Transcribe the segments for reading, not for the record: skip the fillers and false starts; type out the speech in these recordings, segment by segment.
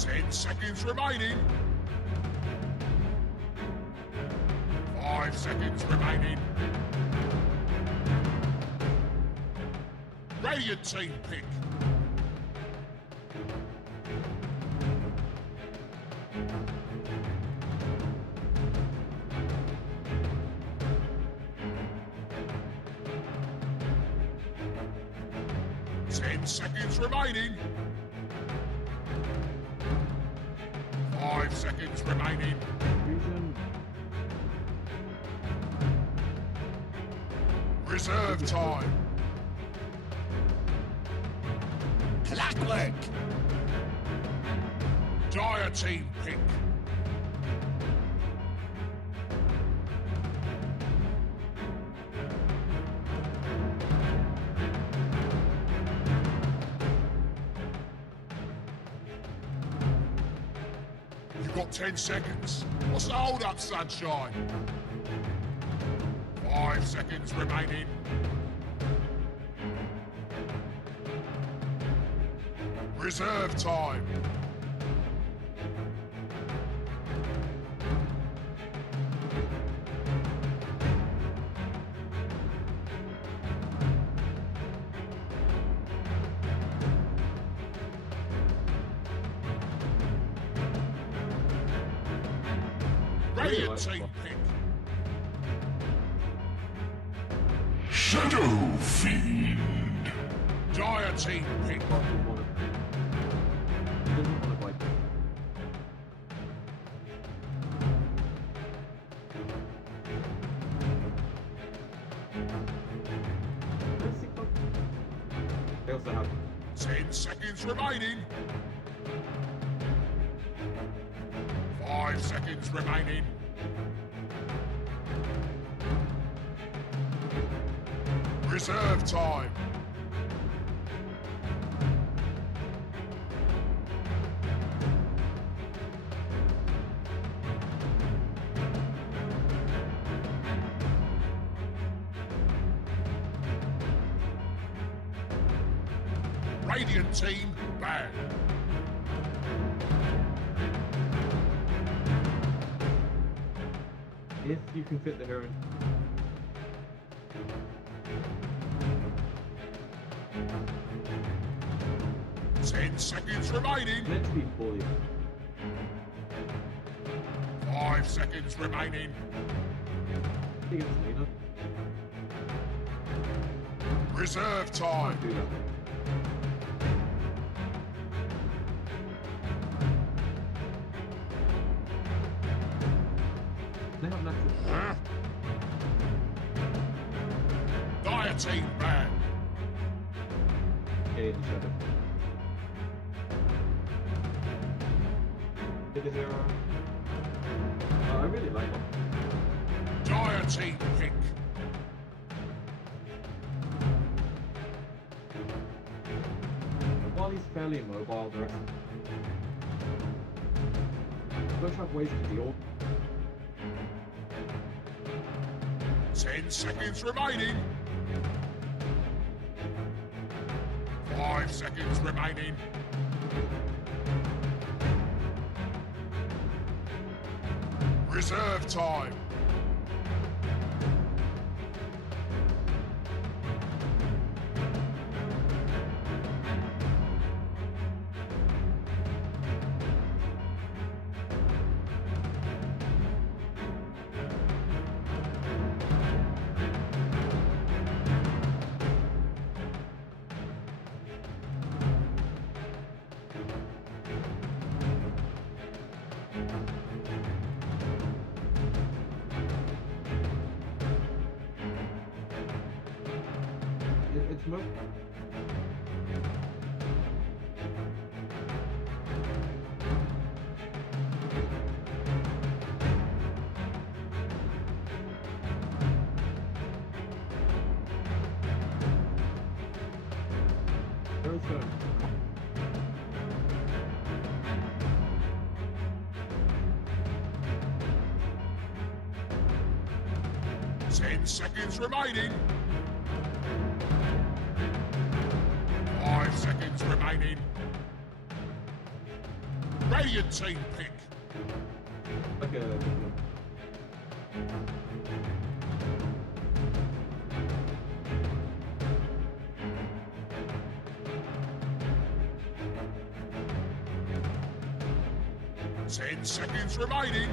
10 seconds remaining. 5 seconds remaining. Radiant team pick. Seconds remaining. 5 seconds remaining. Reserve time. Clockwork. Dire team pick. You've got 10 seconds. What's the hold up, sunshine? 5 seconds remaining. Reserve time. Radiant team pick. Shadow Fiend. Dire team pick. They also have 10 seconds remaining. 5 seconds remaining. Reserve time. Radiant team banned. if you can fit the heron. 10 seconds remaining. Meant to be fully. 5 seconds remaining. I think it's later. Reserve time. Do that. They have natural. Dire team banned. Okay, the shadow. Hit the hero. I really like it. Dire team pick. While he's fairly immobile, the rest. Don't have ways to deal. 10 seconds remaining. 5 seconds remaining. Reserve time. It's mo. There's a. 10 seconds remaining. 5 seconds remaining. Radiant team pick. Okay. 10 seconds remaining.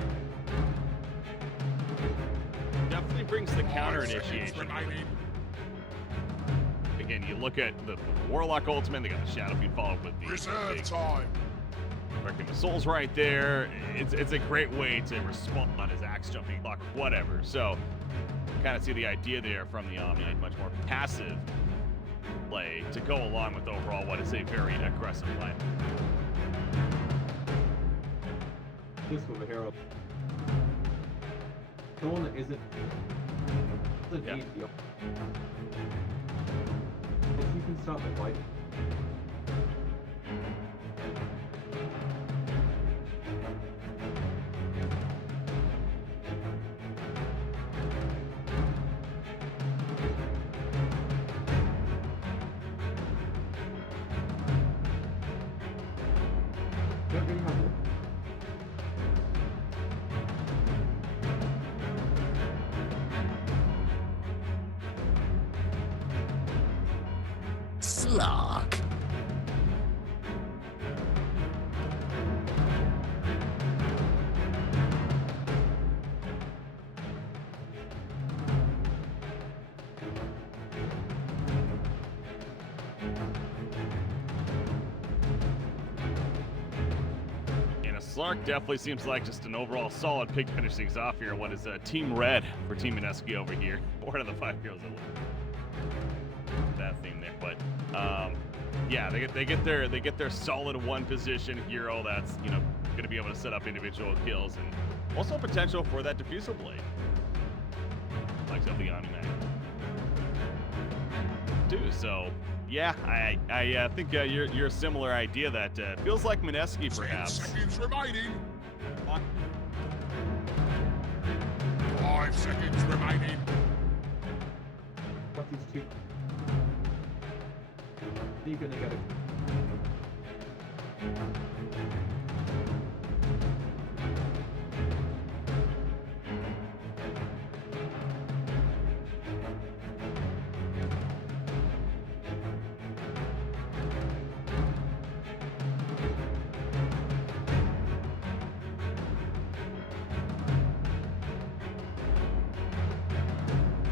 Definitely brings the counter 5 seconds initiation. remaining. Again, you look at the Warlock ultimate, they got the Shadow Feed followed with the Reserve big time. Wrecking the Souls right there. It's a great way to respond on his axe jumping block, whatever. So, kind of see the idea there from the Omni, much more passive play to go along with overall what is a very aggressive play. This over here. The one that isn't. Yeah. Need the. If you can start the fight. Don't really have it. Slark. And a Slark definitely seems like just an overall solid pick to finish things off here. What is Team Red for Team Mineski over here? 4 out of the 5 heroes that look that theme there, but yeah, they get their solid 1 position hero that's going to be able to set up individual kills and also potential for that diffuser blade, like of the Omni Mag too. So yeah, I think you're a similar idea that feels like Mineski 10 perhaps. seconds remaining. 5 seconds remaining. What these two? You're gonna get it.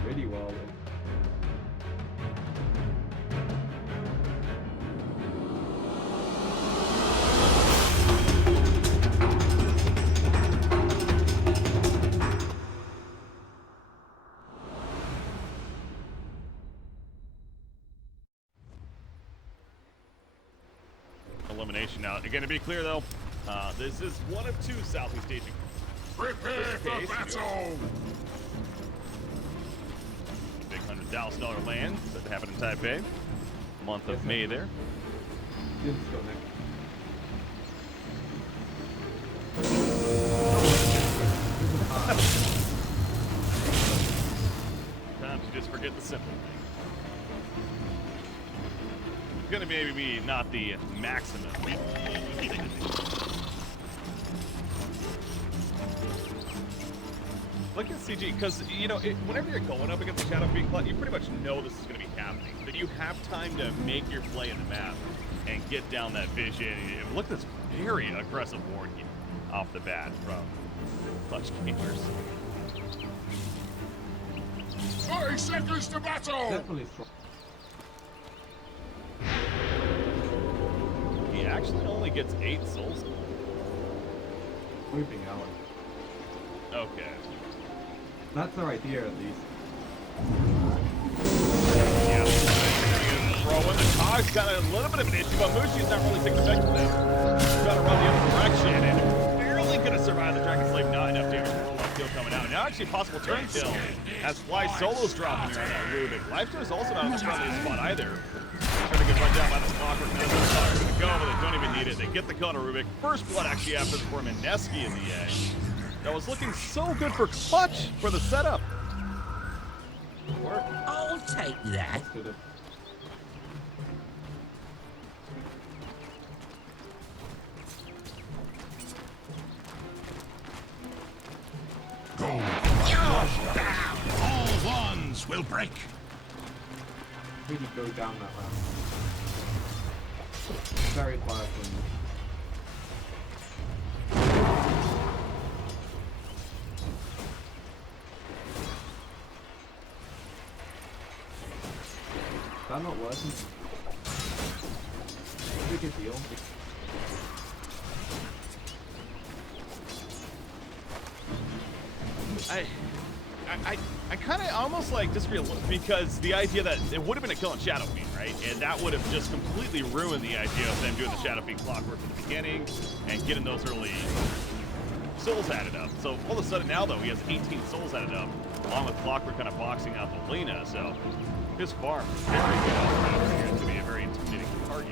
Really well. Elimination now. Again, to be clear though, this is one of 2 Southeast Asian. Prepare for Case, battle. Big $100,000 land set to happen in Taipei, month of May there. Didn't go next. Sometimes you just forget the simple things. It's gonna maybe be not the maximum. Look at CG, because whenever you're going up against the Shadow Feed Clut, you pretty much know this is going to be happening. That you have time to make your play in the map and get down that vision. And look at this very aggressive board here off the bat from Clutch Gamers. 30 seconds to battle. Definitely strong. He actually only gets 8 souls. Moving out. Okay. That's our idea, at least. Yeah. Throw in the cog's got a little bit of an issue, but Mushi's not really taking effect of that. He's got to run the other direction and barely going to survive the Dragon Slave. Not enough damage for one kill coming out. Now actually possible turn kill as Fly Solo's dropping here on that Rubik. Lifesteal is also not in the spot either. Trying to get run down by the Clockwork. Now the Clockwork's going to go, but they don't even need it. They get the kill on Rubik. First blood actually after for Mineski in the end. That was looking so good for Clutch for the setup. I'll take that. Let's do this. will break. Really go down that round. Very quiet for me. Is that not working? Big a deal. I kind of almost like disagree a little because the idea that it would have been a kill on Shadow Fiend, right? And that would have just completely ruined the idea of them doing the Shadow Fiend clockwork at the beginning and getting those early souls added up. So all of a sudden now, though, he has 18 souls added up, along with clockwork kind of boxing out the Lena. So his farm is very good. Also, it's going to be a very intimidating target.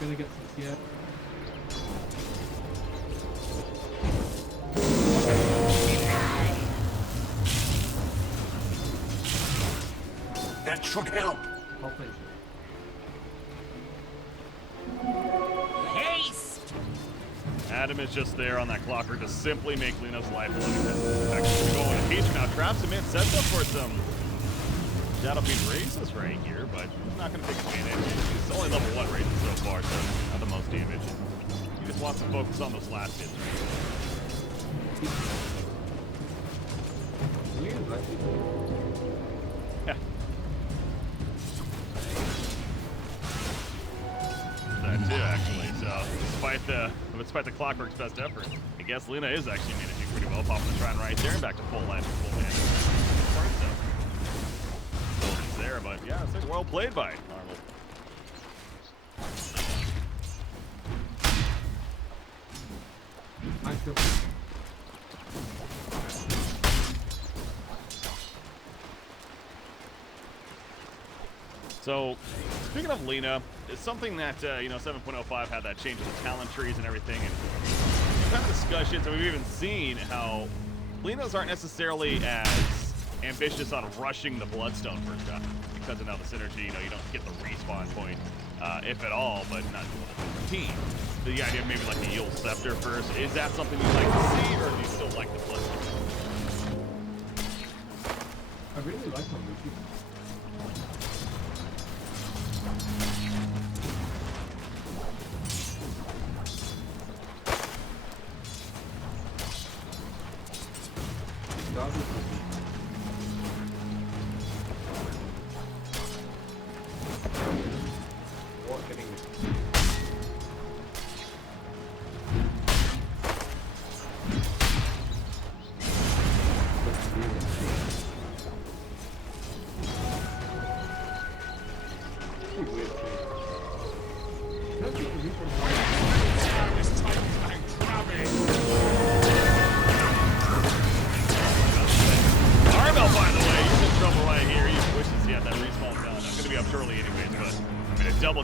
Gonna get some CF. That should help. I'll finish Haste! Adam is just there on that clocker to simply make Lino's life a little bit. Actually, going to haste now, traps him in, sets up for some Shadow Fiend raises right here, but he's not going to take advantage. He's only level 1 raises so far, so not the most damage. He just wants to focus on those last hits, right? Yeah. That too, actually. So, despite the Clockwork's best effort, I guess Lina is actually managing pretty well. Popping the Shrine right there and back to full life and full damage. There, but yeah, it's well played by Marvel. So, speaking of Lina, it's something that, 7.05 had that change of the talent trees and everything, and we've had discussions, and we've even seen how Linas aren't necessarily as ambitious on rushing the Bloodstone first up, because of now the synergy, you don't get the respawn point, if at all, but not level 15. The idea of maybe like the Yule Scepter first, is that something you'd like to see, or do you still like the Bloodstone? I really like my movie.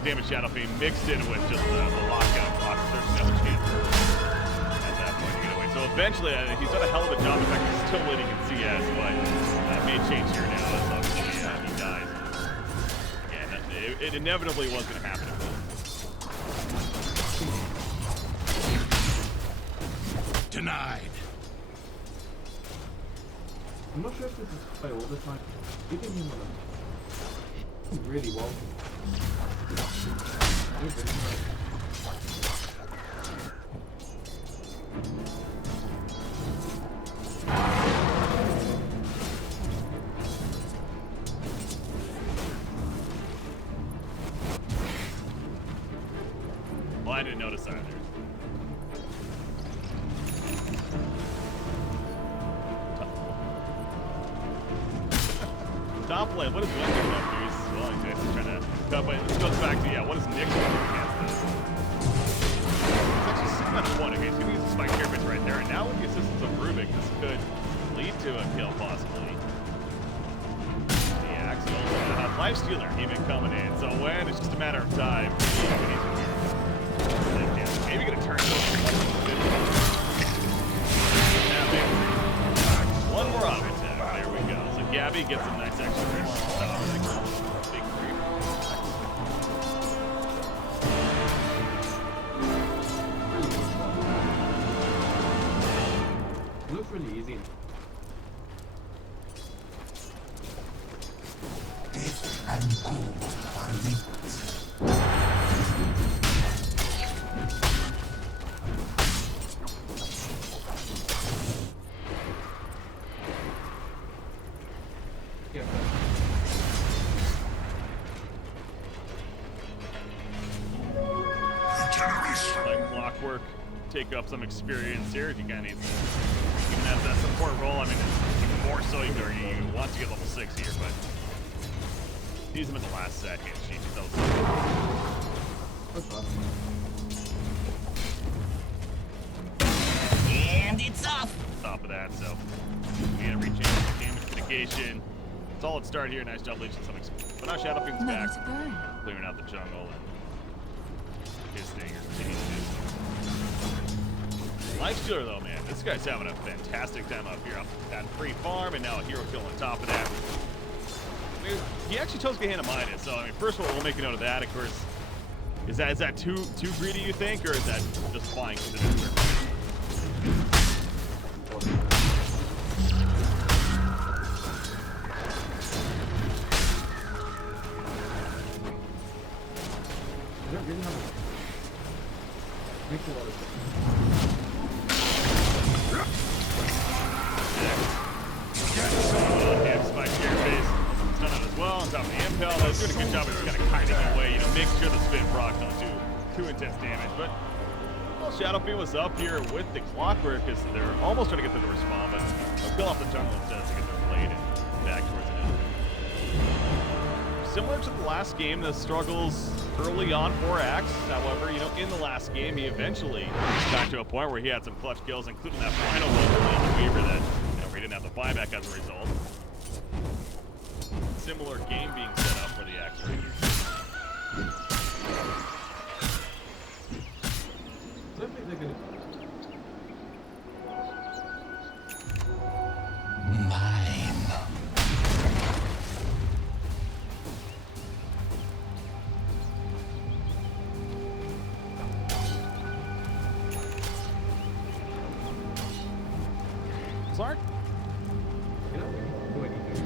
Damage Shadow Fiend mixed in with just the lockout clock. There's no chance at that point to get away. So eventually, he's done a hell of a job. In fact, he's still waiting in CS, but that may change here now as obviously he dies. Again, it inevitably was going to happen. Denied. I'm not sure if this is play all the time. Giving him really well. Well, I didn't notice either. Top lane, what is Wendy going to do? Well, he's actually trying to cut, but this goes back to, what is Nick doing against this? He's actually sitting on 1. Okay, he's going to use the spike carpets right there, and now with the assistance of Rubik, this could lead to a kill, possibly. looks really easy. Death and gold are linked. Yeah. Like clockwork, take up some experience here. You kind of need, even as that support role. I mean, even more so. You want to get level 6 here, but use him at the last second. She tells That's awesome. And it's off. top of that, so we gotta rechange damage mitigation. Solid start here. Nice job leeching some experience. But now Shadowfing's back, clearing out the jungle and his thing continues. Lifestealer though, man, this guy's having a fantastic time up here off that free farm, and now a hero kill on top of that. I mean, he actually chose Gehenna Minus, so I mean, first of all, we'll make a note of that. Of course, is that too greedy, you think, or is that just fine because it is their Is that really how it makes a lot of sense? Spike here face. It's done it as well on top of the impel. He's doing a good job of just kind of kiting it away, make sure the spin procs don't do too intense damage. But well, Shadowfiend was up here with the clockwork because they're almost trying to get them to respond, but they'll kill off the jungle instead to get their blade and back towards it. Similar to the last game, the struggles early on for Axe. However, in the last game, he eventually got to a point where he had some clutch kills, including that final one on the Weaver that we didn't have the buyback as a result. Similar game being set up for the Axe Rangers. So I think they're gonna. Mine. Clark? You know, do anything.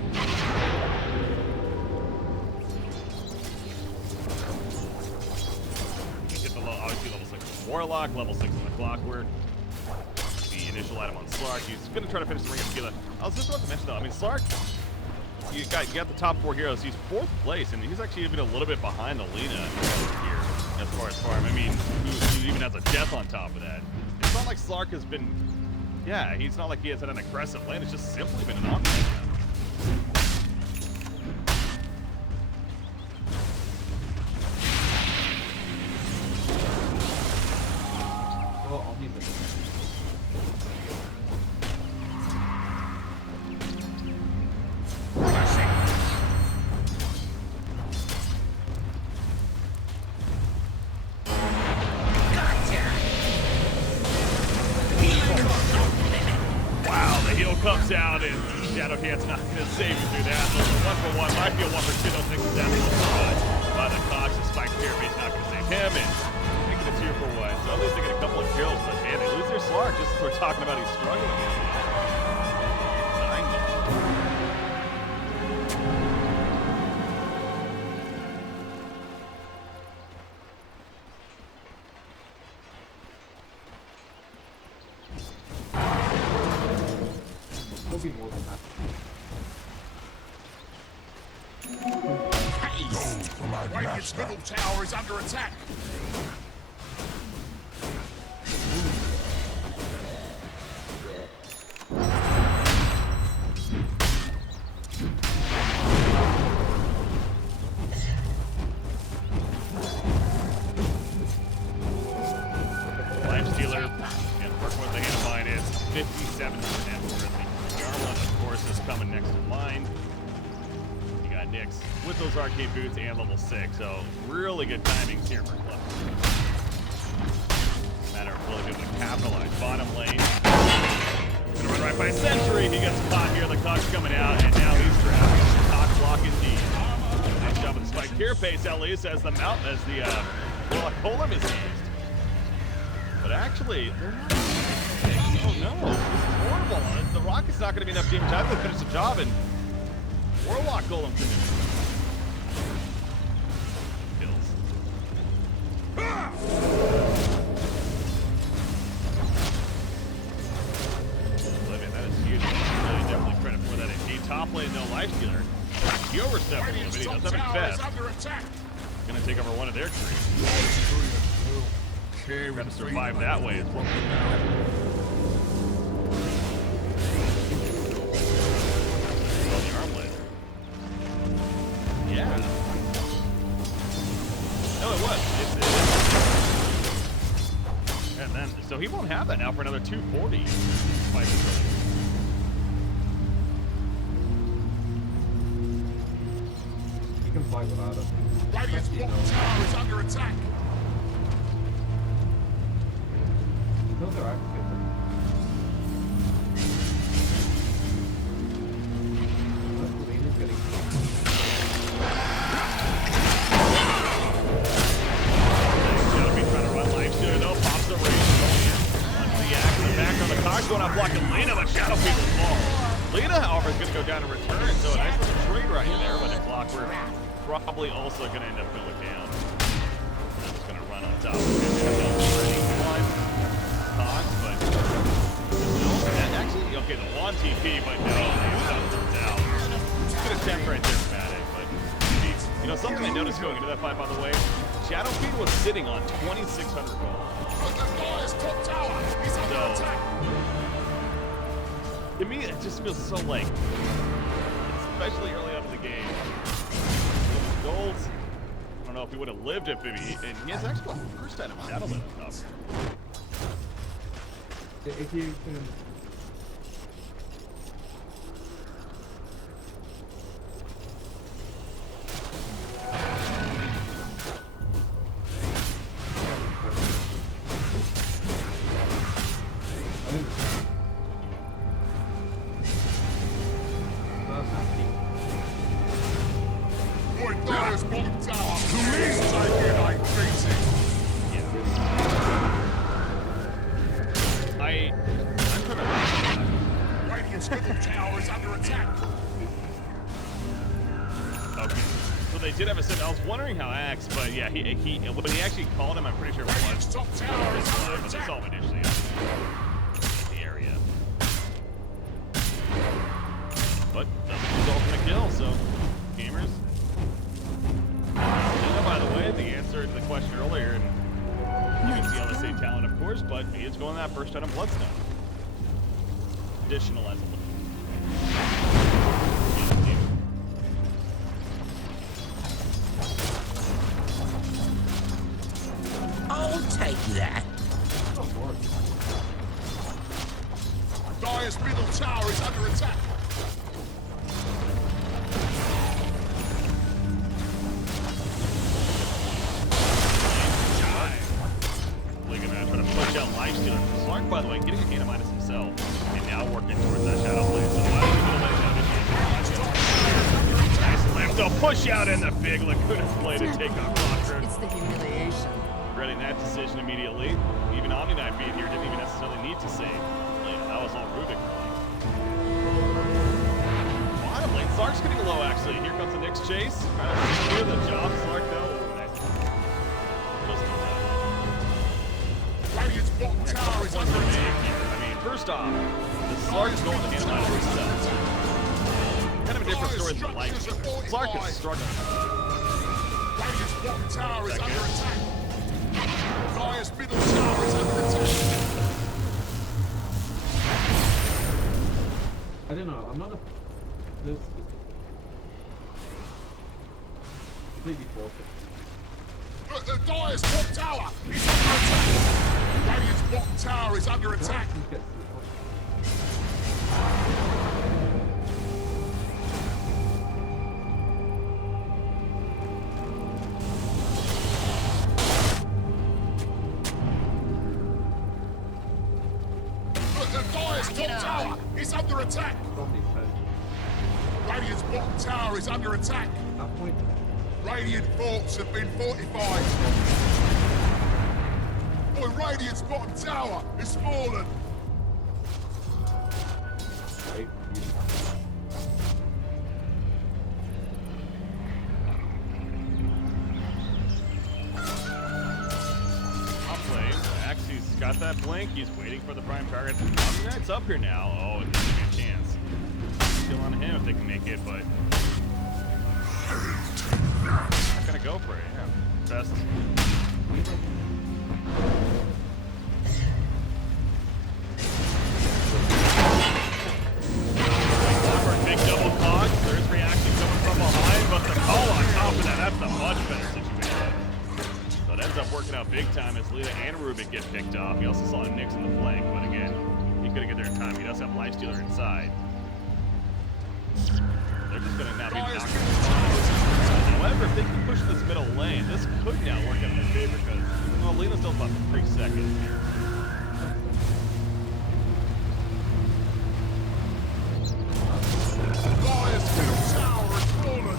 Hit the obviously level 6 Warlock, level 6 on the Clockwork. The initial item on Slark. He's going to try to finish the Ring of Tequila. I was just about to mention though, I mean, Slark, you got the top 4 heroes. He's 4th place, and he's actually even a little bit behind Alina here as far as farm. I mean, who even has a death on top of that. It's not like Slark has been, he's not like he has had an aggressive lane. It's just simply been an on-lane. Well, I'll leave it. Comes out and Shadowhand's not going to save you through that. So it's a 1-for-1, might be a 1-for-2. Don't think that's good. By the cautious Spike Carapace not going to save him, and making it 2-for-1. So at least they get a couple of kills, but man, they lose their Slark just as we're talking about he's struggling. 9. Be more than that. Radiant's middle tower is under attack. Lifestealer, and working with the hand of mine is 57%. Of course, is coming next in line. You got Nyx with those arcade boots and level 6, so really good timings here for Club. Matter of really good to capitalize. Bottom lane. Gonna run right by Sentry. He gets caught here. The cock's coming out, and now he's trapped. Cock block indeed. Nice job with the spike here. Pace at least as the mount as the column is used. But actually, they're not. Oh no, this is horrible. careful. The Rocket's not going to be enough damage either to finish the job, and Warlock Golem finishes. Kills. Oblivion, that is huge. Really definitely credit for that indeed. Top lane, no life stealer. He overstepped a little bit. He does have infest. Gonna take over one of their trees. Gotta survive that way as well. Oh, the armlet. Yeah. No, it was. And then, so he won't have that now for another 240. By the You can fight without it. Radiant's bottom tower is under attack. Those are active. That's the leader's getting Joby trying to run life stealer though. Pops the range. Onto the axe in the background. The Cog's going out blocking Lena, but Shadow People fall. Lena, however, is going to go down and return. So a nice little trade right there, but if Clockwork probably also going to end up going down. I'm just going to run on top of him. But actually, okay, the one TP, but no, he's down. Good attempt right there, Fnatic. But you know, something I noticed going into that fight, by the way, Shadowfiend was sitting on 2,600 gold. So, to me, it just feels so like, especially early on in the game, so much gold. I don't know if he would have lived if and he has actually the first time of Shadow Lens up. If you can... Boy, Dyer's bottom tower. Please take it, I'm crazy. I'm trying to... Radiant's middle tower is under attack. Okay. So they did have a set. I was wondering how Axe, but yeah, when he actually called him, I'm pretty sure it was Radiant's top tower is under but they attack. saw him initially in the area. But doesn't result in a kill, so gamers. And by the way, the answer to the question earlier, and you can see all the same talent, of course, but he is going that first item Bloodstone. Additional as a I'll take that. Dyer's middle tower is under attack. Trying to push out Lifestealer. Slark, by the way, getting a gain of minus himself, and now working towards that Shadow Blade. So why don't we get a nice lift. They'll push out in the big Lacuna Blade to take off Clockwork. It's the humiliation. Regretting that decision immediately. Even Omni Knight being here didn't even necessarily need to save. That was all Rubik going. Bottom lane, Slark's getting low actually. Here comes the next chase. Trying to secure the job. Slark though. Radiant's bottom tower is under attack. I mean, first off, the Slark is going to handle it himself. Kind of a different story than Light. Slark is struggling. Radiant's bottom tower is under attack. Dyer's middle tower is under attack. I don't know, I'm not a... This... Completely forfeit. Dyer's top tower is under attack. Radiant's bottom tower is under attack. Dyer's top tower is under attack. Radiant's bottom tower is under attack. That point. Radiant forts have been fortified. Boy, Radiant's bottom tower is fallen. got that blink. He's waiting for the prime target. Knight's up here now. Oh, and there's a good chance. Still on him if they can make it, but not gonna go for it. Yeah, best. Big double cog. There's reaction coming from behind, but the call on top of that, that's a much better situation. So it ends up working out big time as Lita and Rubik get picked off. He also saw Nyx in the flank, but again, he couldn't get there in time. He does have Lifestealer inside. They're just gonna now be knocked. However, if they can push this middle lane, this could now work out in their favor because, well, Lena's still about 3 seconds here. Dire's middle tower is fallen.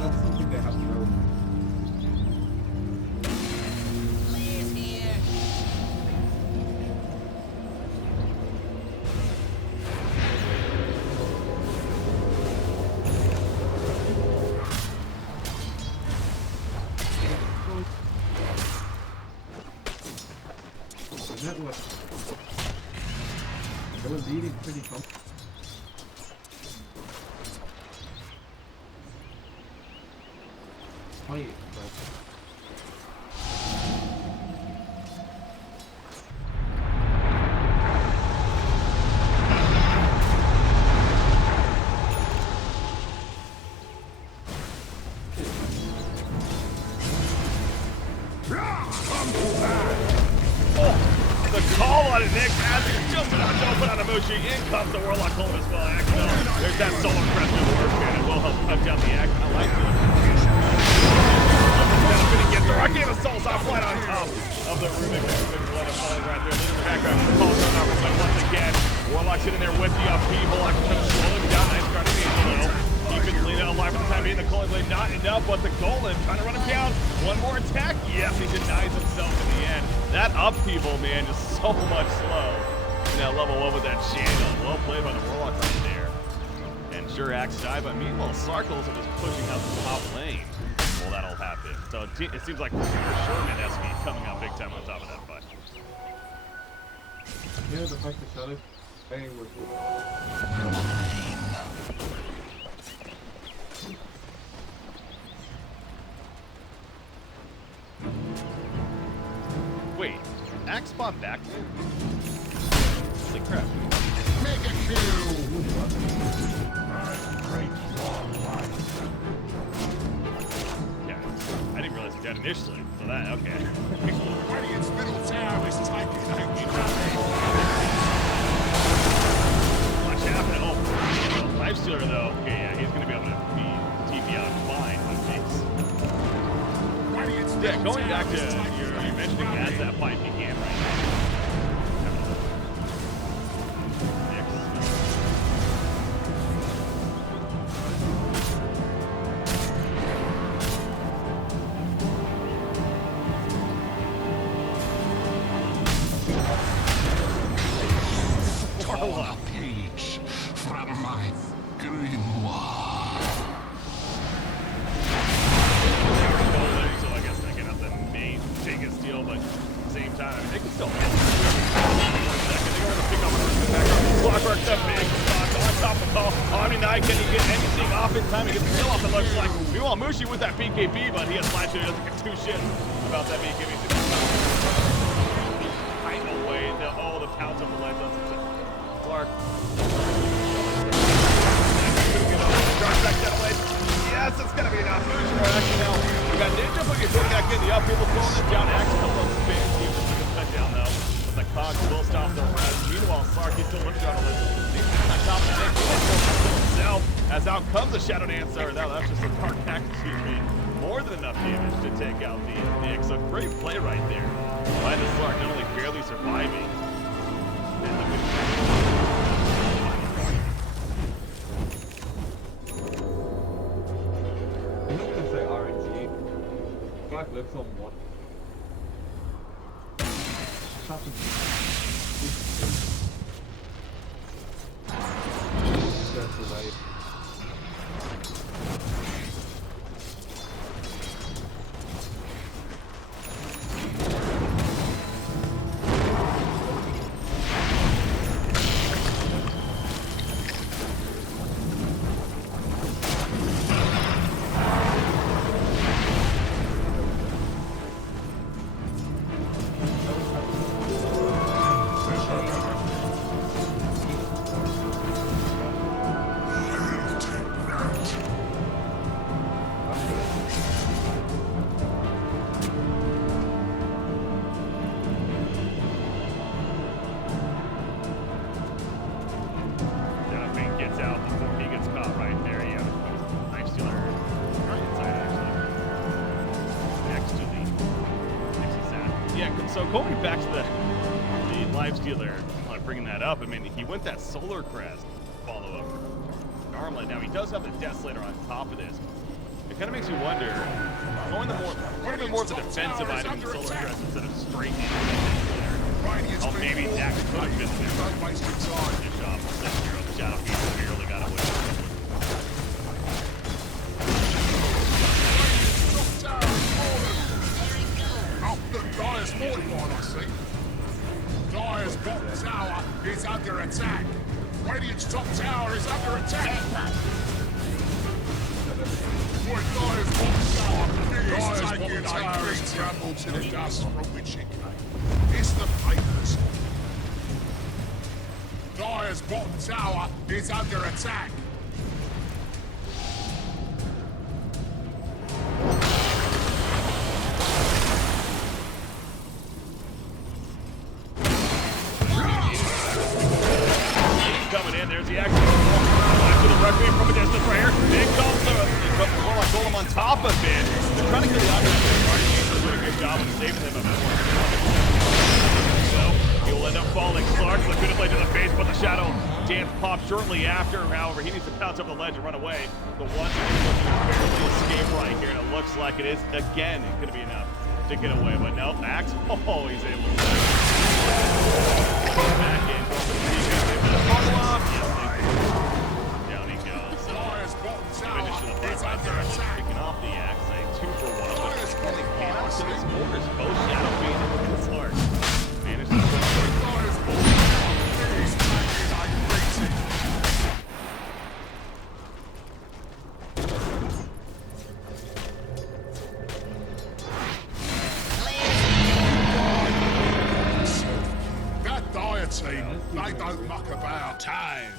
That's something they have to know. Please here. The network. They were leading pretty comfortably. Wait, The call on it, Nick, as he's jumping out to open on Amushi. In comes the Warlock holding as well. Axel, there's that solar crest of work, and it will help cut down the act. I like it. Gonna get the Arcane Assault's offline on top of the Rubik. Let him fall right there. Lead in the background. Calls on our but once again. Warlock sitting there with the upheaval. I can kind of slow him down. Nice guard though. Keeping Lena alive for the time being. The Coin Blade not enough, but the Golem trying to run him down. One more attack. Yes, he denies himself in the end. That upheaval, man, just so much slow. Now level 1 with that channel. Well played by the Warlock right there. And sure, Axe died, but meanwhile, Sarkles are just pushing out the top lane. Well, that'll happen. So it seems like sure Mineski coming out big time on top of that fight. yeah, the fact that Shadow playing was Wait, Axe spawned back there? Holy crap. Mega kill. Yeah, I didn't realize he died initially. So that, okay. Radiant's middle tower is taken. Watch out. Oh, Lifestealer though. Okay, yeah, he's gonna be able to be TP out fine with Nyx. Yeah, going back to your mentioning as that fight began right now. Pull a page from my grimoire. So I guess they get out the main biggest deal, but at the same time, I mean, they can still win. They're going to pick up the background. Clockwork, the big stock on top of the call. Omni-Knight, can he get anything off in time? He gets the kill off, it looks like. Meanwhile, Mushi with that BKB, but he has flash, so he doesn't get 2 shits about that BKB. Right away, the pounce of the ledge. Clark. Yes, it's gonna be enough. Actually, now we got Ninja Boogie putting back in the up. People throwing it down. Axel alone spins. He was looking cut down though. But the cogs will stop the rest. Meanwhile, Sark is still looking down on this. He's on top of the next himself. As out comes the Shadow Dancer. Now that's just a dark act, excuse me. More than enough damage to take out the Nyx. A great play right there by the Sark, not only barely surviving. I'm not gonna say RNG. Black looks on one. That's the way. Yeah, so going back to the live stealer, bringing that up, I mean, he went that solar crest follow-up Armlet. Now, he does have the Desolator on top of this. It kind of makes you wonder, going a little bit more of the defensive item in the solar crest instead of straight into the Desolator. Oh, maybe that could have been there. Don't waste your time. Good job. The Shadow Beast barely got away. Up the Dyer's fortified, I see. Dyer's bottom tower is under attack. Radiant's top tower is under attack. Boy, Dyer's bottom tower is taking tower is trampled to the dust from which it came. It's the papers. Dyer's bottom tower is under attack. Coming in, there's the action. Back to the Requiem from a distance right here. Big comes the Warlock Golem on top of it. They're trying to kill the Oculus. He's doing a good job of saving them a bit more. So, he'll end up falling. Clark, the good play to the face, but the Shadow Dance pops shortly after. However, he needs to pounce up the ledge and run away. The one thing he's looking to barely escape right here, and it looks like it is, again, going to be enough to get away. But no, Max, oh, he's able to back in. Follow-up. Down he goes. Finish the fight right there. Picking off the axe. A 2 for 1. But only cannot to the scores. Both Shadow Beast and Clark managed to That Dyer team, they don't muck about. Time.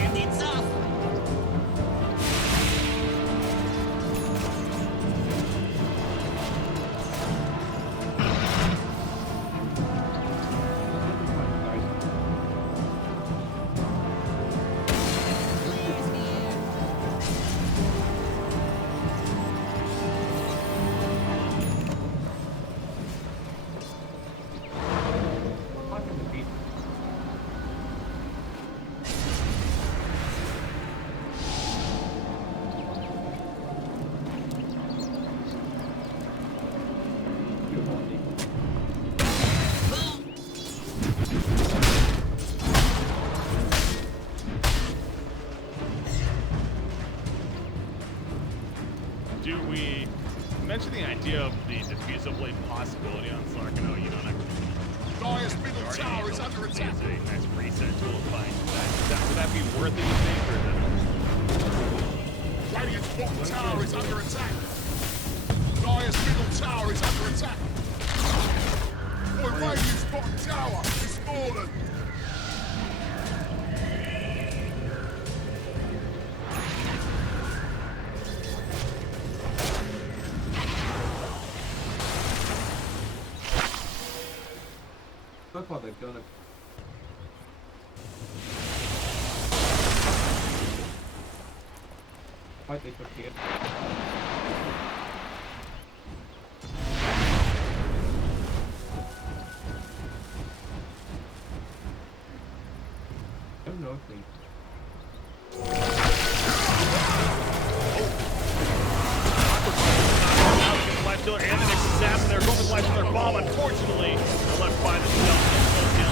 And it's off. do we mention the idea of the diffusal blade possibility on Slark? I know you don't have Dyer's middle tower is under attack. It's a nice reset tool to find that. Would that be worth it, you think, or is Radiant's bottom tower is under attack. Dyer's middle tower is under attack. Boy, Radiant's bottom tower is fallen. So far they've done it. Fight they took here. I don't know if they Life Stealer and the next assassin there. Going with Life Stealer bomb. Unfortunately, they're left by themselves.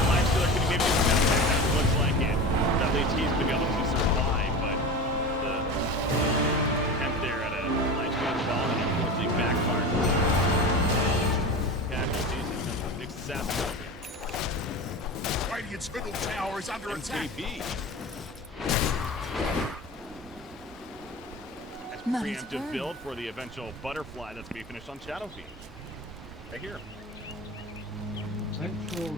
Life Stealer could maybe snap back. That looks like it. At least he's going to be able to survive, but the attempt there at a Life Stealer bomb and unfortunately backfired. Casualties in terms of the next assassin. Radiant's middle tower is under attack. MKB. Money's Preemptive burned. build for the eventual butterfly that's going to be finished on Shadow Fiend. Right here. actually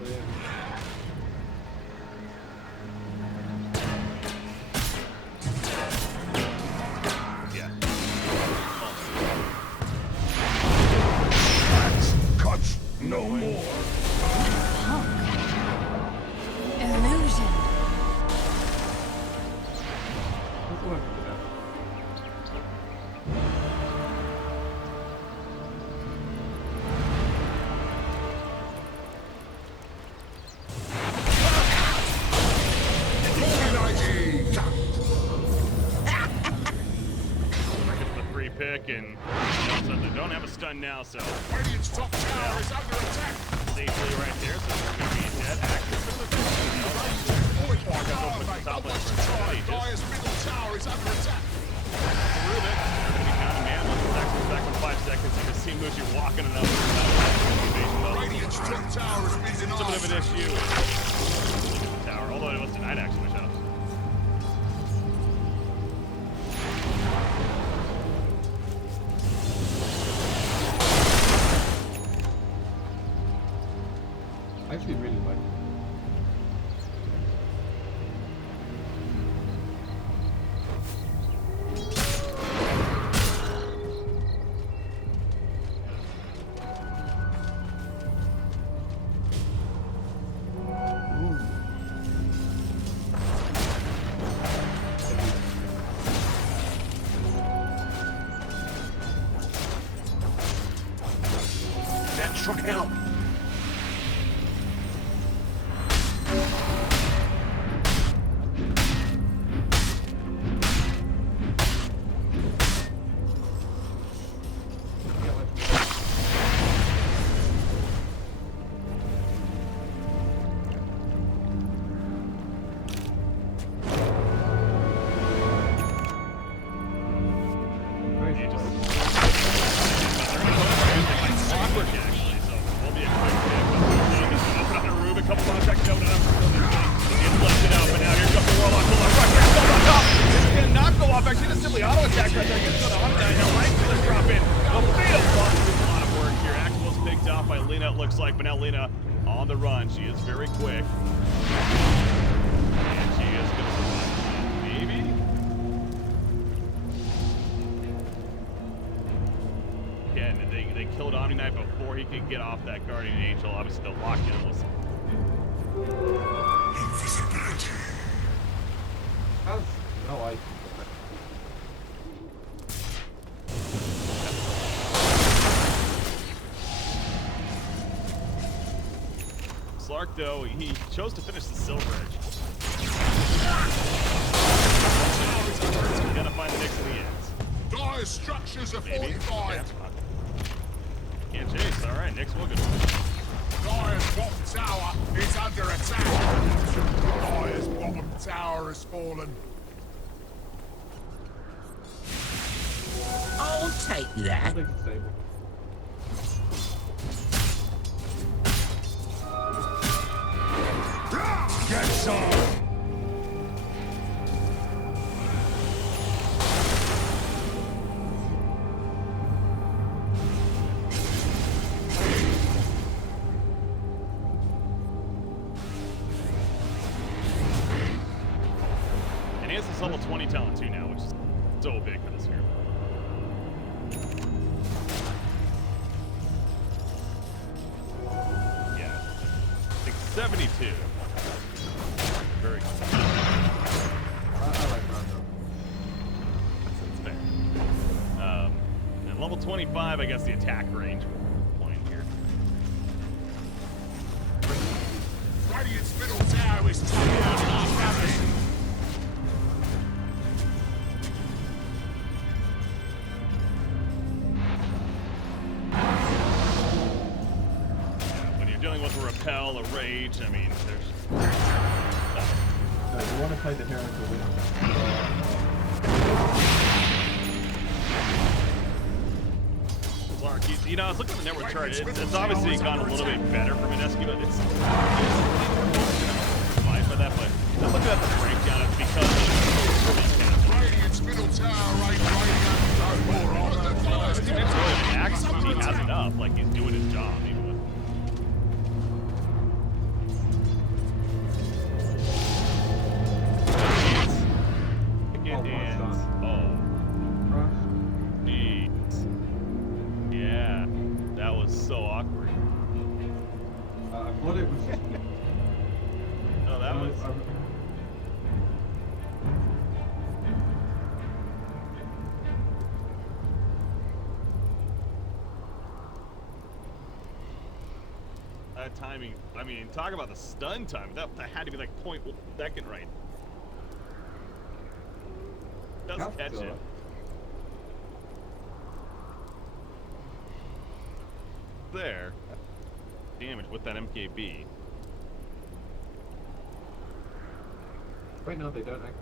broken. So they don't have a stun now, so Radiant's top tower is under attack. safely right there. So they're going to be dead. Actually, Dire's middle tower is under attack. Rubik, they're going to be counting man. Back in 5 seconds. You can see Mushi walking another Radiant's top tower has been it's a bit of an denied. issue. Tower, although it was denied actually, Michelle. I actually really like it. That should help. But now Lena on the run. She is very quick. And she is going to survive. Maybe? Again, they killed Omni Knight before he could get off that Guardian Angel. Obviously, the lock-in was... Invisibility. How's no I Slark, though, he chose to finish the Silver Edge. He's gonna find the Nyx in the end. Dire structures are Maybe. fortified. Can't chase. All right, Nyx will go. Dire's bottom tower is under attack. Dire's bottom tower has fallen. I'll take that. think it's stable. Get some! And he has this level 20 talent too now, which is so big for this hero. Yeah. I think 72. Very good. I like Rondo. That's fair. And level 25, I guess the attack range point here. Radiant's middle tower is taken out in damage. When you're dealing with a repel, a rage, I mean, there's... You want to play the hero to win. Clark, you know, I was looking at the network chart. It's obviously gone a little bit better for Mineski, but it's fine for that. But I'm looking at the breakdown. It's because of Radiant's middle tower right radiant. No more on the it's really the axe. He has enough. Like he's doing his job. Even with yeah, that was so awkward. I thought it was just... No, that was. That timing, I mean, talk about the stun time. That had to be like 0.1 second right. Doesn't catch it. there. Damage with that MKB. Right now they don't actually.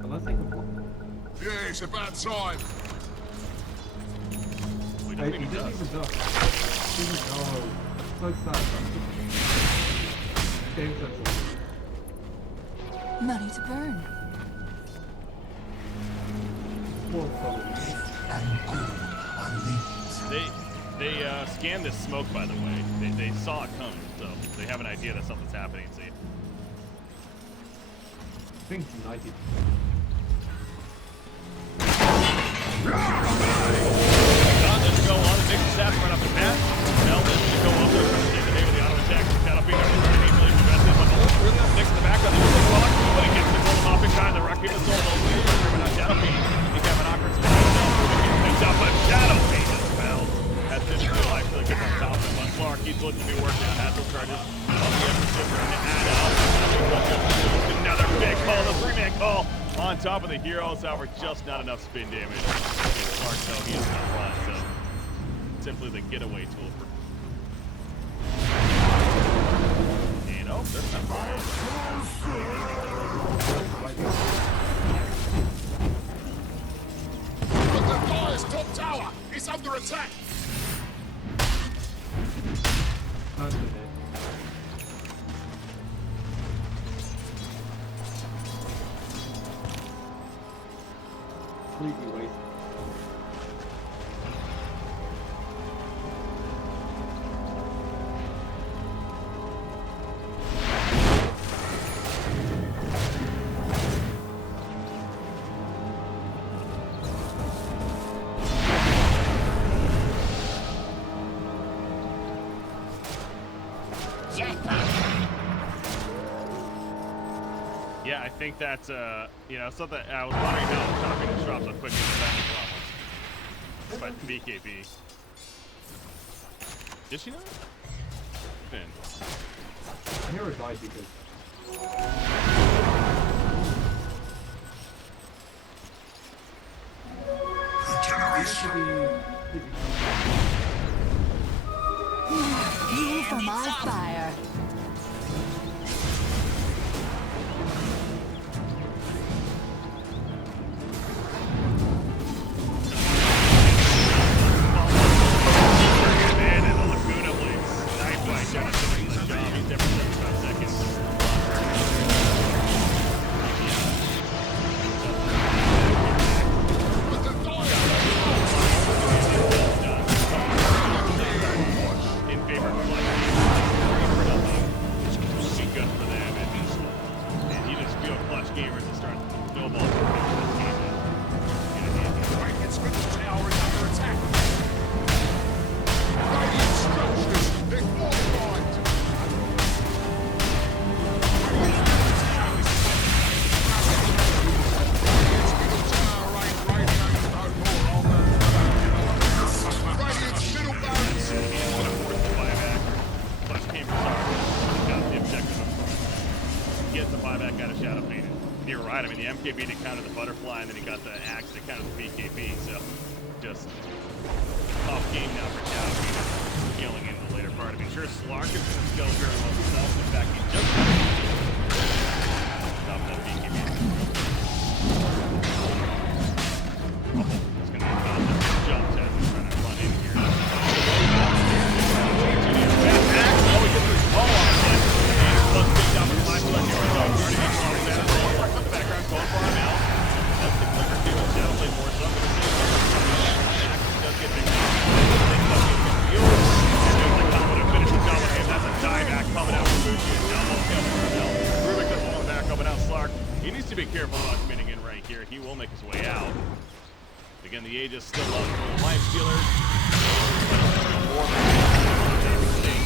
Unless they can block. Yeah, it's about time. We Hey, don't he think it didn't does. even duck. He was, oh, so sad. Game sensitive. Money to burn. Poor fellow. They scanned this smoke, by the way. They saw it coming, so they have an idea that something's happening. See. I think 90. Content to go on and Nick Sap right off the bat. Now this to go up there trying to take the name of the auto attack. Shadow Feeder running easily invested, but almost really up Nick's in the back on the other block. But he gets the gold hopping behind the rock. People sold over here. Remember not Shadow Feeder. He's having an awkward spot. Picked up by Shadow Feeder as well. That's just real life really good on top of him. But Clark keeps looking to be working on Hassel charges. On the emphasis trying to add out. Another big call, the 3-man call. On top of the heroes, however, just not enough spin damage. Clark, though, he is not run, so simply the getaway tool for. And oh, there's not fire. But the Dire's top tower is under attack. Not in it. Completely wasted. Yeah, I think that's, you know, something I was wondering how chopping the drops so quickly in the back of the BKB. Did she not? Finn. Hero died because. Fuel for my fire. MKB to counter the butterfly, and then he got the axe to counter the BKB, so just tough game now for Shadow healing in the later part. I mean, sure, Slark is going to go very well himself. In fact, he just stop that BKB. Oh, it's going to be a concept jump test. He's trying to run in here. Axe, oh, he gets his ball on it. And it's plus big down for the last one here. So, already gets all that. Going for him out. That's the clicker too. Shadow play more so. Does get big. Finish the double game. That's a dieback coming out from Bushi. Almost got it. Rubik does one back up and out. Slark. He needs to be careful about committing in right here. He will make his way out. Again, the age is still up for the life stealers.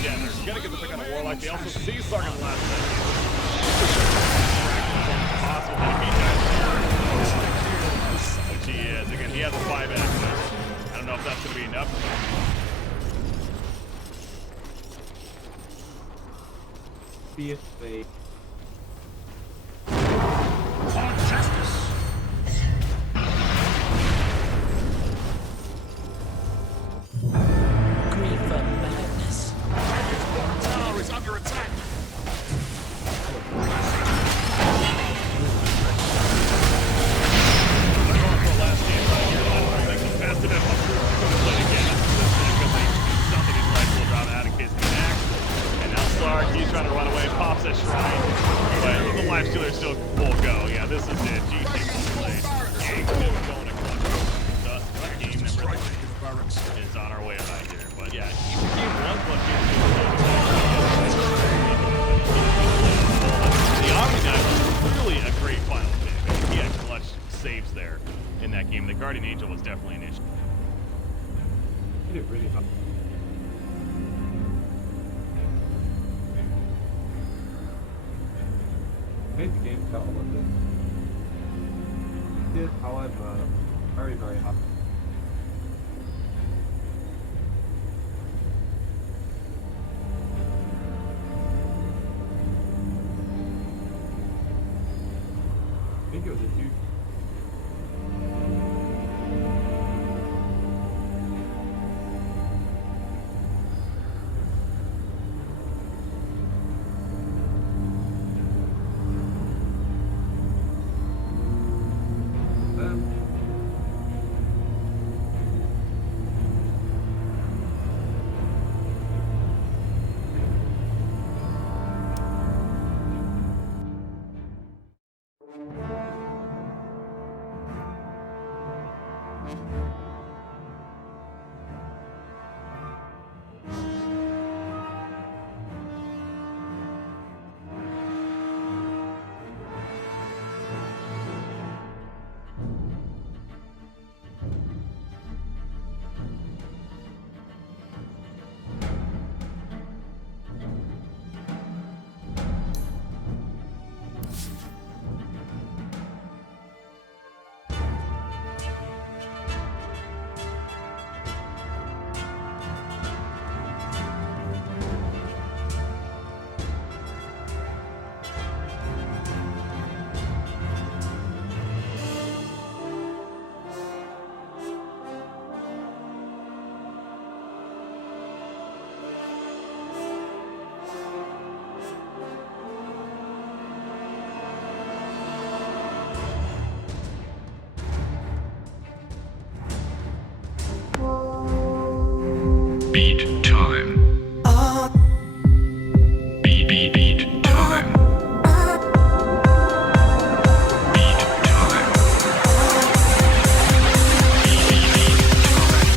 Yeah, they're gonna get the pick on a Warlock. They also see Slark in the last second. Possible that he does, which he is. Again, he has a 5X. I don't know if that's going to be enough. Be if they. Grief of madness. Dragon's bottom tower is under attack. They're going for a last game right here. I don't think the best of them are going to play again. Because they do something in life will drop out in case of an accident. And now Slark, he's trying to run away, pops that shrine. But the life stealer still full go. Yeah, this is it. GT played. Game 2 going to clutch. Thus, game number 3 is on our way right here. But yeah, game 1 plus game 2 is the Omni Knight was really a great final pick. I think he had clutch saves there in that game. The Guardian Angel was definitely an issue. He did really hard. Made the game felt a little bit. Did, however, very, very hard. I think it was a huge. Beat time. Beat time. Beat time. Beat time.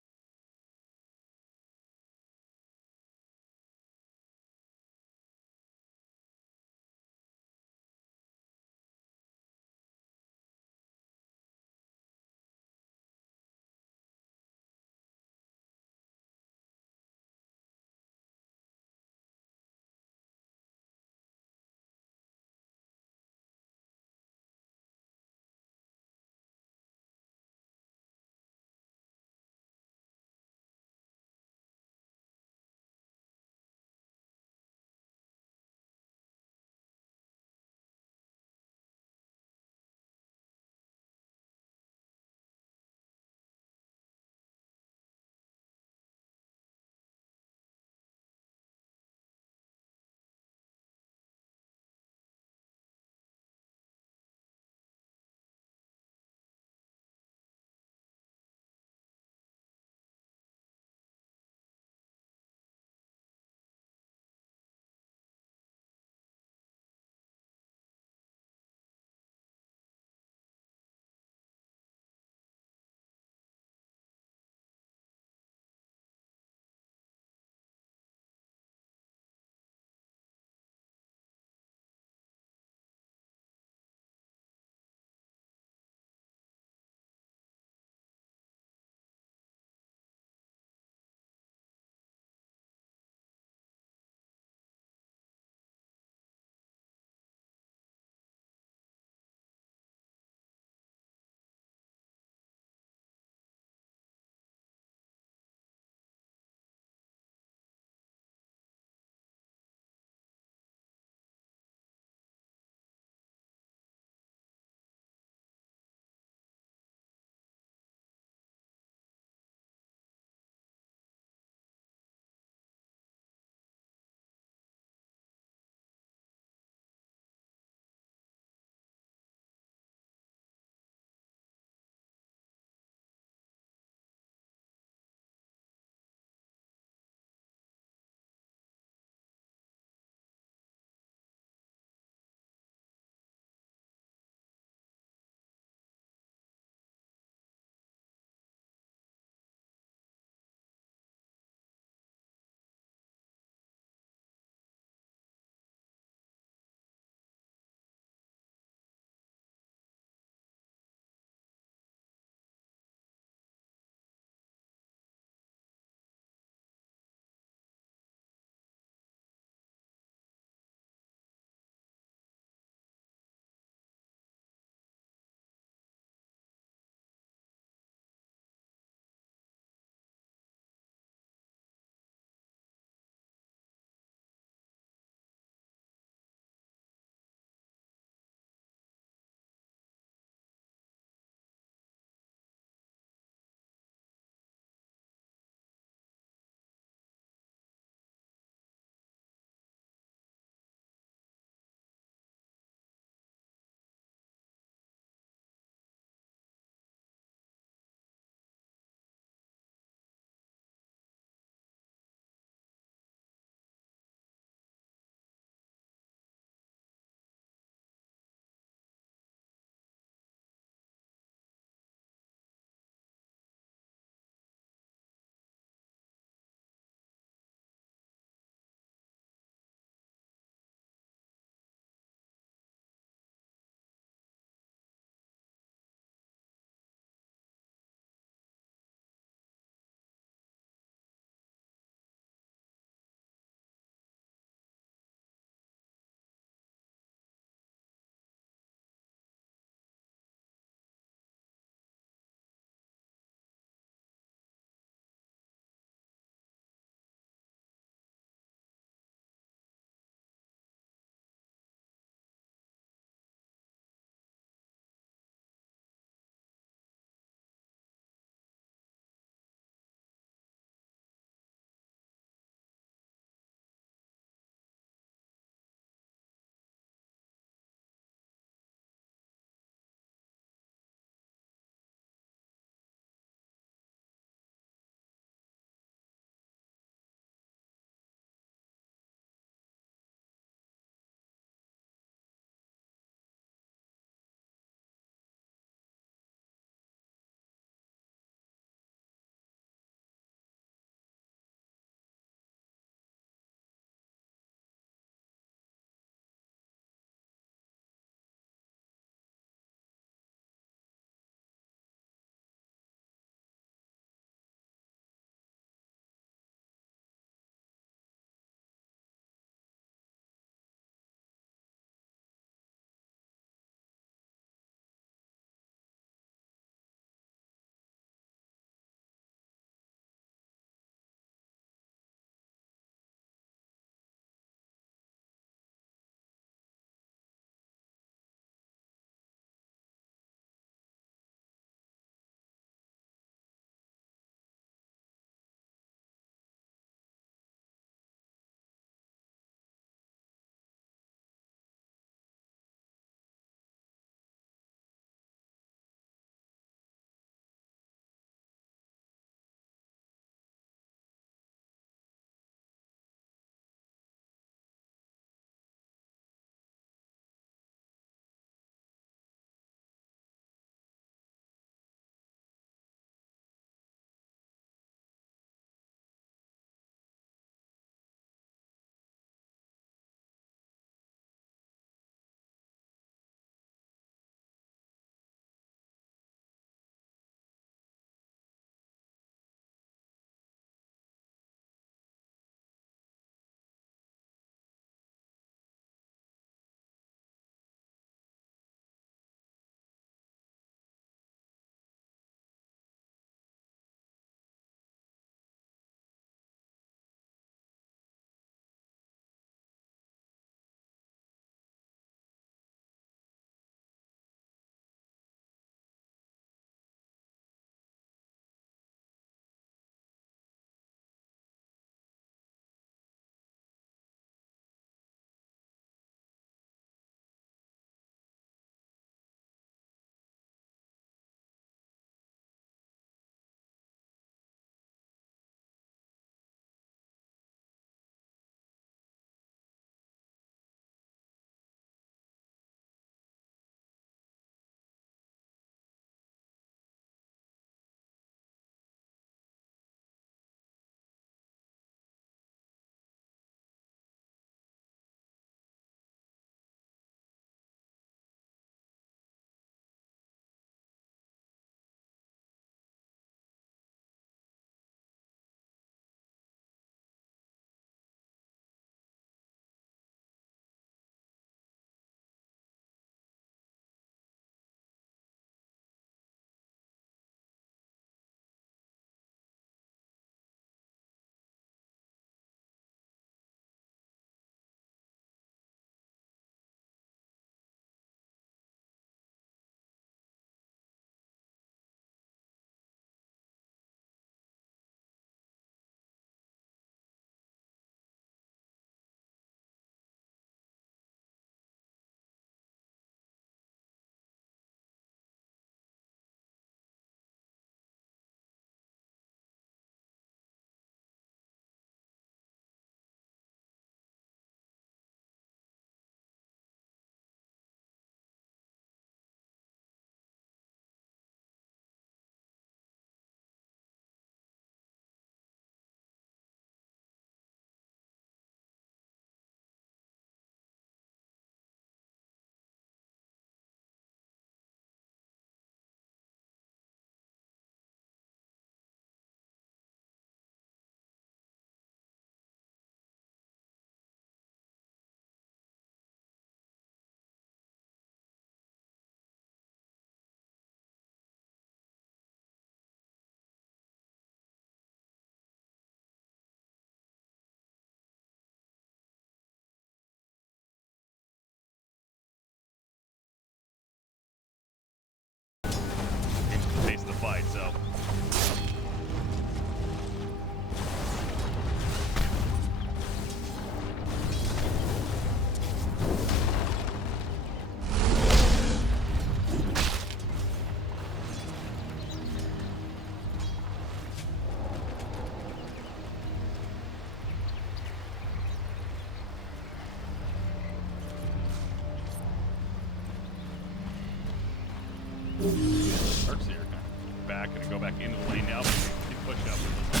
Gonna go back into the lane now, but he's pushed up with this.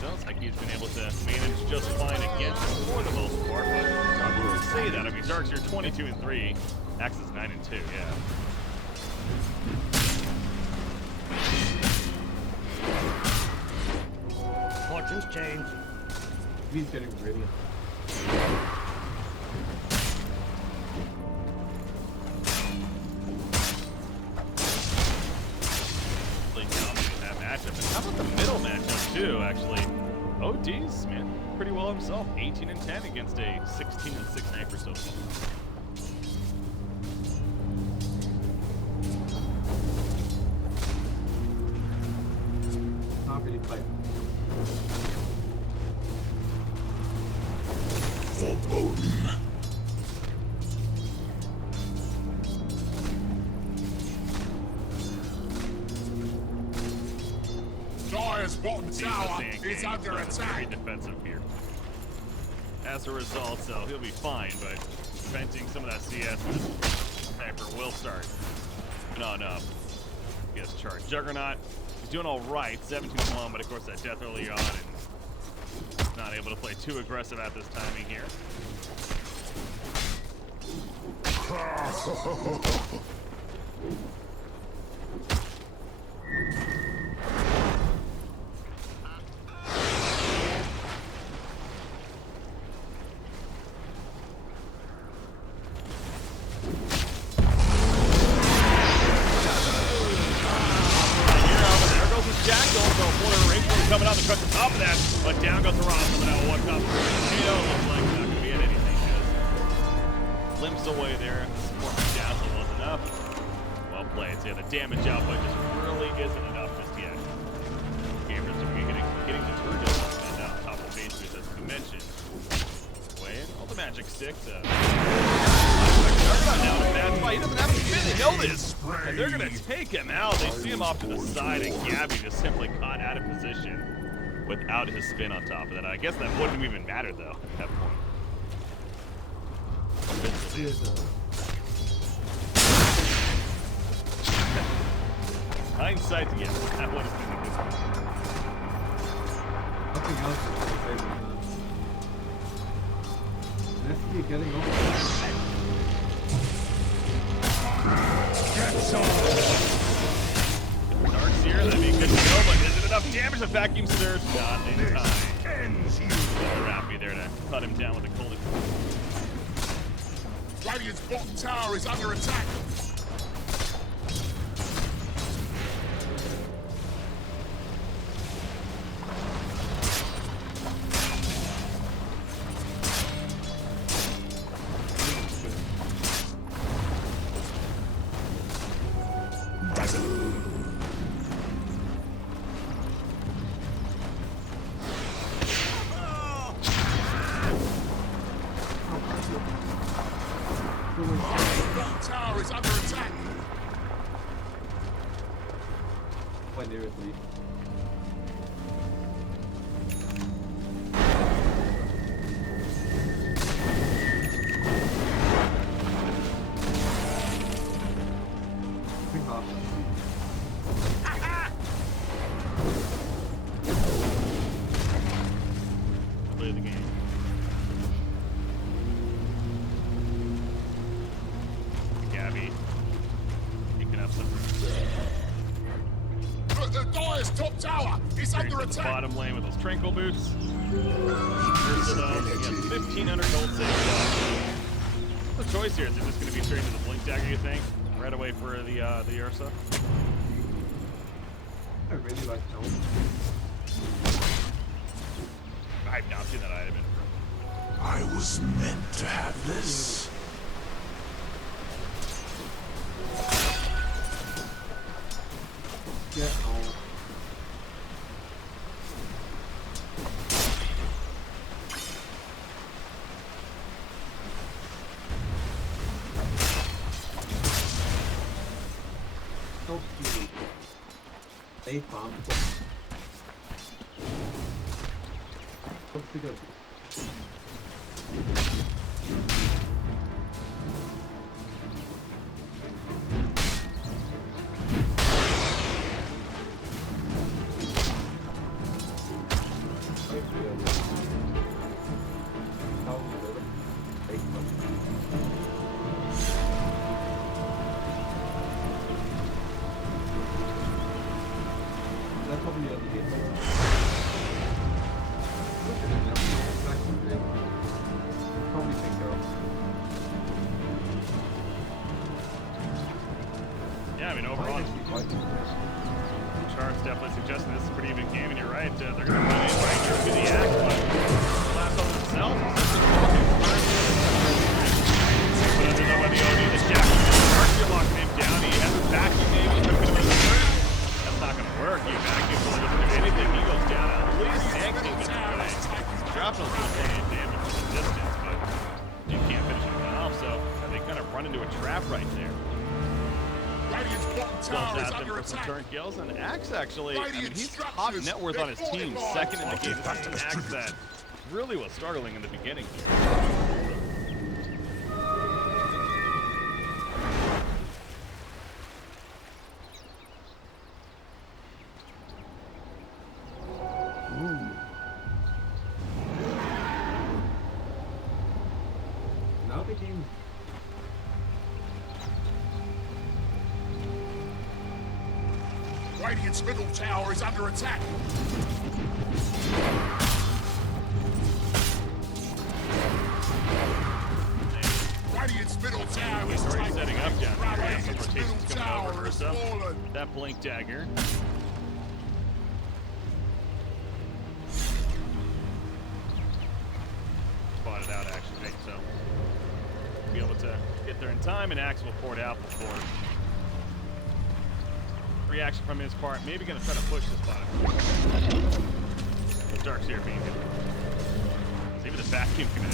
Sounds like he's been able to manage just fine against him for the most part, but I will say that. I mean, Dark's here 22-3, Axe is 9-2, yeah. Fortunes change. He's getting really. That matchup. And how about the middle matchup too? Actually, OD's man pretty well himself. 18-10 against a 16-6 sniper so far. Not really fight. Dire's bottom tower Seeing is games, under very attack. defensive here. As a result, so he'll be fine, but venting some of that CS with sniper will start. No, he has charged. Juggernaut, he's doing all right, 17 alone, but of course that death early on, and not able to play too aggressive at this timing here. Coming out the truck on top of that, but down goes the Ross coming out one top. Potato looks like not going to be at anything. Just limps away there. Support from Dazzle was enough. Well played. So yeah, the damage output just really isn't enough just yet. Gamers are getting deterred and now top of base boost as we mentioned. Wait, all the magic sticks. Now to match fight. He doesn't have to spin. They know this. And they're going to take him out. They see him off to the side, and Gabby just simply caught out of position without his spin on top of that. I guess that wouldn't even matter, though, at that point. Hindsight, yes. That would have been a good one. Nothing else is Mineski getting off. Dark's here, that'd be good to go, but is it enough damage to vacuum surge? Not in time. Rappy there to cut him down with a cold. Radiant's bottom tower is under attack. Bottom tower is under attack. Quite nearly. Play the game. Gabby. He can have some. The Dire's top tower is under The attack. bottom lane with those Tranquil boots. Versus again, 1,500 gold save. What's the choice here? Is it just going to be straight to the Blink Dagger, you think? Right away for the Ursa? I really like Tone. I've not seen that item in. I was meant to have this. Get home. So cute. They found. What's the good? mean, overall, charts definitely suggesting this is a pretty even game, and you're right. They're going to run in right here to the act, but last on themselves. But doesn't know whether the OD, the Jack, you're locking him down. He has a vacuum, maybe. That's not going to work. You vacuum before he doesn't do anything. He goes down at least 16 minutes away. Shrapnel's doing plenty of damage from the distance, but you can't finish him off, so they kind of run into a trap right there. Radiant's bottom tower is under For some attack. turn kills, and Axe actually, I mean, he's top net worth on his team, second in the game. This is an Axe that really was struggling in the beginning. Now the game. Radiant's middle tower is under attack. Radiant's middle tower is Already setting up down here. Radiant's Some middle rotations coming tower over. is So fallen. that blink dagger. Spotted out actually, so be able to get there in time, and Axe will pour it out before. Reaction from his part, maybe going to try to push this bottom. Dark's here being good. Even the vacuum can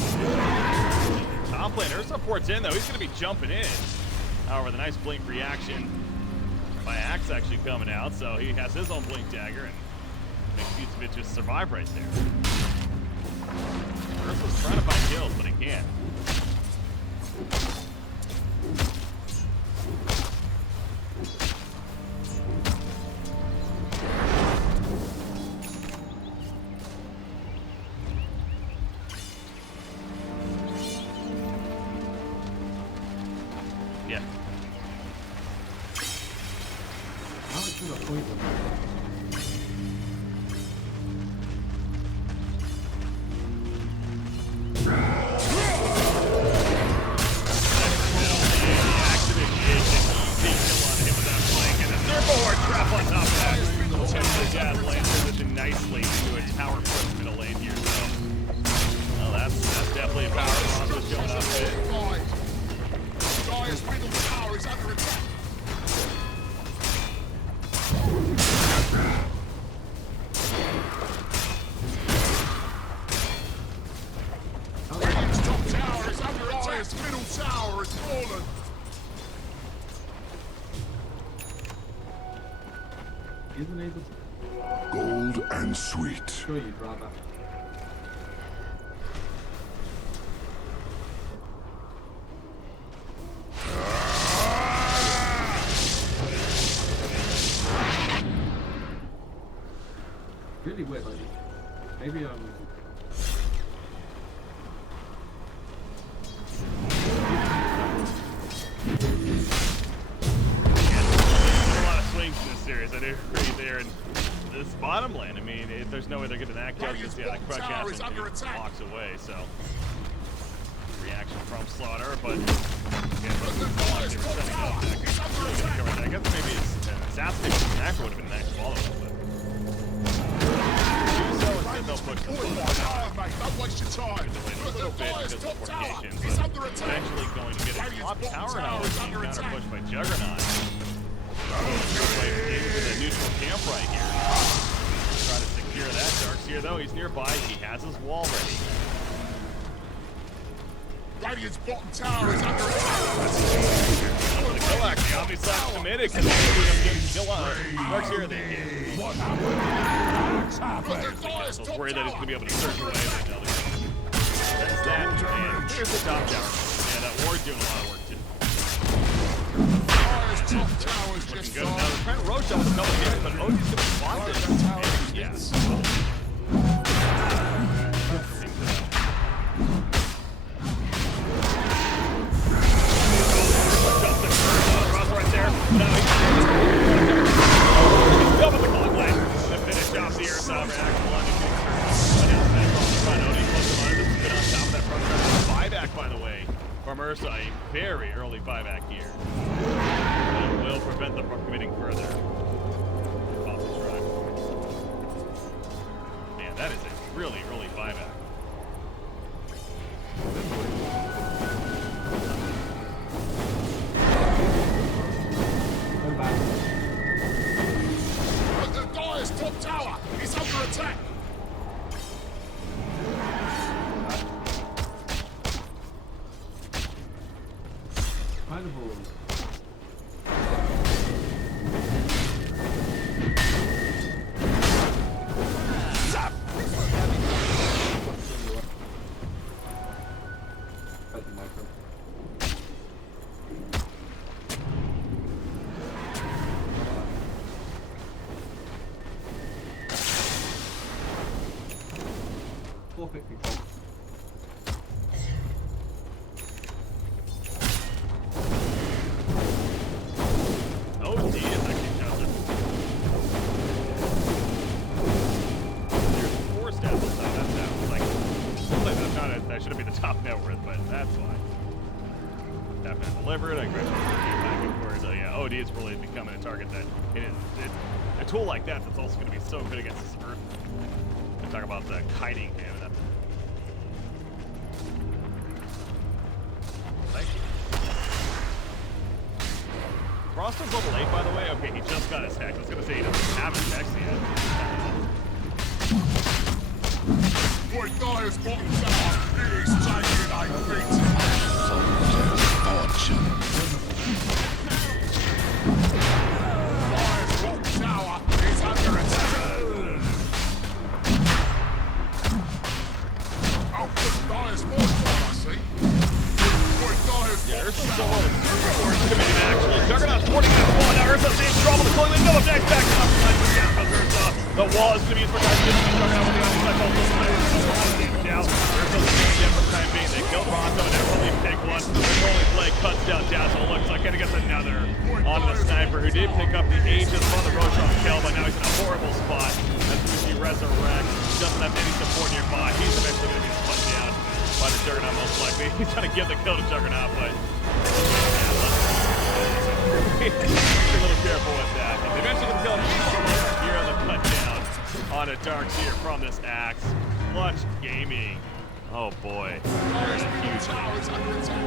top lane. Ursa ports in though. He's going to be jumping in. However, the nice blink reaction by Axe actually coming out, so he has his own blink dagger and makes Vucevic just survive right there. Ursa's trying to find kills, but he can't. Yeah. How much is a poison? Nicely into a tower push middle lane here, so well, that's definitely a power monster showing up there. Dyer's middle tower is under attack. Radiant's top tower is under attack. Dyer's middle tower is fallen. Isn't able to. Gold and sweet. Sure, you'd rather. Really weird, like maybe A lot of swings in this series. I do agree there. And this bottom lane, I mean, there's no way they're getting that kill because the Crush Acid walks away. So reaction from Slaughter, but again, they were setting up. I guess maybe Assassin Snapper would have been a nice follow-up, but so instead they'll push the ball. Don't waste your time. A little bit because of fortification, It's but under attack. eventually going to get a top tower now being counter pushed by Juggernaut. Into the neutral camp right here. Try to secure that. Dark's here though. He's nearby. He has his wall ready. Radiant's bottom tower is under attack. The kill actually obviously committed because he's getting kill on Dark's here. I was worried that he's going to be able to search away, but no, that's that. And here's the top tower. Yeah, that ward's doing a lot of work too. Dyer's top tower is just Good. Now they're trying to roach up with a couple hits, but OG's going to spot this. Yes. Right there. Now he's up with the clock line. The finish off the air side reaction. Good on top of that front buyback, by the way, from Ursa. A very early buyback here. it'll prevent them from committing further. Off the truck. Man, that is a really early buyback. The Dire's top tower is under attack. Kind of old. Oh, D is actually chosen. There's 4 stats, so that sounds like that's not a, that shouldn't be the top net worth, but that's fine. Tap and deliver it. I agree. Back and forth. So yeah, OD is really becoming a target that a tool like that that's also going to be so good against this Earth. We talk about the kiting hand. Thank you. Froster's level 8, by the way. Okay, he just got his hex. I was going to say he doesn't have his hex yet. Boy, Dire's bottom tower is taking a beating. Fortune. Dire's bottom tower is under attack. Oh, good, Dire's fortified, I see. Boy, Dire's Yeah, bottom Ursa's tower. committed actually. Juggernaut's 40 minutes one. Now Ursa's in trouble. The Coiling no effect back up. The wall is going to be used for target. Juggernaut with the onside also damage out. Ursa's taking it for the time being. They kill Bronto and they'll only pick one. The rolling blade cuts down Dazzle. Looks like he gets another onto the sniper who did pick up the Aegis from the Roshan kill, but now he's in a horrible spot as Mushi resurrects. Doesn't have any support nearby. He's eventually going to be spun down by the Juggernaut most likely. He's trying to give the kill to Juggernaut, but be a little careful with that. But they eventually kill him here on the cut down on a Darks here from this axe. Clutch Gaming. Oh boy. They're in a huge Tower lead. is under attack.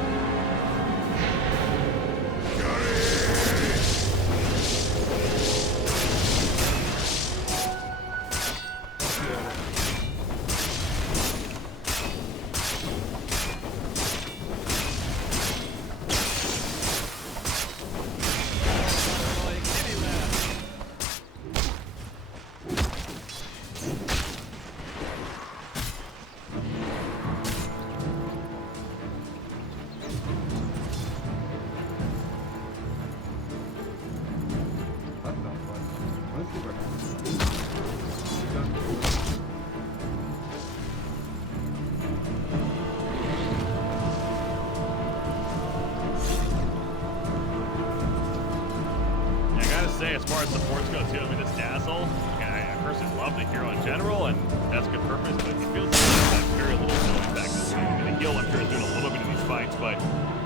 As far as supports go too, I mean this Dazzle, I personally love the hero in general, and that's good purpose, but he feels like he has very little no impact this game. I mean, the heal I'm sure is doing a little bit in these fights, but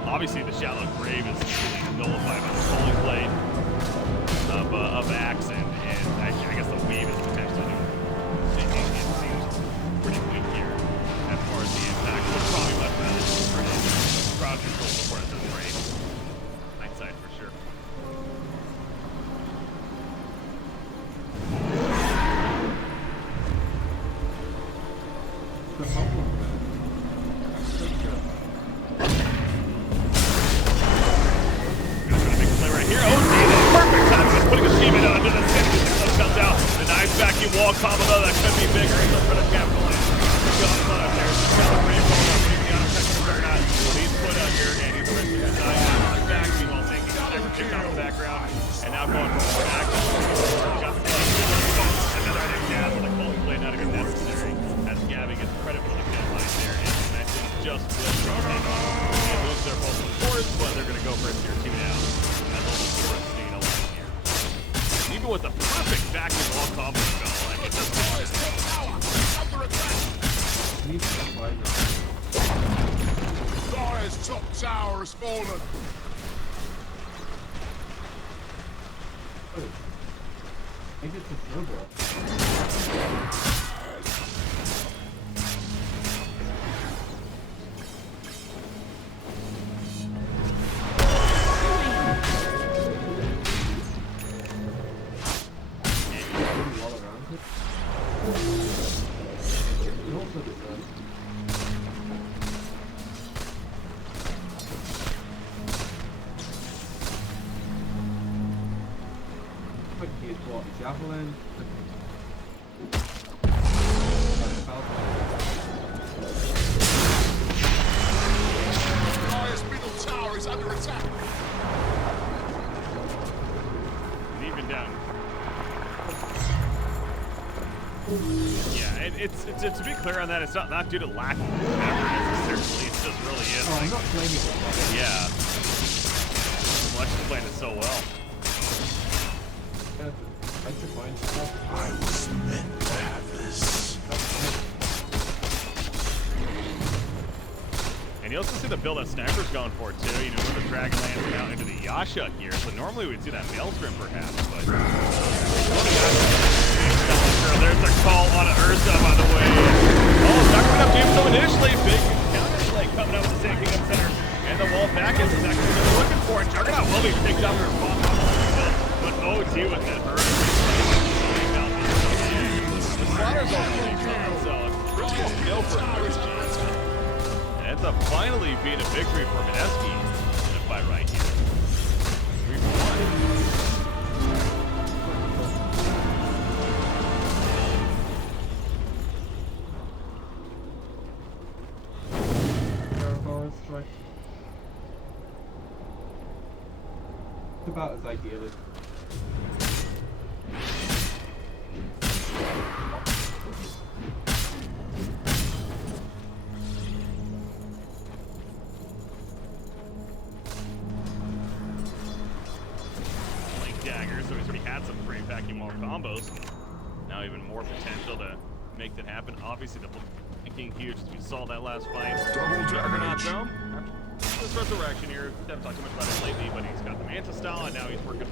obviously the shallow grave is completely nullified by the Holy Blade of Axe, and I guess the weave is potentially doing it seems pretty weak here as far as the impact. Would probably much rather just for crowd control before it does brave. Hindsight for sure. Wall combo though, that could be bigger. He's trying to capitalize. He's on there. He's put out here, and he's eventually going to die. Back, meanwhile, taking every kick out of the background, and now going for more action. Got the another jab with a Cold Blade, not even necessary. As Gabby gets credit for the kill line there, and eventually just with the take on. They lose their both supports, but they're going to go for a tier 2 now. As all the supports staying alive here. Even with the perfect vacuum wall combo spell, like it's just Dire's top tower is under attack. Dire's top tower has fallen. think it's a snowball. Wall around it. It also deserves. Quick kid bought a javelin. Dire's middle tower is under attack. And even down. Yeah, it's to be clear on that, it's not due to lack of effort necessarily. It just really is. Oh, I'm not blaming it. Yeah. Much is playing it so well. I should find stuff. I was meant to have this. And you also see the build that Sniper's going for too. You know, with the Dragonlance out into the Yasha here. So normally we'd see that Maelstrom perhaps, but there's a call on Ursa, by the way. Oh, Sniper up to him so initially. Big counter play coming up with the Sand Kingdom Center. And the wall back is exactly what they're looking for. And Juggernaut will be take down the response. But OT with it. Ursa. The Slaughter's already coming, so it's really a skill for Mineski. And ends up finally being a victory for Mineski in a fight right here. 3-1. It's about as ideal as. Dagger, so he's already had some great vacuum wall combos. Now even more potential to make that happen. Obviously the thinking huge as we saw that last fight. Double Juggernaut damage. though. This resurrection here, haven't talked too much about it lately, but he's got the Manta style and now he's working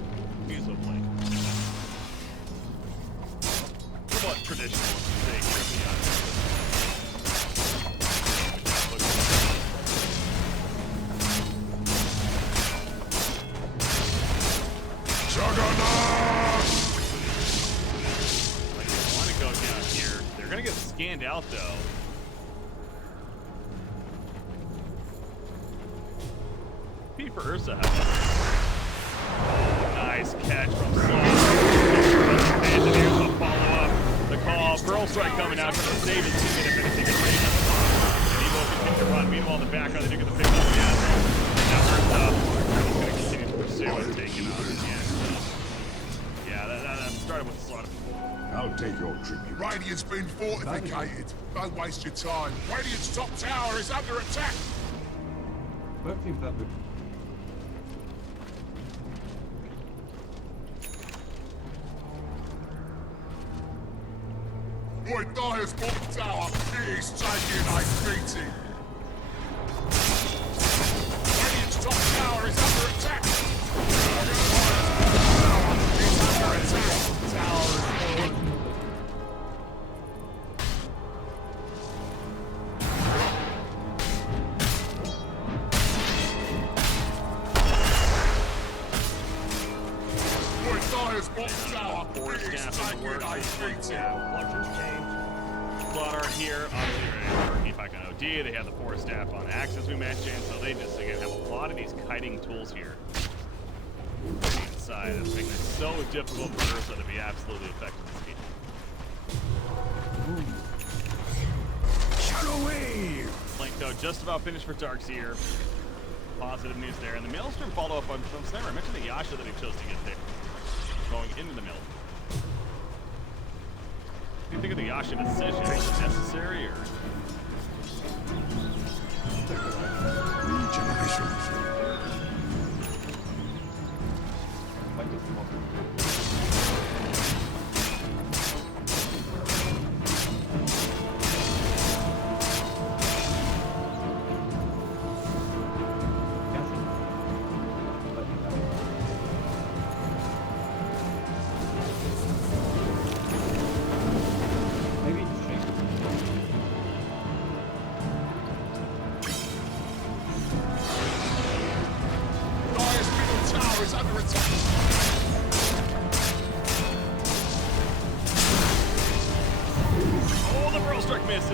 Muso play. Somewhat traditional, say, here to be honest. Juggernaut! Like they want to go down here. They're gonna get scanned out though. P for Ursa, however. Oh, nice catch from Sloan. And here's the follow-up. The call. Pearl Strike coming out from the save his teammate if anything is ready. And Evo can continue to run. Meanwhile, in the background, they do get the pick up. Yeah. Now Ursa is going to continue to pursue and take him out again. So, yeah, that started with the slaughter. I'll take your tribute. Radiant's been fortificated. Don't waste your time. Radiant's top tower is under attack. Both teams have the. Boy, Dire's bottom tower is taking a beating. Radiant's top tower is under attack. Dire's tower is under attack. Tower is fallen. Boy, Dire's bottom tower is taking a beating. Fortune's changed. Slaughter here, obviously ready for Keepak on OD. They have the Force Staff on Axe, as we mentioned, so they just, again, have a lot of these kiting tools here. Inside, that's making it so difficult for Ursa to be absolutely effective this game. Shadow Wave! Flank, though, just about finished for Darkseer. Positive news there. And the Maelstrom follow-up on from Sniper. I mentioned the Yasha that he chose to get there. Going into the mill. What do you think of the Yasha decision? Was it necessary, or? Regeneration. Like it's more.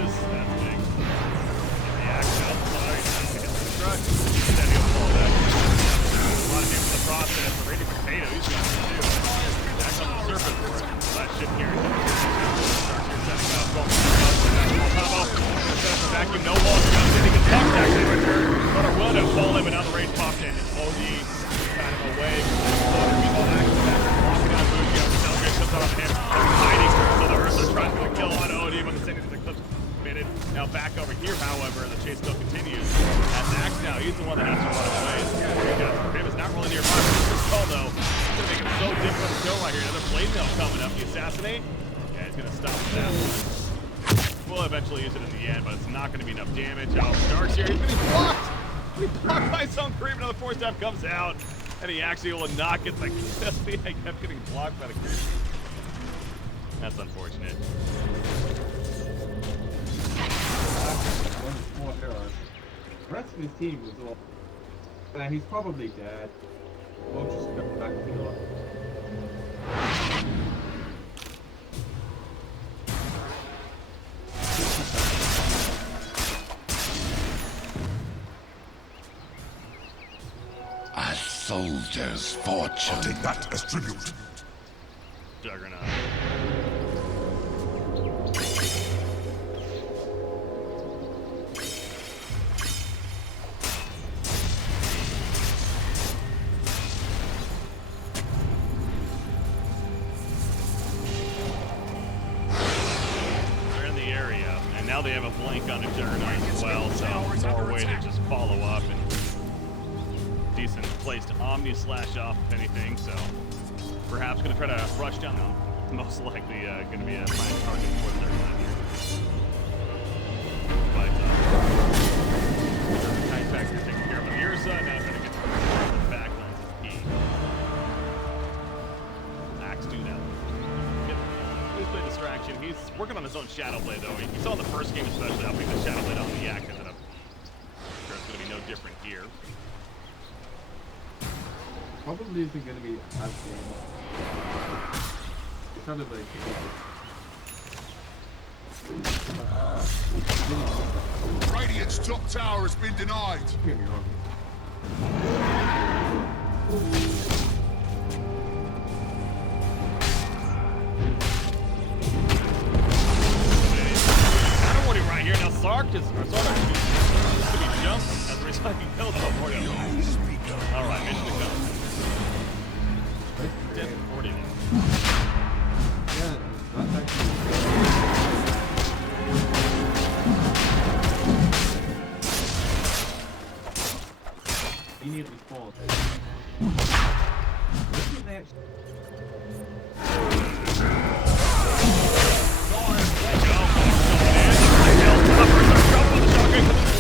misses. That's big. The action outside. Struck. Then he'll fall back. A lot of damage in the process. The Raging Potato, he's got to do. Back on the surface for it. Last ship carry. Starts here setting up. Going for vacuum. No longer got sitting in top actually return. But a run and fall in, but now the range popped in. OD kind of away. Walking out Muji. Celebrate comes out on him. Hiding. So the Ursa tries to kill on OD, but the second the clip's committed. Now back over here, however, the chase still continues. As Axe now, he's the one that has to run away. For him, is not really nearby. This call though, it's gonna make it so difficult to kill right here. Another blade mail coming up. The assassinate. Yeah, he's gonna stop with that one. We'll eventually use it in the end, but it's not gonna be enough damage. Out starts here. He's getting blocked. He's blocked by some creep. Another force staff comes out, and he actually will not get the kill. He kept getting blocked by the creep. That's unfortunate. The rest of his team was all. He's probably dead. We'll just go back to the lot. A soldier's fortune. I'll take that as tribute. Juggernaut. Now they have a blank on a Juggernaut as well, so more way to just follow up and decent place to Omni slash off if anything, so perhaps going to try to rush down them. Most likely going to be a prime target for the third time here. But tight back here taking care of the Ursa, now trying to get the back lines is key. Axe do that. Play distraction. He's working on his own Shadow Blade though. You saw in the first game especially how big the Shadow Blade on the Yak ended up. I'm sure it's going to be no different here. Probably isn't going to be as game. It sounded like Radiant's top tower has been denied. Don't get me wrong. Right here now, Sark is to be jumped as the recycling kills Morty. All right, mission to come. 10 for 40. Yeah, that's actually. Immediately falls.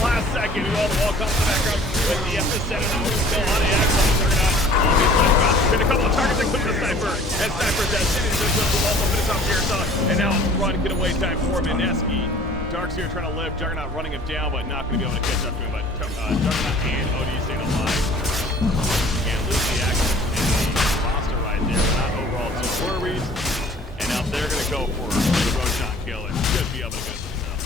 Last second, who all the wall comes in the background with the epicenter of the still on the axe on the Juggernaut. Been a couple of targets including the Sniper, and Sniper's dead. City's just will also finish off here, and now it's run, get away time for Mineski. Dark's here trying to live, Juggernaut running him down, but not going to be able to catch up to him, but Juggernaut and OD staying alive. Can't lose the action in the roster right there, but not overall too worried. And now they're going to go for the Roshan kill, and should be able to get this stuff.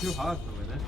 Too hard for a minute.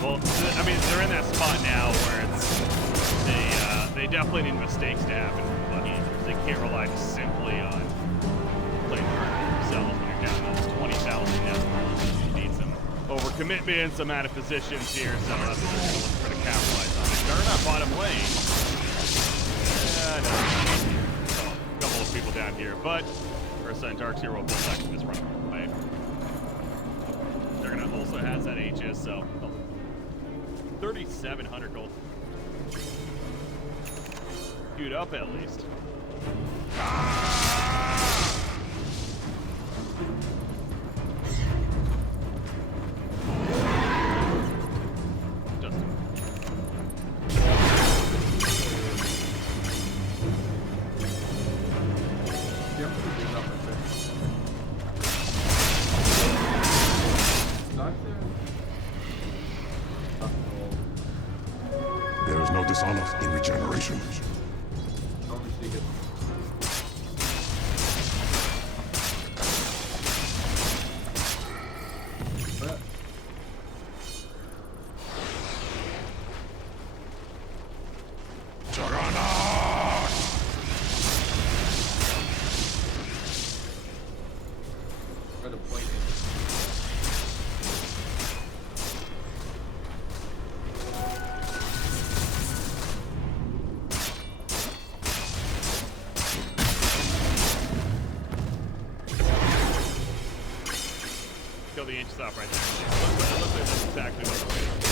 Well, I mean, they're in that spot now where it's they definitely need mistakes to happen for lucky. They can't rely just simply on playing for themselves when you're down almost 20,000 now. You need some overcommitment and some out of positions here, so that's what they're going to look for to capitalize on. Juggernaut bottom lane. No. So, a couple of people down here, but Ursa and Dark's here will pull back to this run. Right? Juggernaut also has that Aegis, so 3,700 gold. Queued up at least. Justin. There is no dishonor in regeneration. Kill the inch stop right there. It looks like that's exactly what we're waiting for.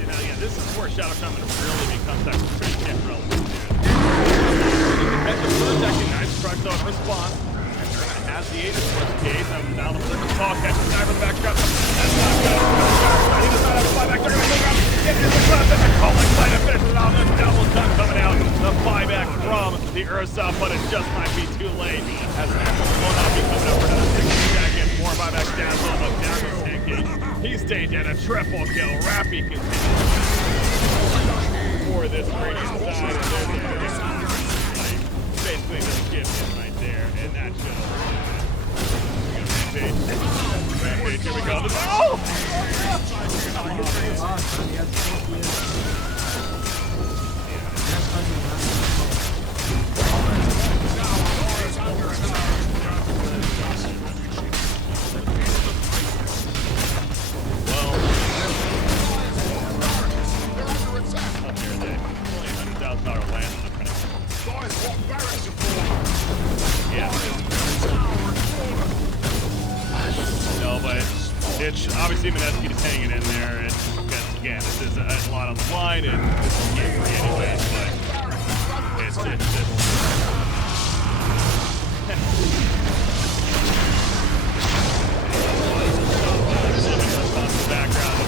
You know, yeah, this is where Shadow Shaman really becomes that pretty kid relevant, dude. Head to Zotac, nice truck zone response. Has the 8 in first case, and now the Blizzard Talk catches the guy from the backstrap. That's not good. He does not have a buyback. They're going to go around. Get in the club. There's a calling play to finish it off. The double dunk coming out. The buyback from the Ursa, but it just might be too late. As Apple will not be coming up for another 60 seconds. More buybacks down low, but down goes Mineski. He stayed dead. A triple kill. Rappy continues for this radiant side. And there's the basically just gives him right there, and that should have Rampage, here we go. Oh! Well, up here they $100,000 land on the credit. Yeah. No, but it's obviously Mineski is hanging in there, and because again, this is a lot on the line, and this is game free anyway, but it's background.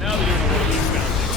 Now they're doing a little bit of bouncing.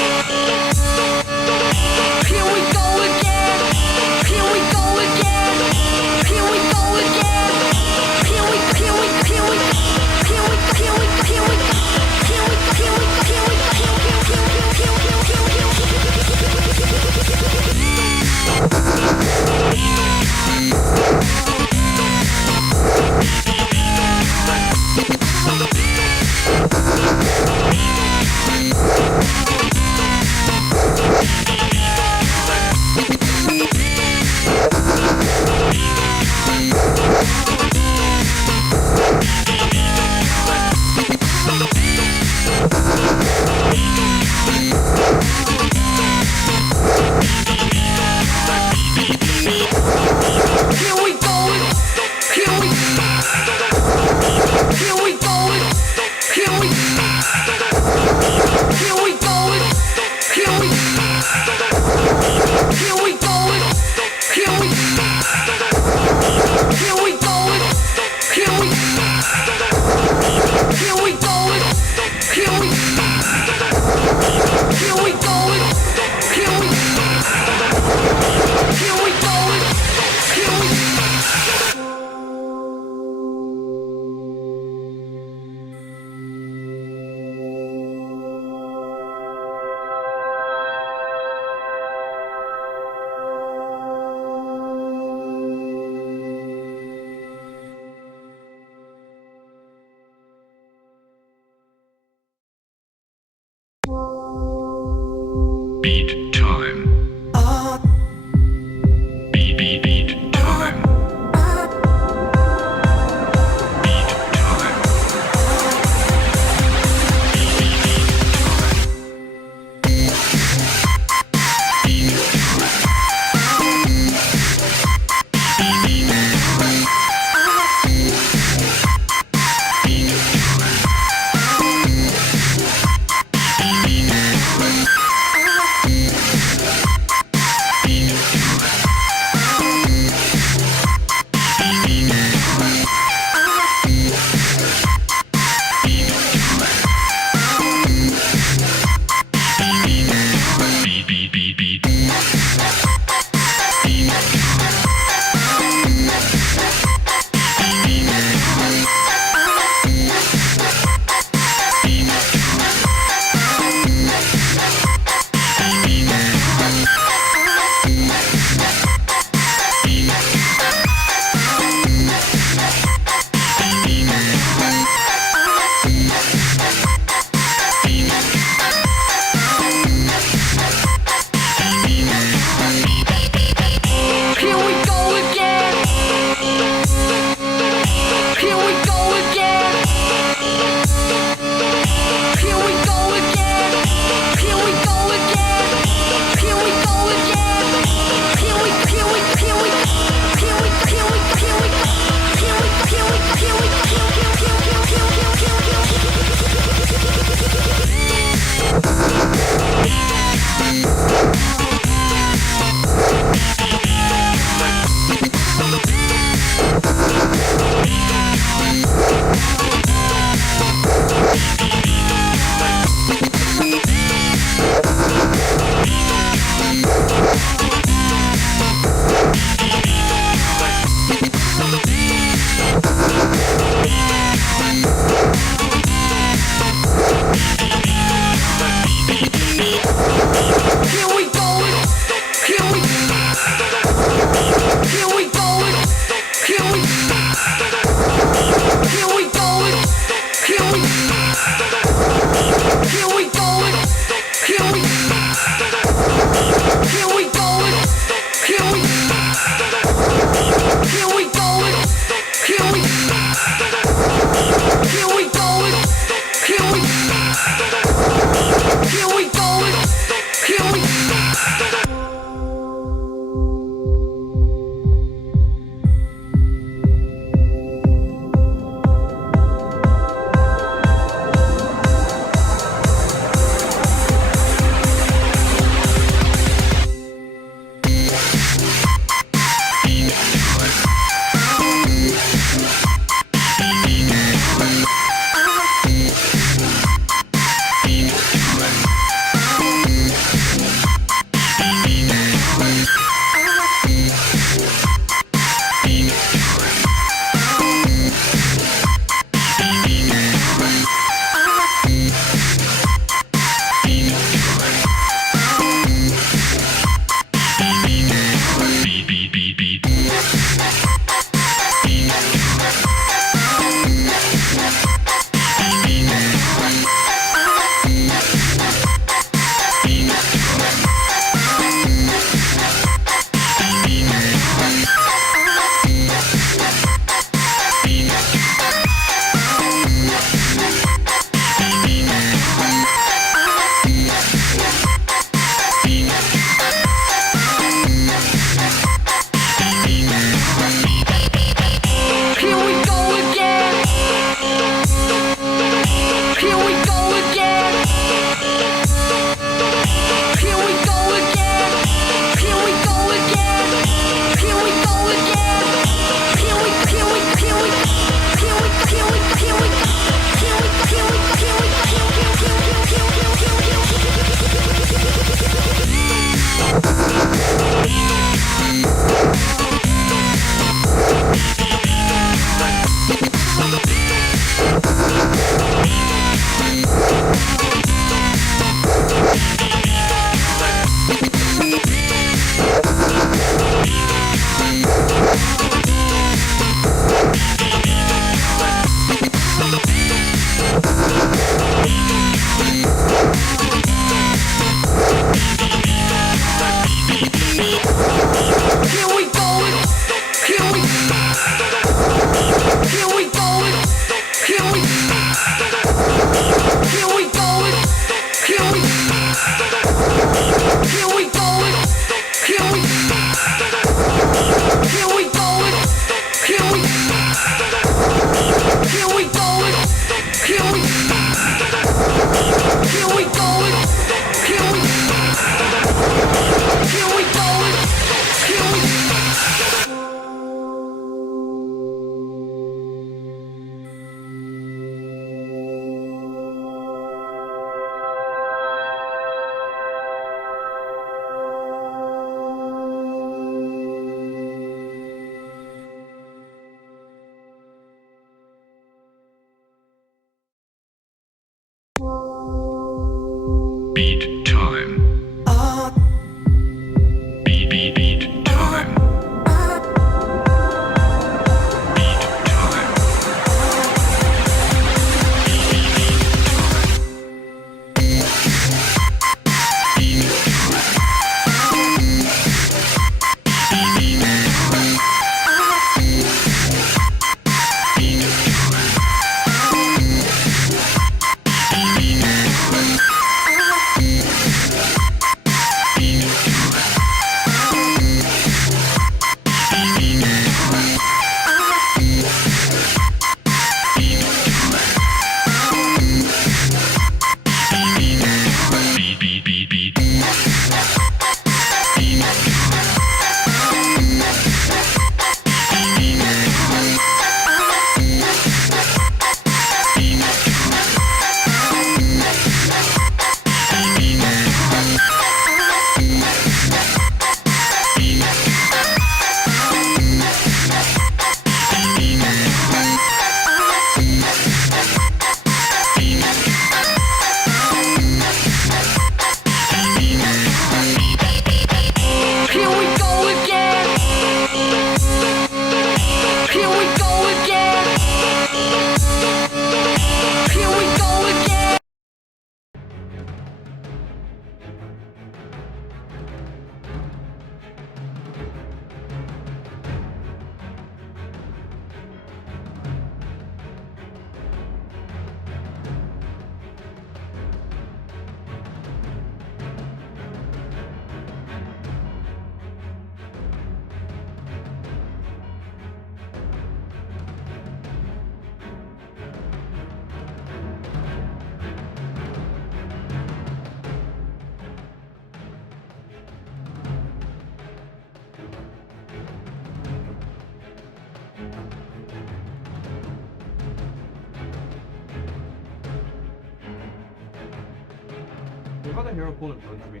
got a hero pool in front of me.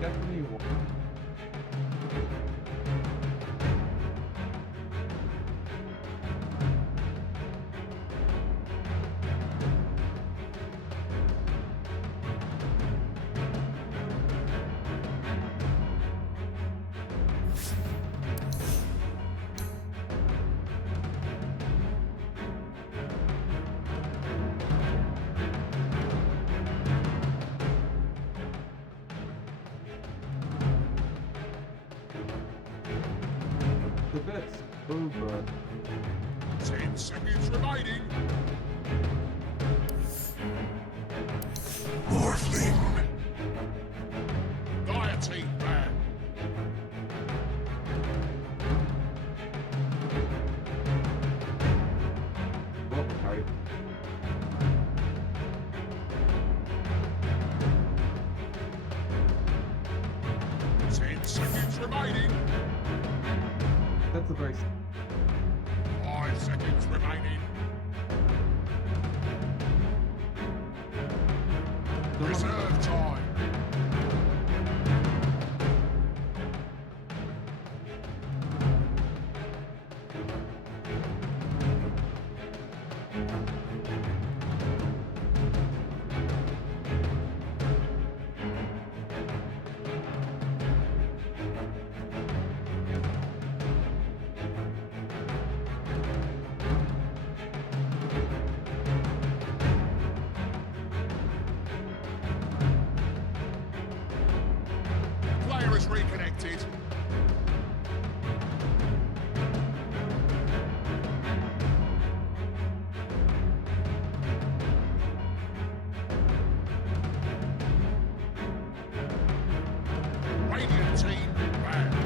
Definitely one. The bit's over. 10 seconds remaining. Morphling. Dire team ban. What the carry? Seconds remaining. That's a very 5 seconds remaining. Reserve time. Player is reconnected. Radiant team ban.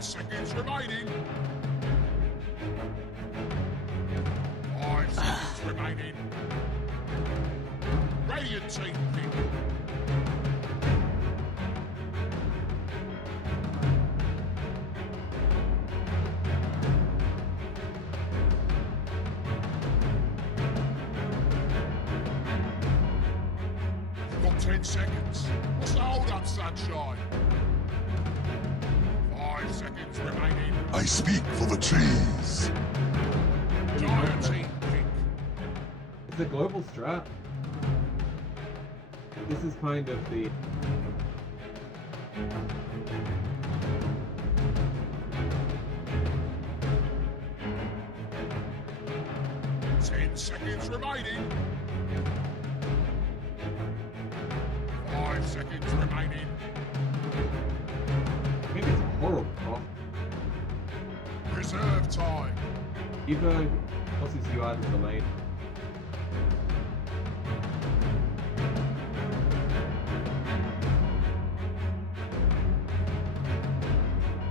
Seconds remaining. 5 seconds remaining. Radiant team pick. You've got 10 seconds. What's the hold up, sunshine? 5 seconds remaining. I speak for the trees. Dire team pick. It's a global strat. This is kind of the 10 seconds remaining. 5 seconds remaining. I think it's horrible. Reserve time. Either forces you out of the lane.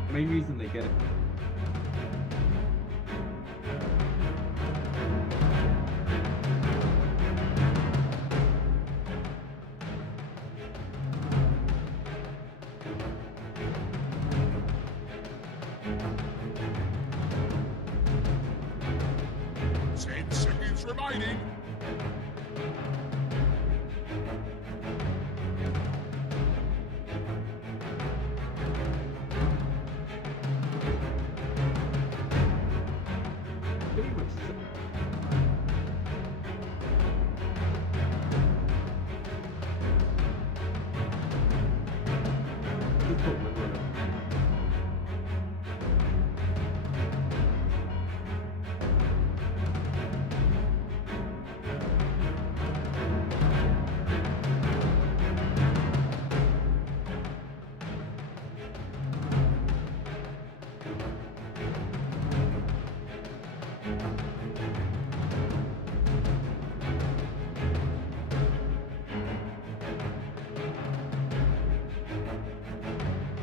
The main reason they get it. Remaining. Pretty much so. Just put one on it.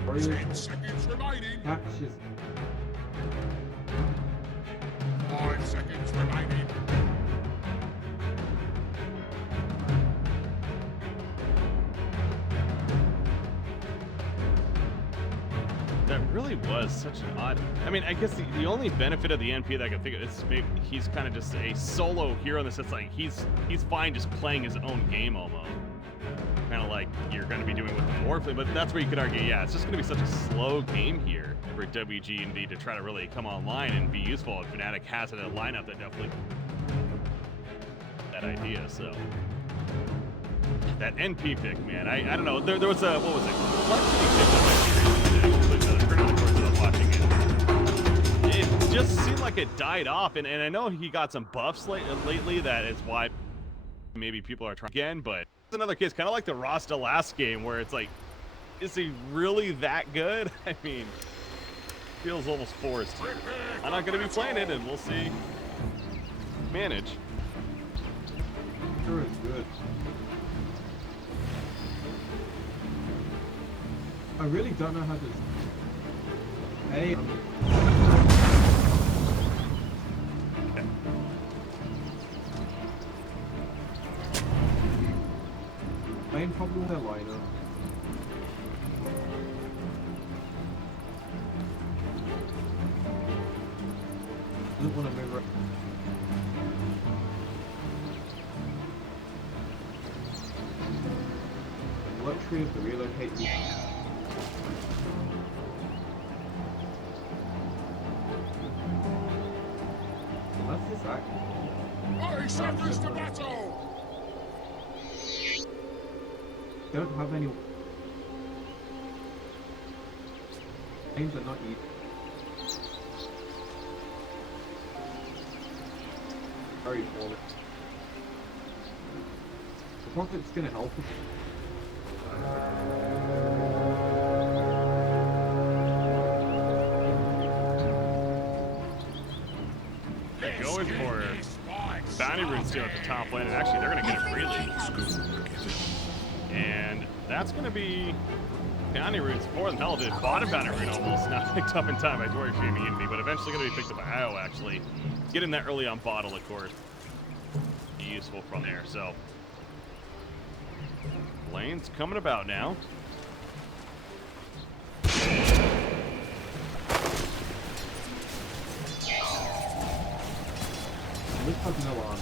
Warriors 10 seconds remaining. catches. 5 seconds remaining. really was such an odd. I mean, I guess the only benefit of the NP that I can think of is maybe he's kind of just a solo hero in the sense like he's fine just playing his own game almost. Kind of like you're going to be doing with the Morphling, but that's where you could argue, yeah, it's just going to be such a slow game here for WG.Unity to try to really come online and be useful. And Fnatic has it in a lineup that definitely that idea. So that NP pick, man, I don't know. There was a what was it? It just seemed like it died off, and I know he got some buffs lately. That is why maybe people are trying again, but it's another case, kind of like the Rasta last game, where it's like, is he really that good? I mean, feels almost forced. I'm not going to be playing it, and we'll see. Manage. Sure, it's good. I really don't know how to. Hey. Main problem with their lineup. Doesn't want to move around. The luxury of the relocate. That's this act. Hey, settlers to battle! Don't have any names are not easy. Very poorly. The Prophet's gonna help us. They're going for bounty runes still at the top lane, and actually they're going to get it freely. And that's going to be bounty runes for them. Hell, it bought a bounty rune almost, not picked up in time by WG.Unity, but eventually going to be picked up by IO actually. Getting that early on bottle, of course, be useful from there. So lane's coming about now. This has no on.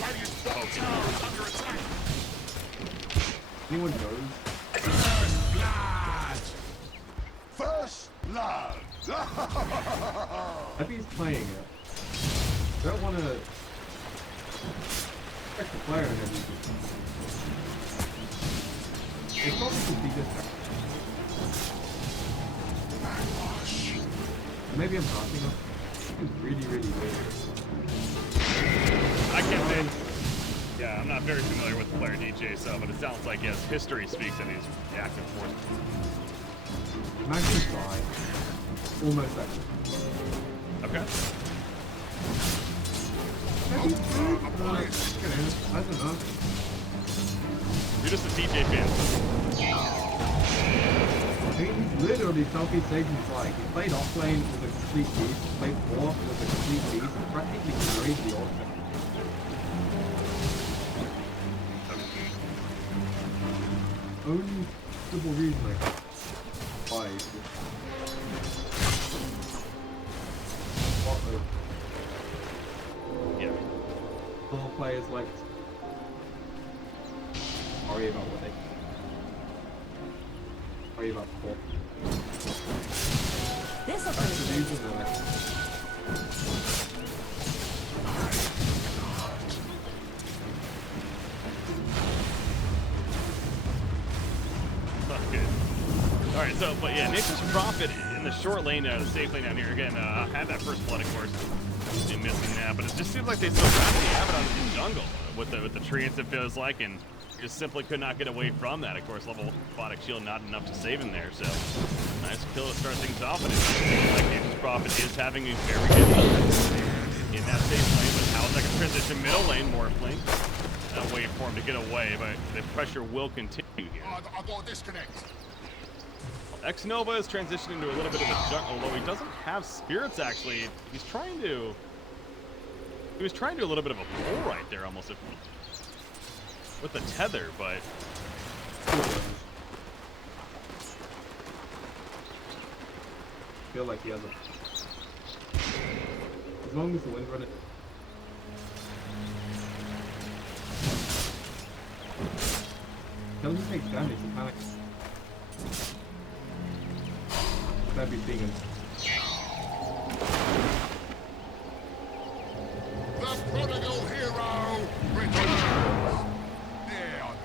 Radiant's bottom tower is under attack! Anyone knows? First blood! First blood. If he's playing it, don't want to check the player and everything. It's probably the biggest. Maybe I'm harping up. It's really, really weird. I can't say. Yeah, I'm not very familiar with the player DJ, so, but it sounds like, yes, history speaks and he's active force. Magnus died. Almost active. Okay. Maybe good. I don't know. You're just a DJ fan. I mean, he's literally Southeast Asian's like, he played offlane with a complete beast, played fourth with a complete beast, and practically carried the offlane. Only simple reason I got why. Yeah. All players like worry about what they worry about four. This That's the reason that Alright, so, but yeah, Nature's Prophet in the short lane, the safe lane down here, again, had that first blood, of course. Been missing that, but it just seems like they still practically have it on the jungle with the treants, it feels like, and just simply could not get away from that. Of course, level Photic Shield not enough to save him there, so nice kill to start things off, and it seems like Nature's Prophet is having a very good time in that safe lane, but how is that going to transition middle lane, Morphling? Wait for him to get away, but the pressure will continue here. I got a disconnect. X-Nova is transitioning to a little bit of a jungle, although he doesn't have spirits actually. He was trying to do a little bit of a pull right there almost. with the tether, but I feel like he has a... As long as the wind running... Doesn't take damage, he kind of... That'd be being The prodigal hero returns. Down.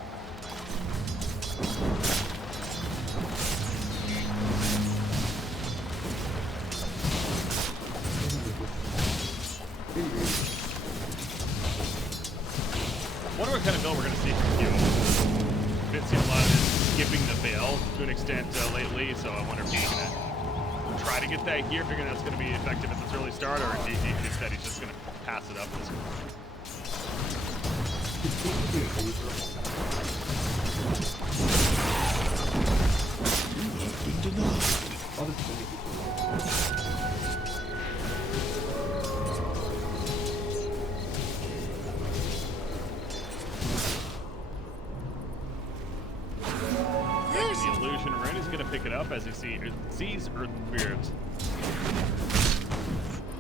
wonder what kind of build we're going to see from Q. Been seeing a lot of this skipping the veil to an extent lately, so I wonder if he's going to try to get that here, figuring that's going to be effective at this early start, or do you think that he's just going to pass it up this one? The illusion rune is going to pick it up as he sees Earth Spirits.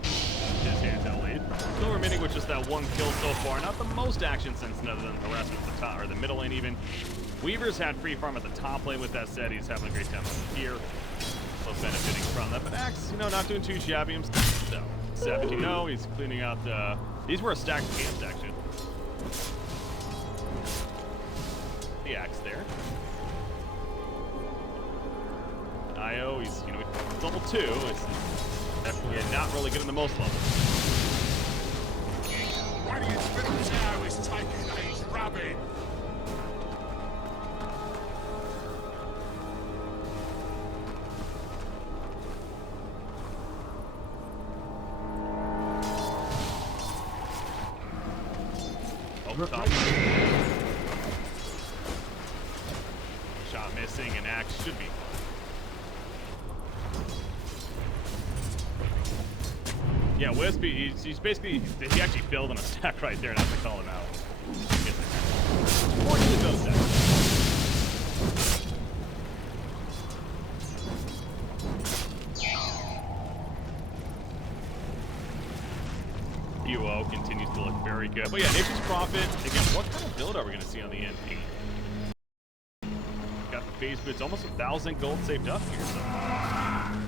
His hands out lead. Still remaining with just that one kill so far. Not the most action sensitive than the rest of the top, or the middle lane even. Weaver's had free farm at the top lane. With that said, he's having a great time here. So benefiting from that. But Axe, you know, not doing too shabby himself. So, 17-0, he's cleaning out these were a stacked camps, actually. The Axe there. IO, he's, you know, level 2. It's definitely not really good in the most levels. Radiant's middle tower is taking a drubbing. Top. Shot missing, and Axe should be. Yeah, Wispy, he's basically, he actually failed on a stack right there, not to call him out. Fortunately, those stacks. UO continues to look very good. But yeah, Nature's Prophet, again, what kind of build are we going to see on the NP? Got the phase boots, almost 1,000 gold saved up here, so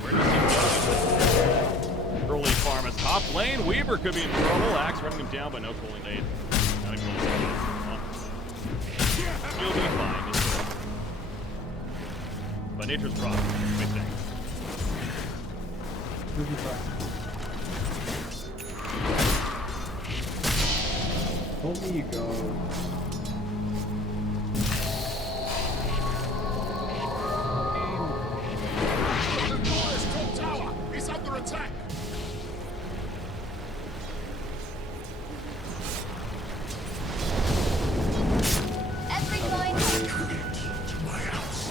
where does he go? Early farm is top lane. Weaver could be in trouble. Axe running him down, but no cooling aid. Not even really He'll be fine. But Nature's Prophet, big thing. Only you go. The Dire's top tower is under attack. Everyone, To my house.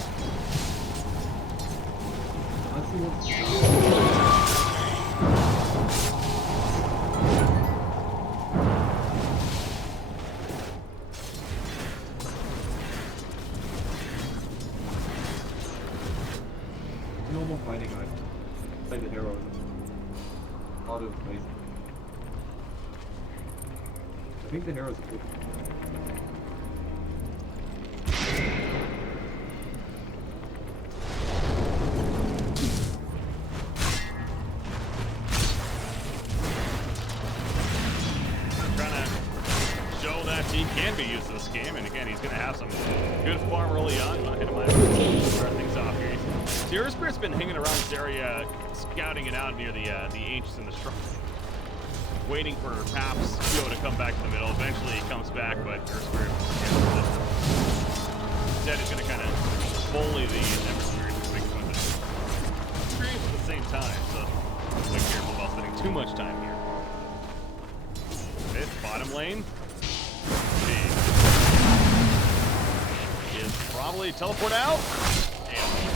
Let's see what's... Normal fighting item. Play the heroes. Out of place. I think the heroes are good. Trying to show that he can be used in this game, and again, he's going to have some good farm early on. Not hit him out. Start things off here. Earth Spirit's been hanging around this area, scouting it out near the Ancients and the Shrine, waiting for perhaps Q to come back to the middle. Eventually, he comes back, but Earth Spirit instead is going to kind of bully the Ember Spirit to make some experience at the same time. So, be careful about spending too much time here. Mid, bottom lane. Big. Is probably teleport out. And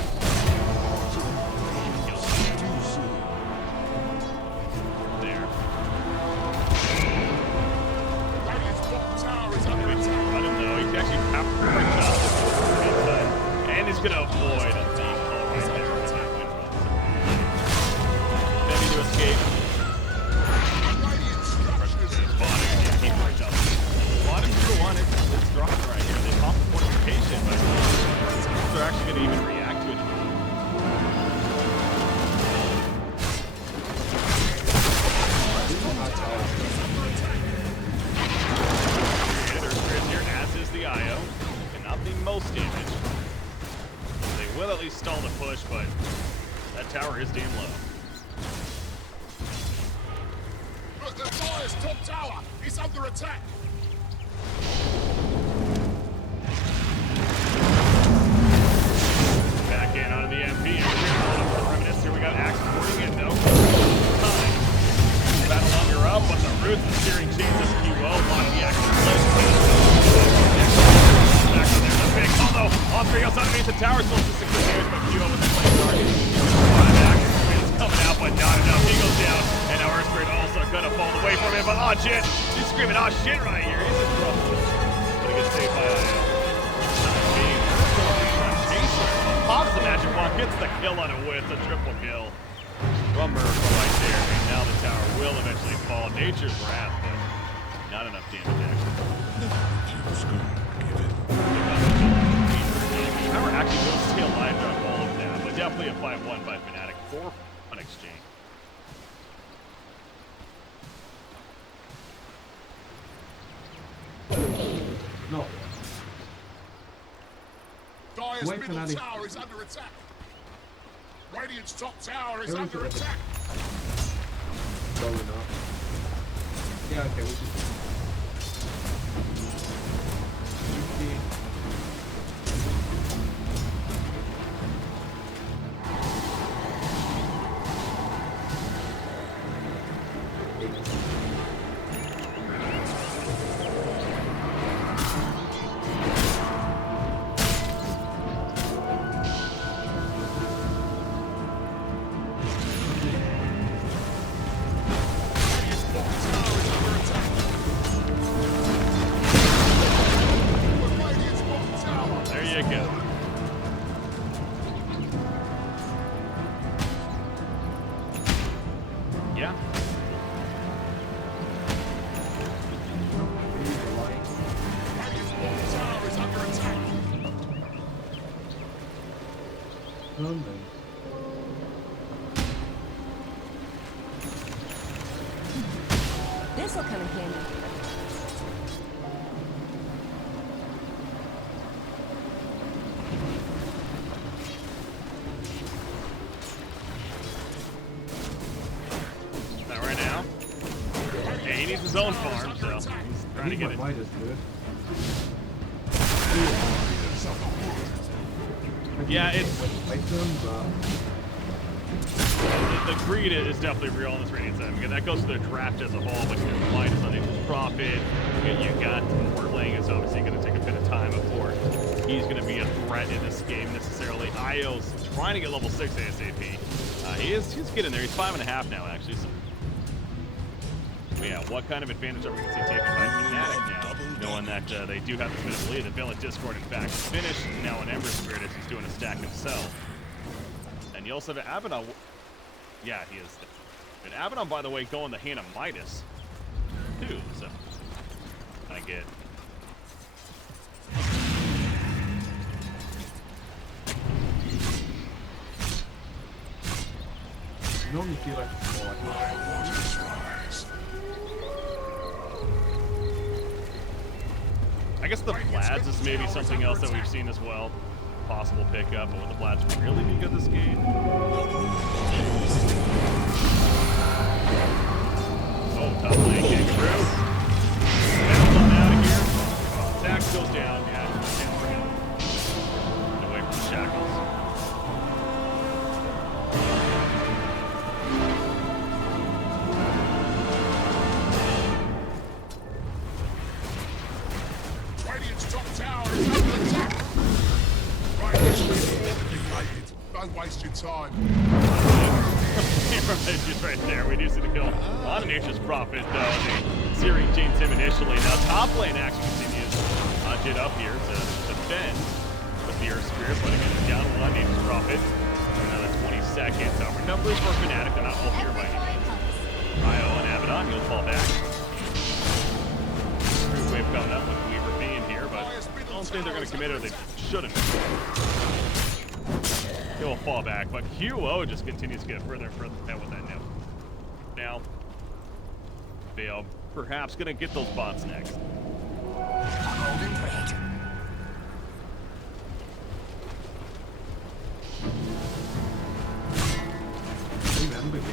there. Radiant's top tower is under attack. I don't know. He actually have a perfect job inside. And he's going to avoid the call right there. Then he to escape. It's dropping right here. They pop the fortification, but they're actually going to even react to it. There's here, as is the IO. Cannot be most damage. They will at least stall the push, but that tower is damn low. Look, the Dire's top tower is under attack. Back in onto the MP. Here we got Axe porting in, though. Battle on your up, but the roots and steering chains this key well. Lock the Axe in place. Back on there's a big combo. All three goes underneath the tower, still just 6 damage, but Q with the play target. Axe is coming out, but not enough. He goes down, and now Earthquake also gonna fall away from him, but oh shit! She's screaming, oh shit right here. He's in trouble. But he gets saved by IO. Pops the magic wand, gets the kill on it with a triple kill. From Miracle right there, and now the tower will eventually fall. Nature's Wrath, but not enough damage actually. Tower actually will steal live drop all of that, but definitely a 5-1 by Fnatic. 4 on exchange. No. Dire's Wait, middle Fnatic. tower is under attack. Radiant's top tower is There is under a- attack. Going up. Yeah, okay, we just... There you go. Yeah. Radiant's bottom tower is under attack. This'll come in handy. Not right now. Yeah, he needs his own farm, so he's trying to get it. Might is good. Yeah, it's Like them, but... the greed is definitely real on this Radiant side. Because that goes to their draft as a whole, but your line is unable to profit. You got more playing, it's obviously going to take a bit of time before he's going to be a threat in this game necessarily. IO's trying to get level 6 ASAP. He's getting there. He's 5.5 now, actually. So. But yeah, what kind of advantage are we going to see taken by Fnatic now, knowing that they do have this bit of lead? The Village Discord, in fact, finished now an Ember Spirit as he's doing a stack himself. And you also have Abaddon. Yeah, he is. And Abaddon, by the way, going the hand of Midas, too. So, I get. You normally feel like it's more like... I guess the Vlads is maybe something else that we've seen as well. Possible pickup, but would the Vlads really be good this game? Oh, top lane getting through. Bounce on out of here. Tax goes down. Yeah, it's down for him. Get away from the shackles. Radiant's top tower is under attack. Don't waste your time. Just right there. We do see the kill on Nature's Prophet, though. The Searing chains him initially. Now top lane action continues. Jit up here to defend the Fear Spirit, putting it down one, need to drop it. Another 20 seconds. Our numbers for Fnatic are not all here by any means. Ryo and Abaddon, he'll fall back. Group wave coming up with Weaver being here, but I don't think they're going to commit or they shouldn't. He will fall back, but QO just continues to get further and further ahead with that nip. Now, Vale perhaps going to get those bots next. Remember game.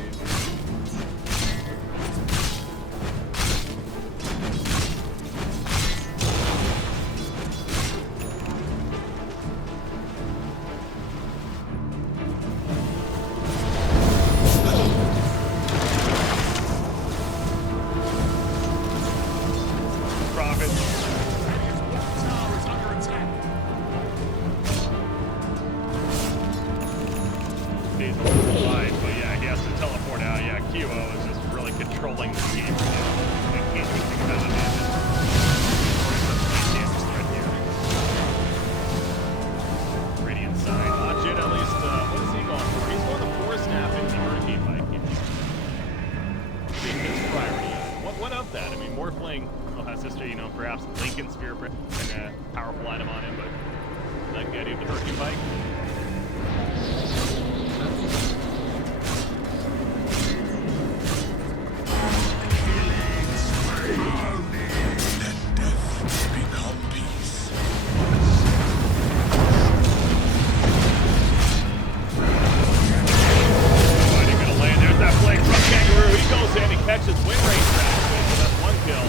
Prophet. Radiant's bottom tower is under attack. Stays alive, but yeah, he has to teleport out. Yeah, QO is just really controlling this game right now. And can't do anything about it. Damage threat here. Radiant side. Jit at least, what is he going for? He's going the Force Staff and the Hurricane Bike. Being his priority. What of that? I mean, Morphling has history, you know, perhaps Lincoln Sphere and a powerful item on him, but like the idea of the Hurricane Bike. Become peace. Mighty gonna land. There's that flank from Kangaroo. He goes in, he catches win rate track. That's one kill.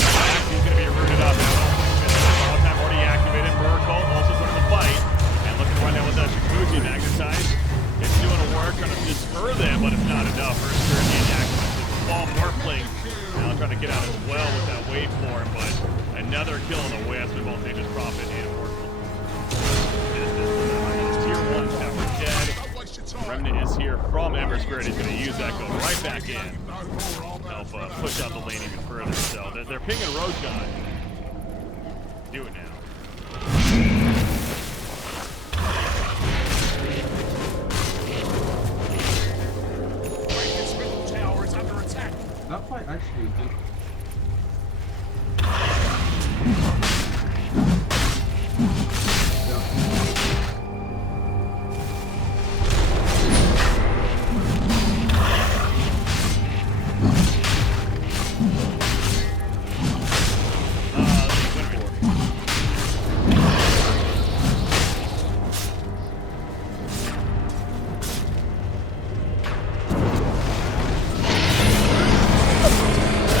Back, he's gonna be rooted up now. All time already activated. Miracle also put in the fight. And looking to run down with that Shikuji magnetized. It's doing a work, trying to deter them, but it's not enough. First turn in activated. Ball Morphling now trying to get out as well with that waveform, but another kill in the wisp with both Nature's Prophet and Morphling. Tier 1 tower dead. Don't waste your time. Remnant is here from Ember Spirit. He's going to use that, go right back in. Help push out the lane even further. So they're pinging Roshan. Do it now. Radiant's middle tower is under attack. That fight actually did.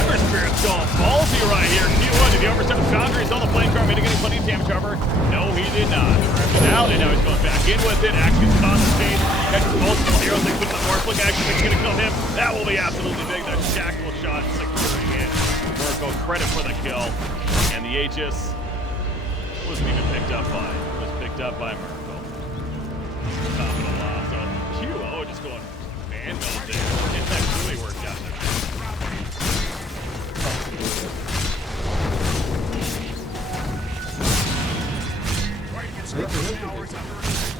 Ember Spirit's going ballsy right here. Q1, did he overstep his boundaries on the flame car? Made it getting plenty of damage cover. No, he did not. Ripped it out, and now he's going back in with it. Actually, on the stage. Catches multiple heroes. They put the Morphling action. It's going to kill him. That will be absolutely big. That shackle shot securing it. Miracle credit for the kill. And the Aegis wasn't even picked up by. It was picked up by Miracle. Top of the loss. So QO just going man mode there. And that really worked out there. Radiant's middle tower is under attack.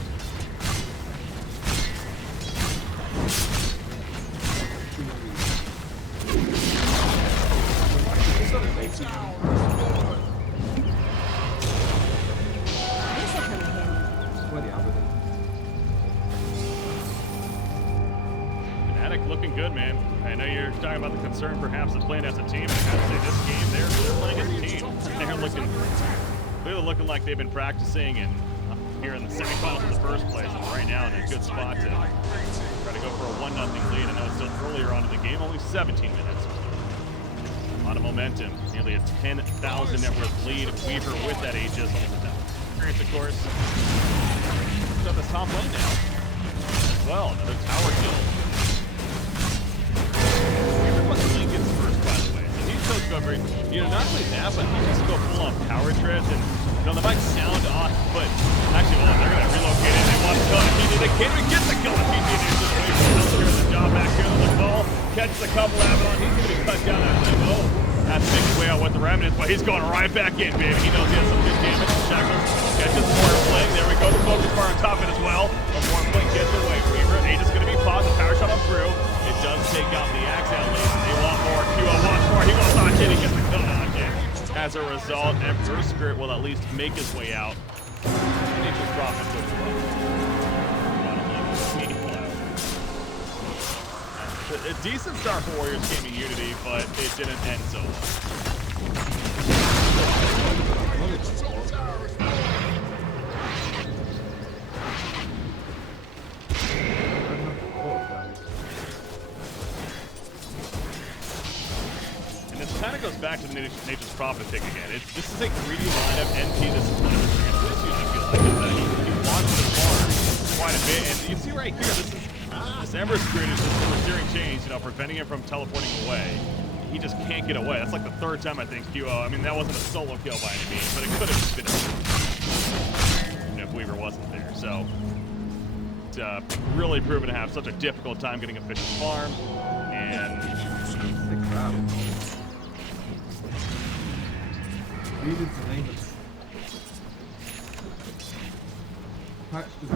Where the Abaddon? Fnatic looking good, man. I know you're talking about the concern perhaps of playing as a team. I gotta say this game, they're playing as a team. They're looking clearly looking like they've been practicing and here in the semifinals in the first place. And right now in a good spot to try to go for a 1-0 lead. I know it's still earlier on in the game, only 17 minutes. A lot of momentum, nearly a 10,000 net worth lead. Weaver with that Aegis, with that experience, of course. He's on the top lane now as well. Another tower kill. Weaver was Lincoln's first, by the way. So he's still going very, not only that, but he just go full on power treads and they might sound off, but actually, well, they're going to relocate it. They want to kill the TD. They can't even get the kill on TD. They're just waiting for the ball. Catches a couple Abaddon. He's going to be cut down. Oh, Has to make his way out with the remnants, but he's going right back in, baby. He knows he has some good damage. Shackles catches Morphling. There we go. The focus bar on top of it as well. But Morphling gets away. Weaver, Ada's going to be paused. The power shot on through. It does take out the axe at least. They want more. QO wants more. He wants on hit. He gets the kill on hit. As a result, Emperor Spirit will at least make his way out. Nature's Prophet took the run. A decent start for Warriors Gaming Unity, but it didn't end so well. And this kind of goes back to the Nature's Prophet thing again. This is a greedy lineup. NP, this is one of his biggest issues, I feel like, is that he wants to farm quite a bit. And you see right here, this Ember Spirit is just a searing change, preventing him from teleporting away. He just can't get away. That's like the third time I think QO. I mean, that wasn't a solo kill by any means, but it could have been if Weaver wasn't there. So it's really proven to have such a difficult time getting a fish farm. And Read the name of patch to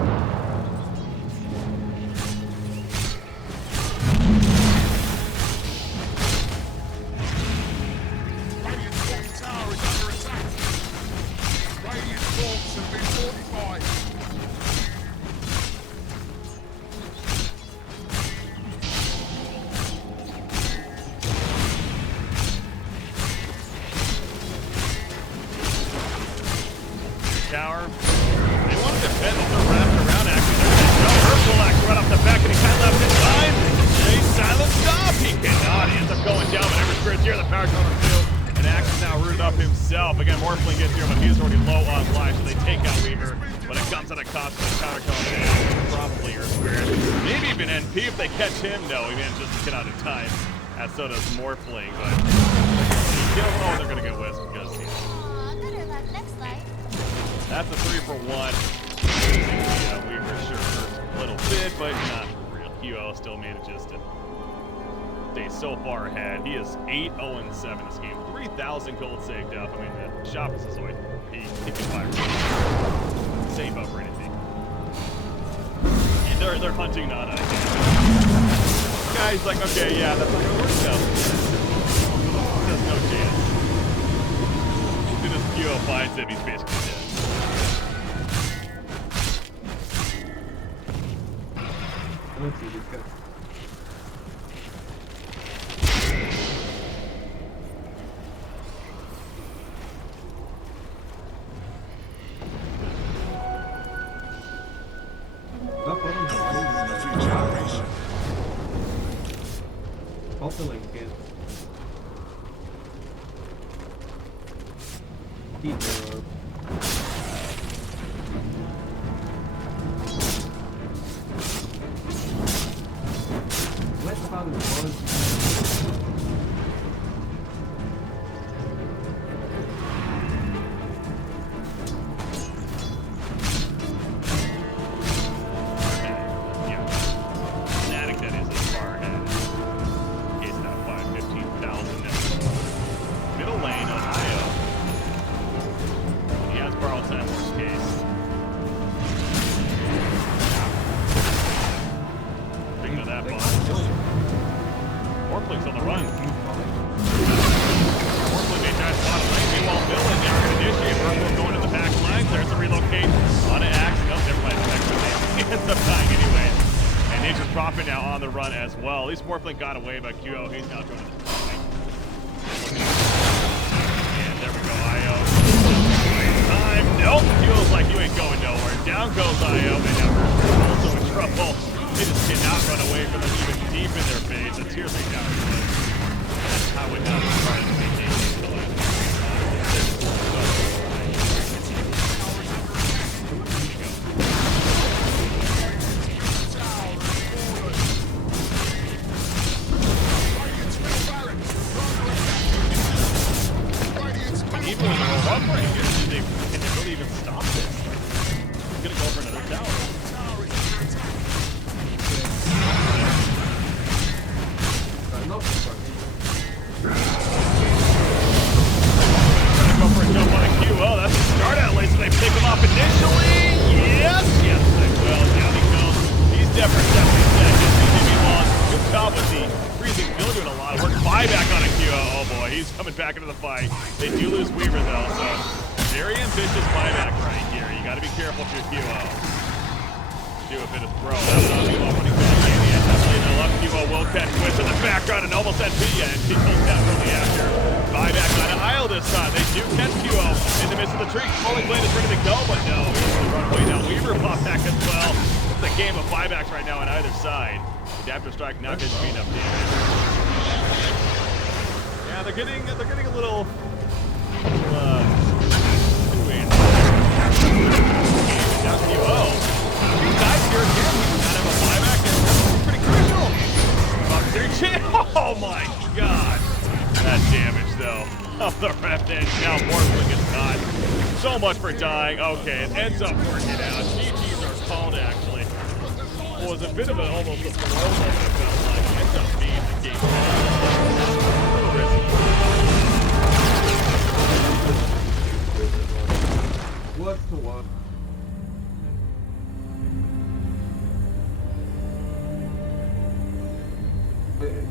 tower. They want to defend, but they're wrapped around actually. There's no Urkel axe right off the back, and he kind of left in time. A silent stop. He cannot. He ends up going down, but Ember Spirit's here. The power counter too. And Axe is now rooted up himself. Again, Morphling gets here, but he's already low on life, so they take out Weaver. But it comes at a cost of the counter coming down. Probably Earth Spirit. Maybe even NP if they catch him. No, he manages to get out in time. As so does Morphling, but you don't know they're going to get Wisp because Better luck next life. that's a 3-for-1. Yeah, Weaver sure hurts a little bit, but not for real. QL still manages to stay so far ahead. He is 8-0-7 this game. 3,000 gold saved up. I mean, the shop is his way. He can fire. Save up for anything. And they're hunting Nana again. Guy's like, okay, yeah, that's not gonna work though. There's no chance. As soon as QL finds him, he's basically dead. let's see, let's go. Pop the link in. Keep the let's find the Yeah. Fnatic, that is as far ahead. Case that 515,000 now. Middle lane on IO. He has borrowed time worst case. Thinking of that boss. Morphling's on the run. Morphling made that spot of lane. Meanwhile, Bill and they're going to initiate. Urkel going to the back line. There's a relocate on an axe. No, never mind. He ends up dying anyways. And Nature's Prophet now on the run as well. At least Morphling got away, but QO, he's now going to the point. And there we go, IO. Time. Nope. Feels like you ain't going nowhere. Down goes IO. And now Urkel also in trouble. They just cannot run away from them even deep in their face. It's here they down. That's how it happens. Right at the beginning. Even when they're up right here, can they really even stop this? He's gonna go for another tower. They do lose Weaver though, so very ambitious buyback right here. You got to be careful with your QO. Do a bit of throw. That's not QO running back in the end. The left QO will catch Wish in the background and almost at B end. He pulls that really after. Buyback on an aisle this time. They do catch QO in the midst of the tree. Falling Blade is ready to go, but no. He has to run away now. Weaver pop back as well. It's a game of buybacks right now on either side. Adaptive strike not going to be enough damage. Yeah, they're getting a little down QO. Two guys here again. Kind of a buyback and that's pretty crucial. Oh my god. That damage though. Of the Revenant. Now Morphling is not. So much for dying. Okay, it ends up working out. GG's are called actually. It was a bit of almost a throw moment, it felt like. It ends up being the game. A little risky. What's the one?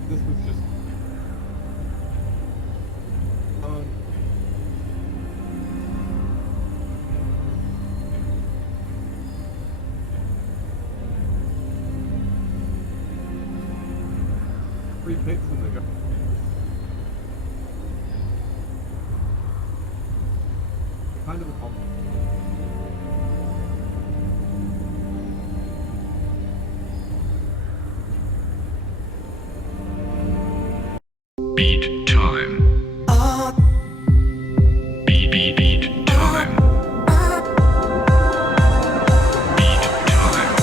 This was just... Three picks in the go. Kind of a compliment. Beat time. Beat time. Beat time.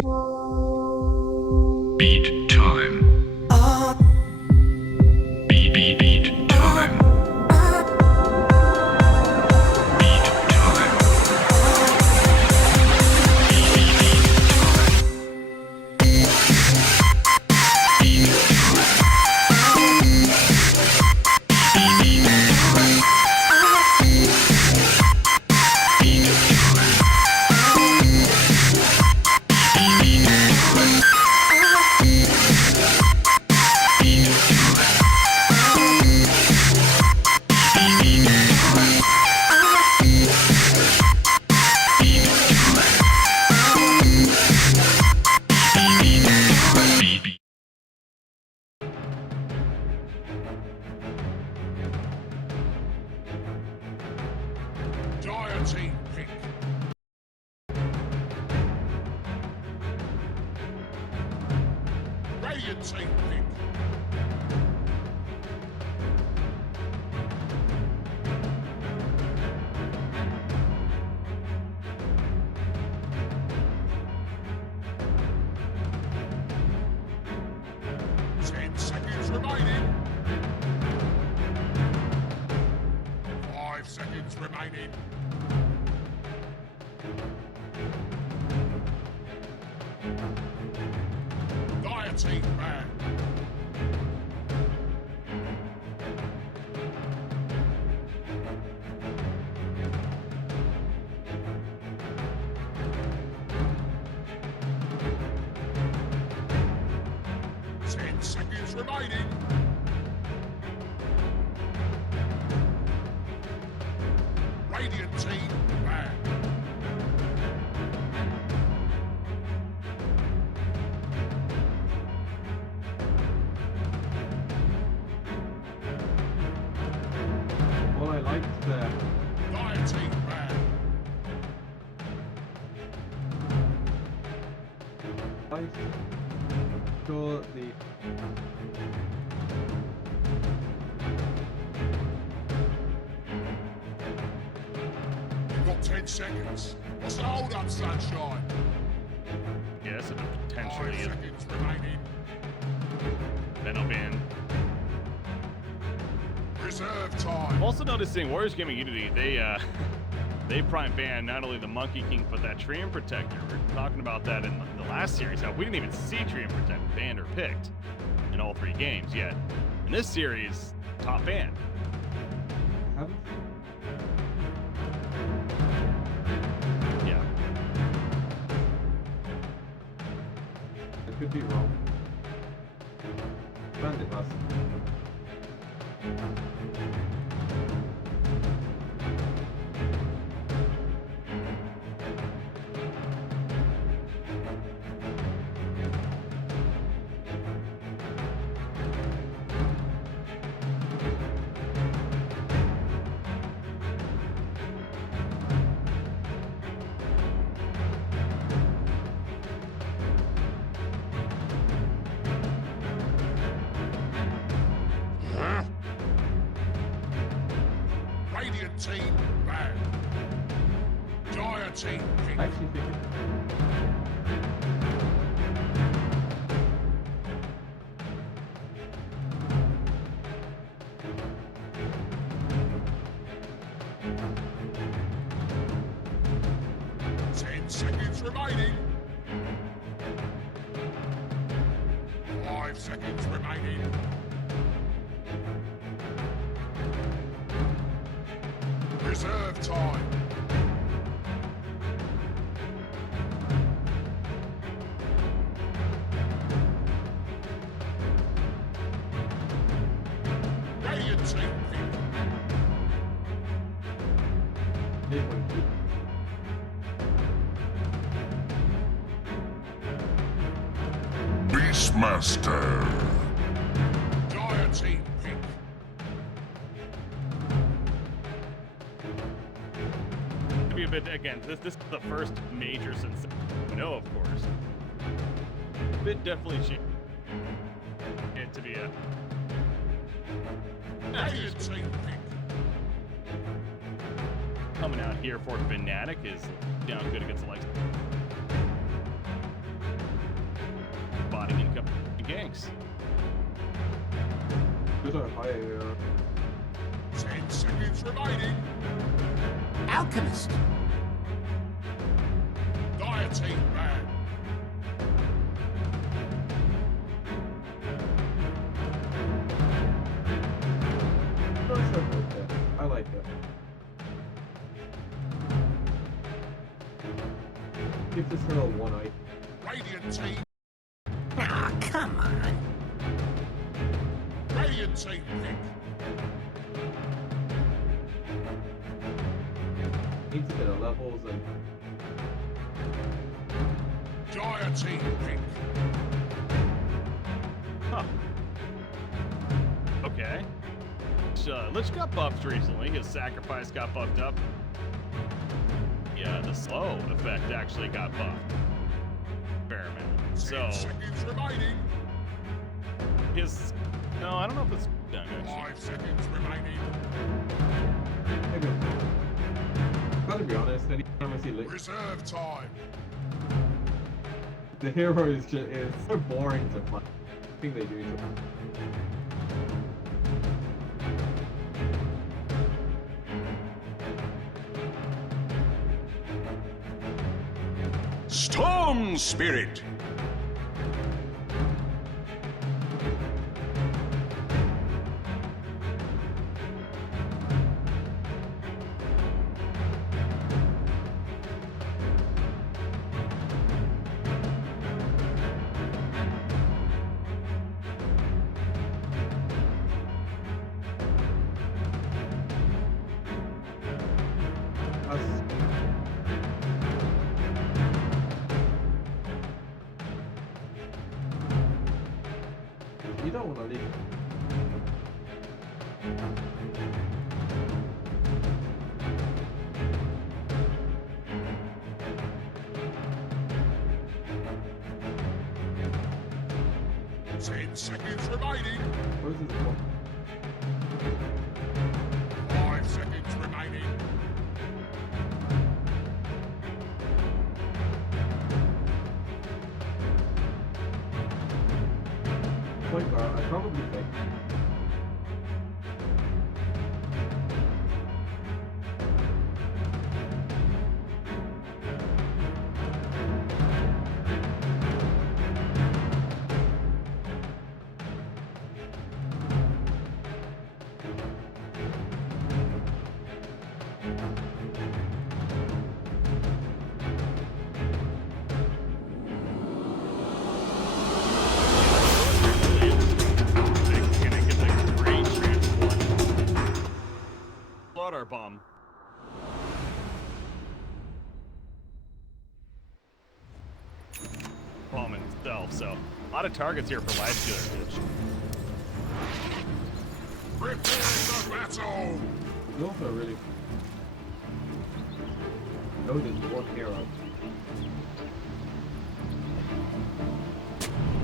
Beat time. Beat time. Beat time. Dire team pick. Radiant team pick. Ten seconds remaining. 5 seconds remaining. Dire team man. Ten seconds remaining. Radiant team man. All I liked there. Dire team man. Sure, the You've got 10 seconds. What's the hold up, sunshine? Yes, it 5 potentially is. seconds remaining. Then I'll ban. Reserve time. I'm also noticing Warriors Gaming Unity, they prime ban not only the Monkey King, but that Treant Protector. We were talking about that in the last series, how we didn't even see Treant Protect banned or picked in all 3 games yet. In this series, top ban. haven't. Yeah. I could be wrong. Bandit last. Radiant team man. Dire team pick. I actually think it. Ten seconds remaining. 5 seconds remaining. Reserve time. Radiant team pick. Big one. Beastmaster. Dire team pick. To be a bit, again, this is the first major since no, of course. Bit definitely cheap. It to be a Radiant team pick. coming out here for Fnatic is down good against the likes. ganks. Those are high. 10 seconds remaining. Alchemist. Dire team bad. Nice effort there. I like it. Give this hero one eye. Radiant team. Ah, come on. Radiant team pick. Needs a bit of levels and Dire team pick. Huh. Okay. Lich got buffed recently. His sacrifice got buffed up. Yeah, the slow effect actually got buffed. Fair amount. 10 So seconds remaining. his no, I don't know if it's done actually. 5 seconds remaining. maybe. Gotta be honest, anytime I see Reserve time. the hero is so boring to play. I think they do to Storm Spirit. us. You don't want to leave. Ten seconds remaining. What is this for? 5 seconds remaining. Point guard, I probably think. Slaughter bomb. Bomb itself, so a lot of targets here for Lifestealer. Prepare the battle. You also really know this one hero.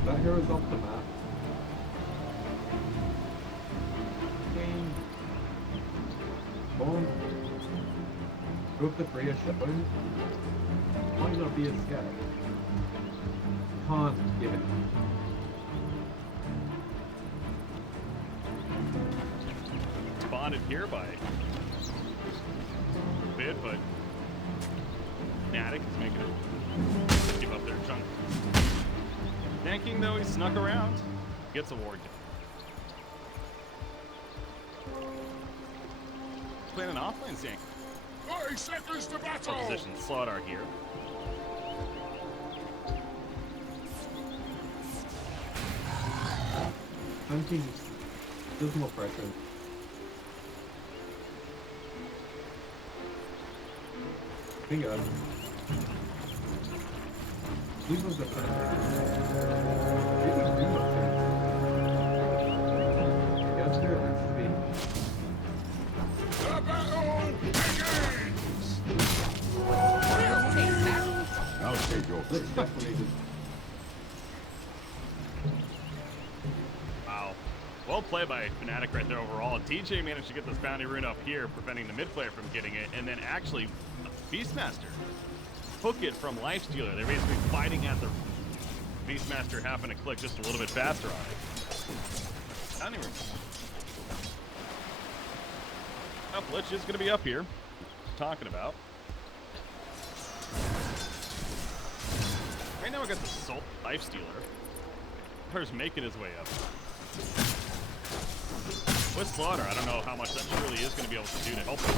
That hero's off the map. Game. Boom. Go up the Freya Shepard. Might not be a scared. Can't give it. Spotted here by bit, but Fnatic is making it give up their chunk. Tanking though, he snuck around. Gets a ward. Playing an offlane sync. 30 seconds to battle. Position Slaughter here. Hunting does more pressure. Bingo. These ones are kind of really do much damage. Yes, sir, let's see. The battle begins. I'll take your Let's definitely just Wow. Well played by Fnatic right there overall. DJ managed to get this bounty rune up here, preventing the mid player from getting it, and then actually Beastmaster took it from Lifestealer. They're basically fighting at the Beastmaster happened to click just a little bit faster on it. I don't even... Now, Blitch is going to be up here. Talking about. Right now we got the Soul Life Stealer. Who's making his way up. With Slaughter, I don't know how much that truly is going to be able to do to help him.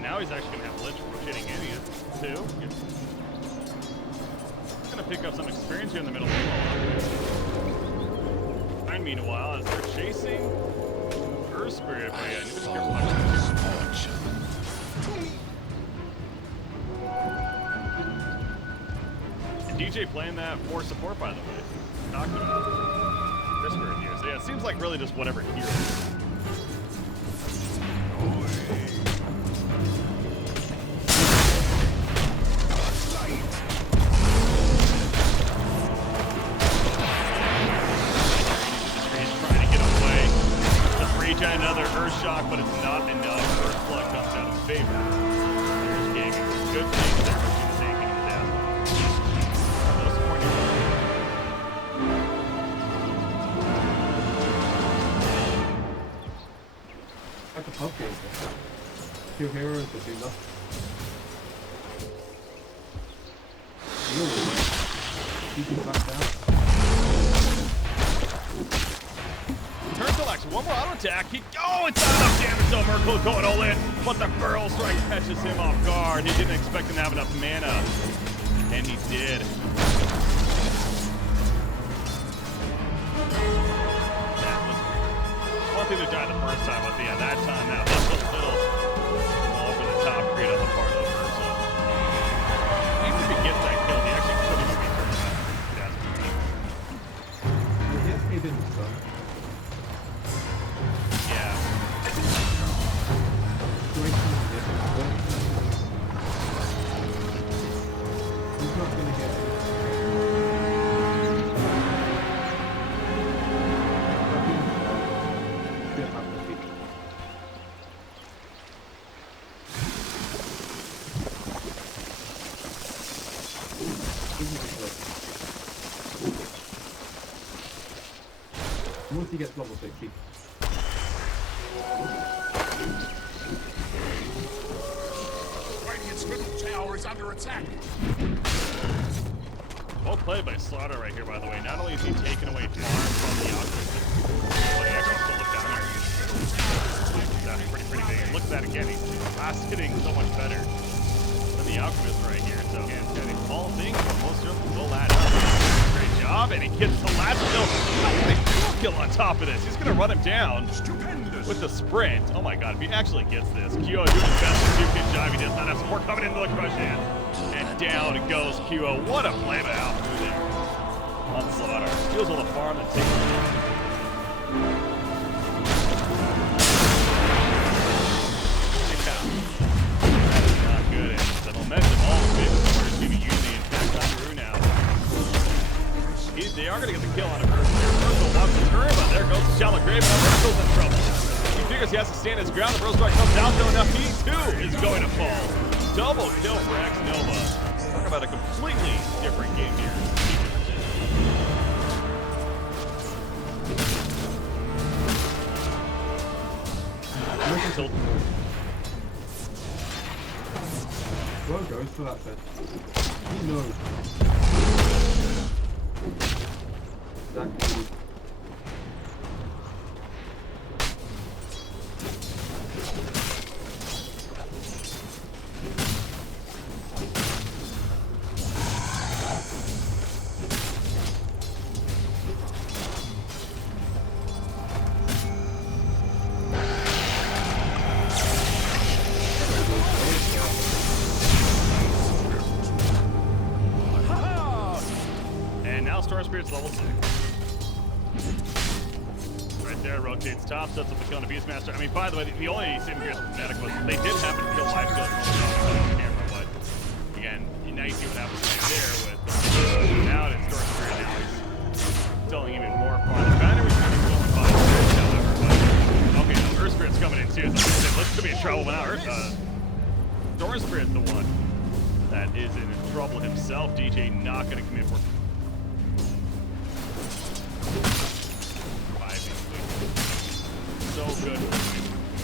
Now he's actually going to have Lich rotating in here, too. He's going to pick up some experience here in the middle. And meanwhile, as they're chasing Earth Spirit, but yeah, I need to be careful. And DJ playing that for support, by the way. Talking about Earth Spirit here. So yeah, it seems like really just whatever hero. Another Earth Shock, but it's not enough. Earth Flood comes out in favor. There's gaming. Good thing there between the tank and the down. No support here. Like a pub game. Two heroes that do nothing. Keep him back down. Turn selects one more auto attack. Oh, it's not enough damage though. Merkel going all in, but the Burl Strike catches him off guard. He didn't expect him to have enough mana, and he did. That was one thing to die the first time, but yeah, that time that was a little over the top great on the part of Ursa. Even if he gets that kill, he actually could have returned that. Yes, he didn't, son. Once he gets level 60. Radiant's middle tower is under attack. Well played by Slaughter right here, by the way. Not only is he taking away farm from the Alchemist, but he actually still looked down there. That's pretty big. And look at that again. He's last hitting so much better than the Alchemist right here. So, and all things most certainly will add up. Great job, and he gets the last kill. Kill on top of this. He's going to run him down with the sprint. Oh my god, if he actually gets this. Kyo doing his best to do good job. He does not have support coming into the crush hand. And down goes Kyo. What a play by Alpha there on Slaughter. Steals all the farm and takes it. That is not good. And the momentum all in favor for WG.Unity. In fact, on Rue now. They are going to get the kill on him. Merkel wants to turn, but there goes the shallow grave. Now Merkel's in trouble. He figures he has to stand his ground. The Burl Strike comes down though enough. He too is going to fall. Double kill for X Nova. Talk about a completely different game here. Bro goes for that set. He knows. Exactly. And now Storm Spirit's level 6. Right there, rotates top, sets up the kill on a Beastmaster. I mean, by the way, the only saving grace for Fnatic was they did happen to kill life steal on camera, but again, now you see what happens right there with now it's Storm Spirit. Now he's selling even more far. The battery's going to be going by however, but okay, now Earth Spirit's coming in too, so this could be in trouble, but now Storm Spirit's the one that is in trouble himself. DJ not going to come in for so good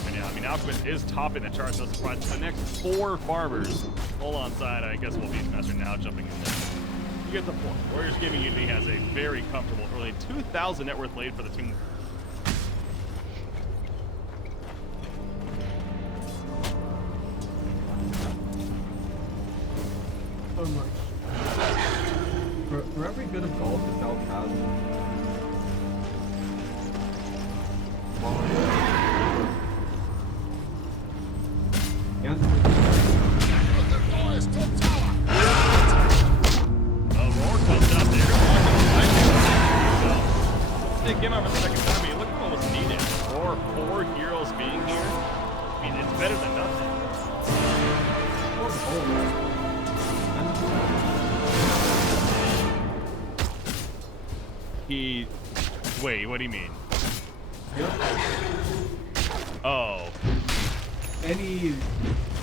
right now. I mean, Alchemist is topping the charts, no surprise. The next 4 farmers all on side, I guess, will be Beastmaster now jumping in there. You get the point. Warriors Gaming Unity has a very comfortable early 2,000 net worth lead for the team. So much. For every bit of gold this elf has, Came out for the second time, but look at what was needed. 4 heroes being here. I mean, it's better than nothing. Wait, what do you mean? Oh. Any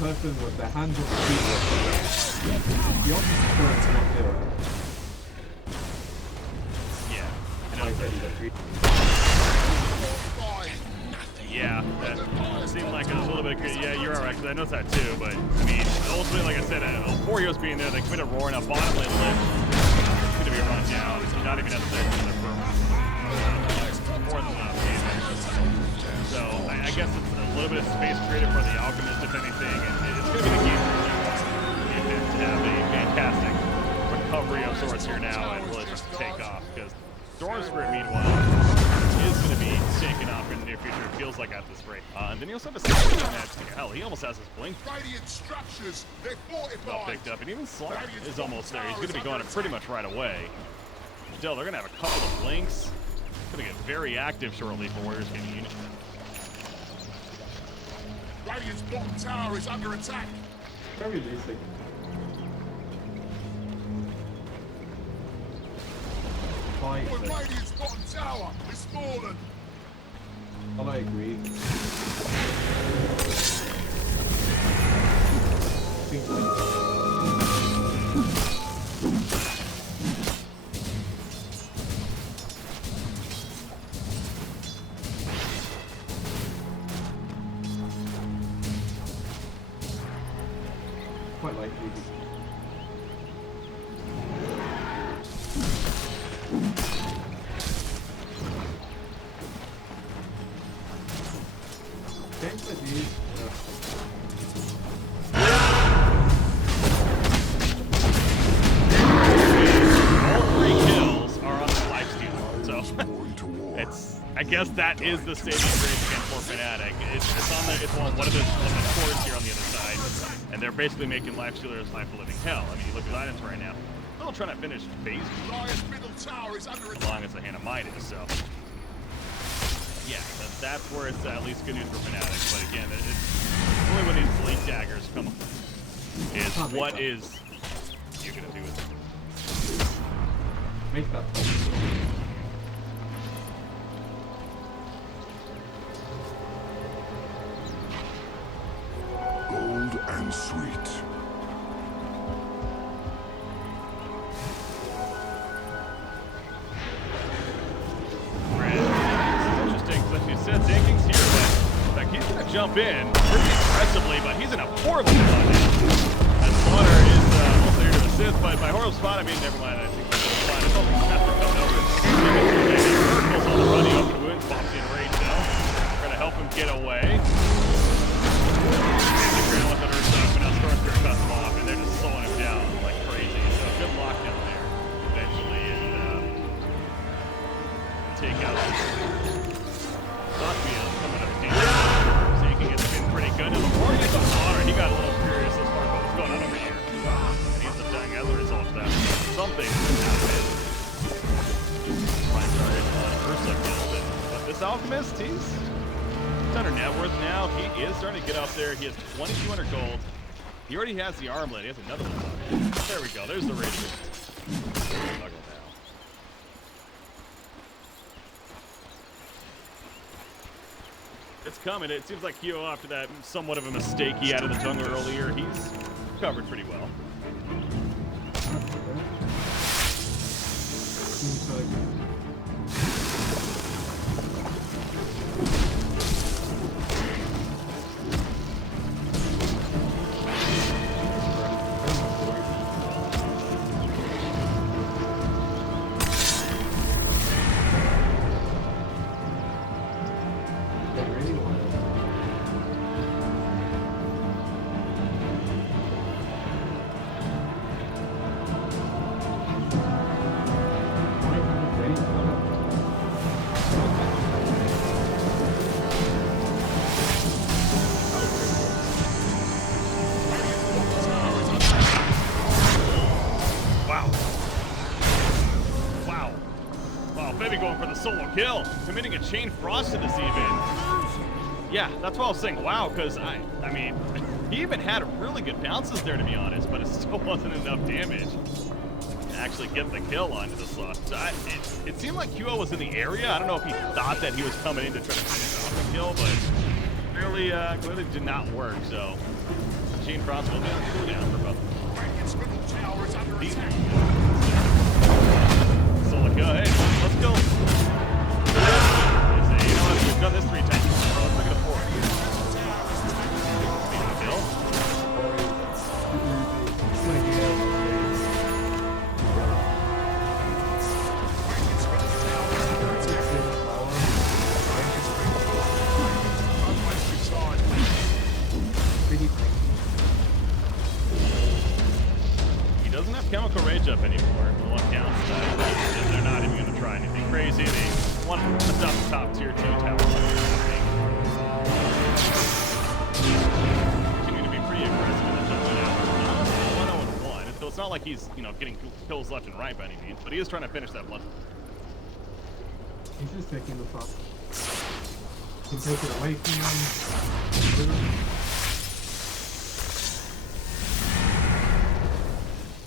person with their hands on the keyboard, the opposite current's not there. Yeah. Yeah, that seemed like a little bit. Yeah, you're alright, because I noticed that too. But I mean, ultimately, like I said, 4 heroes being there, they committed a roar and a bottom lane lift. It's going to be a run down. Not even necessary for their more than enough. So I guess it's a little bit of space created for the Alchemist, if anything, and it's going to be the game to have a fantastic recovery of sorts here now and really just take off, because Storm Spirit, meanwhile, is going to be taken off in the near future. It feels like at this rate. And then he also has a second match. Hell, he almost has his blink Radiant structures, they're fortified. all picked up, and even Slug is almost there. He's going to be going pretty much right away. Still, they're going to have a couple of blinks. Going to get very active shortly for Warriors Gaming Unity. Radiant's bottom tower is under attack. Very basic. Fight. Well, Radiant's bottom tower is fallen. Well, I agree. Quite likely. Games like these, All 3 kills are on the lifesteal, so I guess that is the saving grace again for Fnatic. It's on one of the cores here on the other side, and they're basically making lifestealers life a living hell. I mean, you look at items right now. Still trying to finish phase 2 Radiant's middle tower is under as attack. long as the hand of mine is, so. Yeah, that's where it's at least good news for Fnatic. But again, it's only when these blink daggers come up is what is you gonna do with it. make that. Bold and sweet. Interesting, because you said Zinking's here, but like, he's gonna jump in pretty aggressively, but he's in a horrible spot now. As long assist, but by horrible spot, I mean, never mind. I think that's fine. It's only after coming over. Miracle's on the run. He open wounds, pops in rage now. Trying to help him get away. The ground with the Ursa, but now Stormspirit cuts him off, and they're just slowing him down like crazy. So good lockdown there, eventually, and take out Zotac coming up dangerous. Taking it's been pretty good. And before he gets on honor, he got a little curious as far as what was going on over here. And he ends up dying as a result of that. Something happened. Might start hitting a lot of Ursa kills, but this Alchemist, he's under net worth now. He is starting to get up there. He has 2,200 gold. He already has the armlet. He has another one. There we go. There's the radiant. It's coming. It seems like Kyo, after that somewhat of a mistake he had in the jungle earlier, he's covered pretty well. Going for the solo kill, committing a chain frost to this even. Yeah, that's what I was saying. Wow, because I mean, he even had really good bounces there, to be honest, but it still wasn't enough damage to actually get the kill onto the slot. So it seemed like QO was in the area. I don't know if he thought that he was coming in to try to finish off the kill, but clearly did not work. So chain frost will be on cooldown for about solo kill. Hey, let's go. You know what? We've done this 3 times. Let's look at a 4. Kill. He doesn't have chemical rage up anymore. The one downside is they're not even going to try anything crazy. They want to stop the top tier 2 tower. Continue to be pretty aggressive in the jungle now. 1-0-1. So it's not like he's, getting kills left and right by any means, but he is trying to finish that blood. He's just taking the top. He can take it away from him.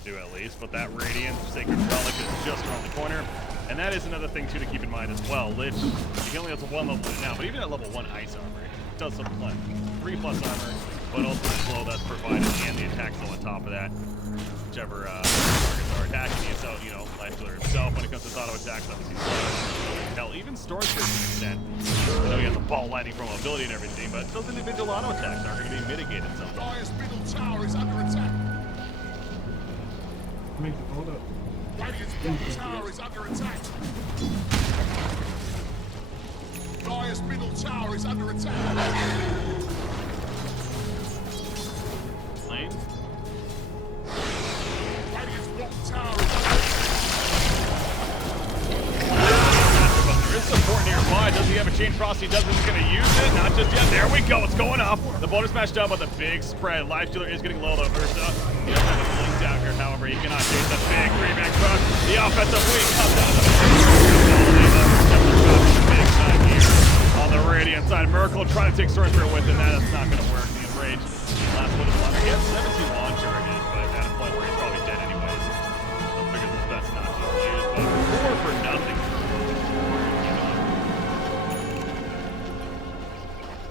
Do at least, but that Radiant Sacred Relic is just around the corner. And that is another thing, too, to keep in mind as well. Lich, he only has a 1 level now, but even at level 1 ice armor, it does some plenty. 3+ armor, but also the flow that's provided, and the attack on top of that. Whichever targets are attacking you, so, Life Killer himself, when it comes to his auto attacks, obviously, hell, even Storm's to an extent. I know he has a ball lightning from mobility and everything, but those individual auto attacks are going to be mitigated somehow. Dire's middle tower is under attack. Hold up. Radiant's middle tower is under attack. Dire's middle tower is under attack. Lane. Radiant's bottom tower is under attack. There is support nearby. Does he have a chain frost? He doesn't. He's going to use it. Not just yet. There we go. It's going off. The bonus match done, but the big spread. Life Stealer is getting low though. Ursa. He doesn't have a blink down here. However, he cannot chase the big 3-man crush. The offensive wing comes out of the big side here on the Radiant side. Miracle trying to take Sorcerer with him. That's not going to work. The Enrage. Last one is longer. He has 17 launch charges, but at a point where he's probably dead anyways. So I figured it's best not to use, but 4 for nothing.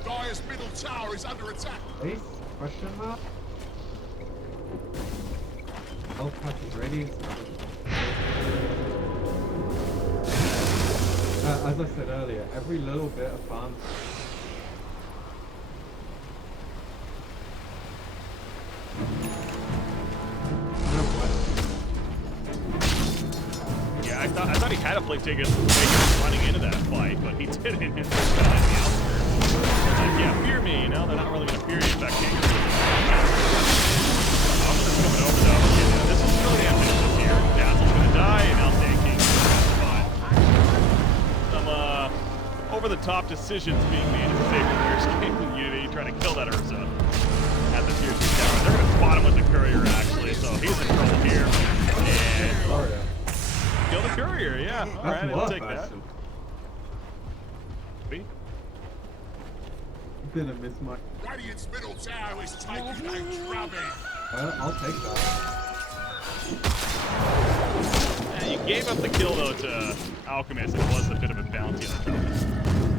Dire's middle tower is under attack. Ace? Question mark? Health patch is ready. As I said earlier, every little bit of fun. No question. might have played taken running into that fight, but he didn't. His first guy on the outskirts. Yeah, fear me, you know? They're not really going to fear you. In fact, Kangaroo. Option's coming over, though. Yeah, this is really ambitious here. Dazzle's going to die, and now King. Some over-the-top decisions being made in favor of Fierce King and Unity trying to kill that Ursa at the Tier 2 tower. They're going to spot him with the courier, actually, so he's in trouble here. And kill the courier, yeah. All right, I'll take that. Gonna miss my. Radiant's middle tower is taking a drubbing. I'll take that. And you gave up the kill though to Alchemist, and it was a bit of a bounty on the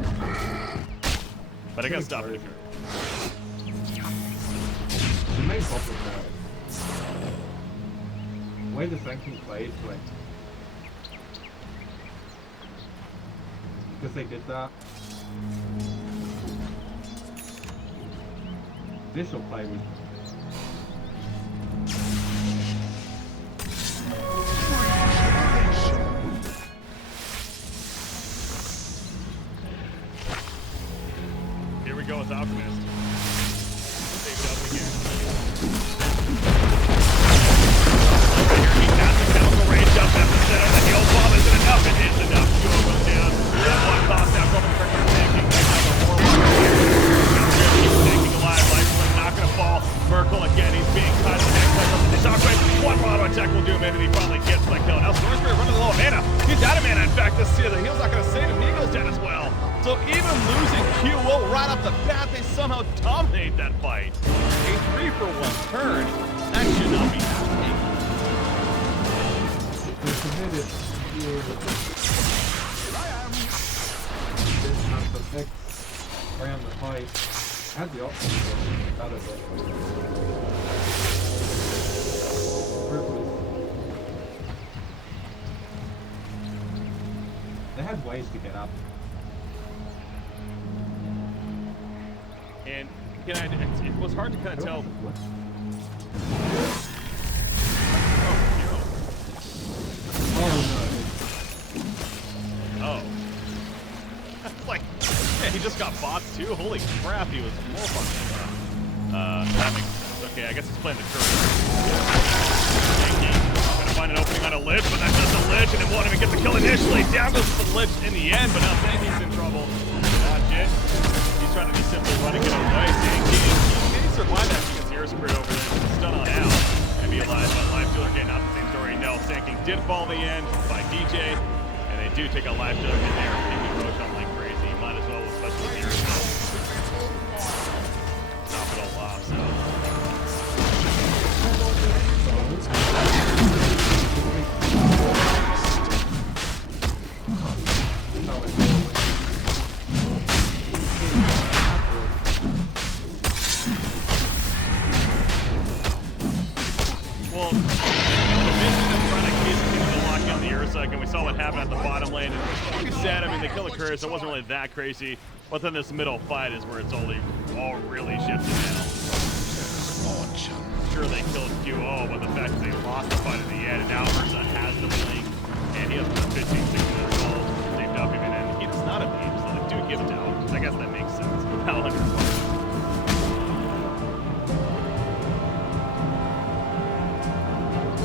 top. But I gotta stop it. The main problem now, the way the Sanking played, like, because they did that. Initial play was here we go with Alchemist. Saved up again. Here he has the chemical range up at the center. The heal bomb isn't enough. It is enough. Duo goes down. One cost now. Going for the tanking. Taking alive. Life not going to fall. Merkel again. He's being cut. The shockwave. One auto attack will do him in, and he finally gets the kill. Now Stormspirit running low on mana. He's out of mana. In fact, the heal's not going to save him. Eagle's dead as well. So even losing Q.O. right off the bat, they somehow dominate that fight. A 3-for-1 turn. That should not be happening. they committed to the next round of fight. Had the option to out of it. They had ways to get up. And it was hard to kind of tell. Oh. Like, yeah, he just got bots too? Holy crap, he was more fun. That makes sense. Okay, I guess he's playing the courier. Trying to find an opening on a Lich, but that's just a Lich, and it won't even get the kill initially. Down goes the Lich in the end, but now Sanking's in trouble. Watch it. He's trying to just simply run and get away. Sanking, he may survive that because Zero Spirit over there with a stun on out and be alive, but Life Stealer again, not the same story. No, Sanking did fall the end by DJ, and they do take a Life Stealer in there. Picking Roshan like crazy. Might as well, especially with Zero Spirit. Top it all off, so. Well, the mission of trying to continue to lock down the Ursa, and we saw what happened at the bottom lane. And like you said, I mean, they killed the Curse, so it wasn't really that crazy. But then this middle fight is where it's all really shifted now. Sure, they killed QO, but the fact that they lost the fight at the end, and now Ursa has the blink, and he has 15, 16 years old, saved up even, and he does not have the so like, dude, give it to Al, because I guess that makes sense. Al understands.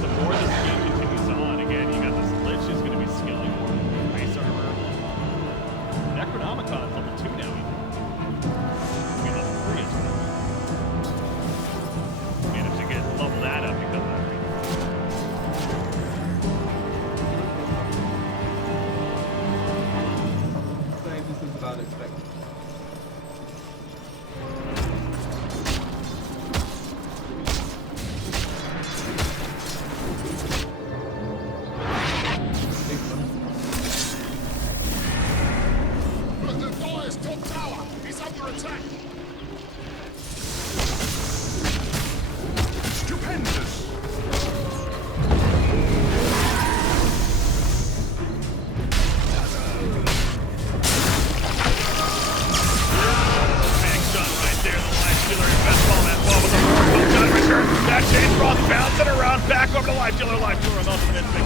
The more this game continues on, again, you got this Lich who's going to be scaling more base armor. Necronomicon's level 2 now, even. Maybe level 3 as well. Managed to get level that up because of that. got Chain Frost bouncing around, back over to Life Dealer on those Mineski.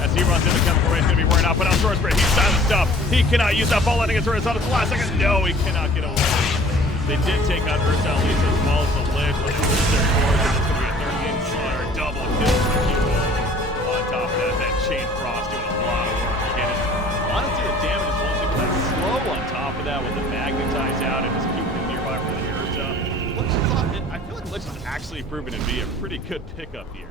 As he runs into Chemical Ray, he's going to be wearing out, but out Source Spirit, he's silenced up. He cannot use that ball ending into his on the last second. No, he cannot get away. They did take out Ursa at least as well as the lid, but they lose their cores, and it's going to be a 13 slaughter double kill for Q. On top of that, that Chain Frost doing a lot of work again. Honestly, the damage is mostly kind of slow on top of that with the magnetize out and just keeping it nearby for the Ursa. I feel like Lich has actually proven to be a pretty good pickup here.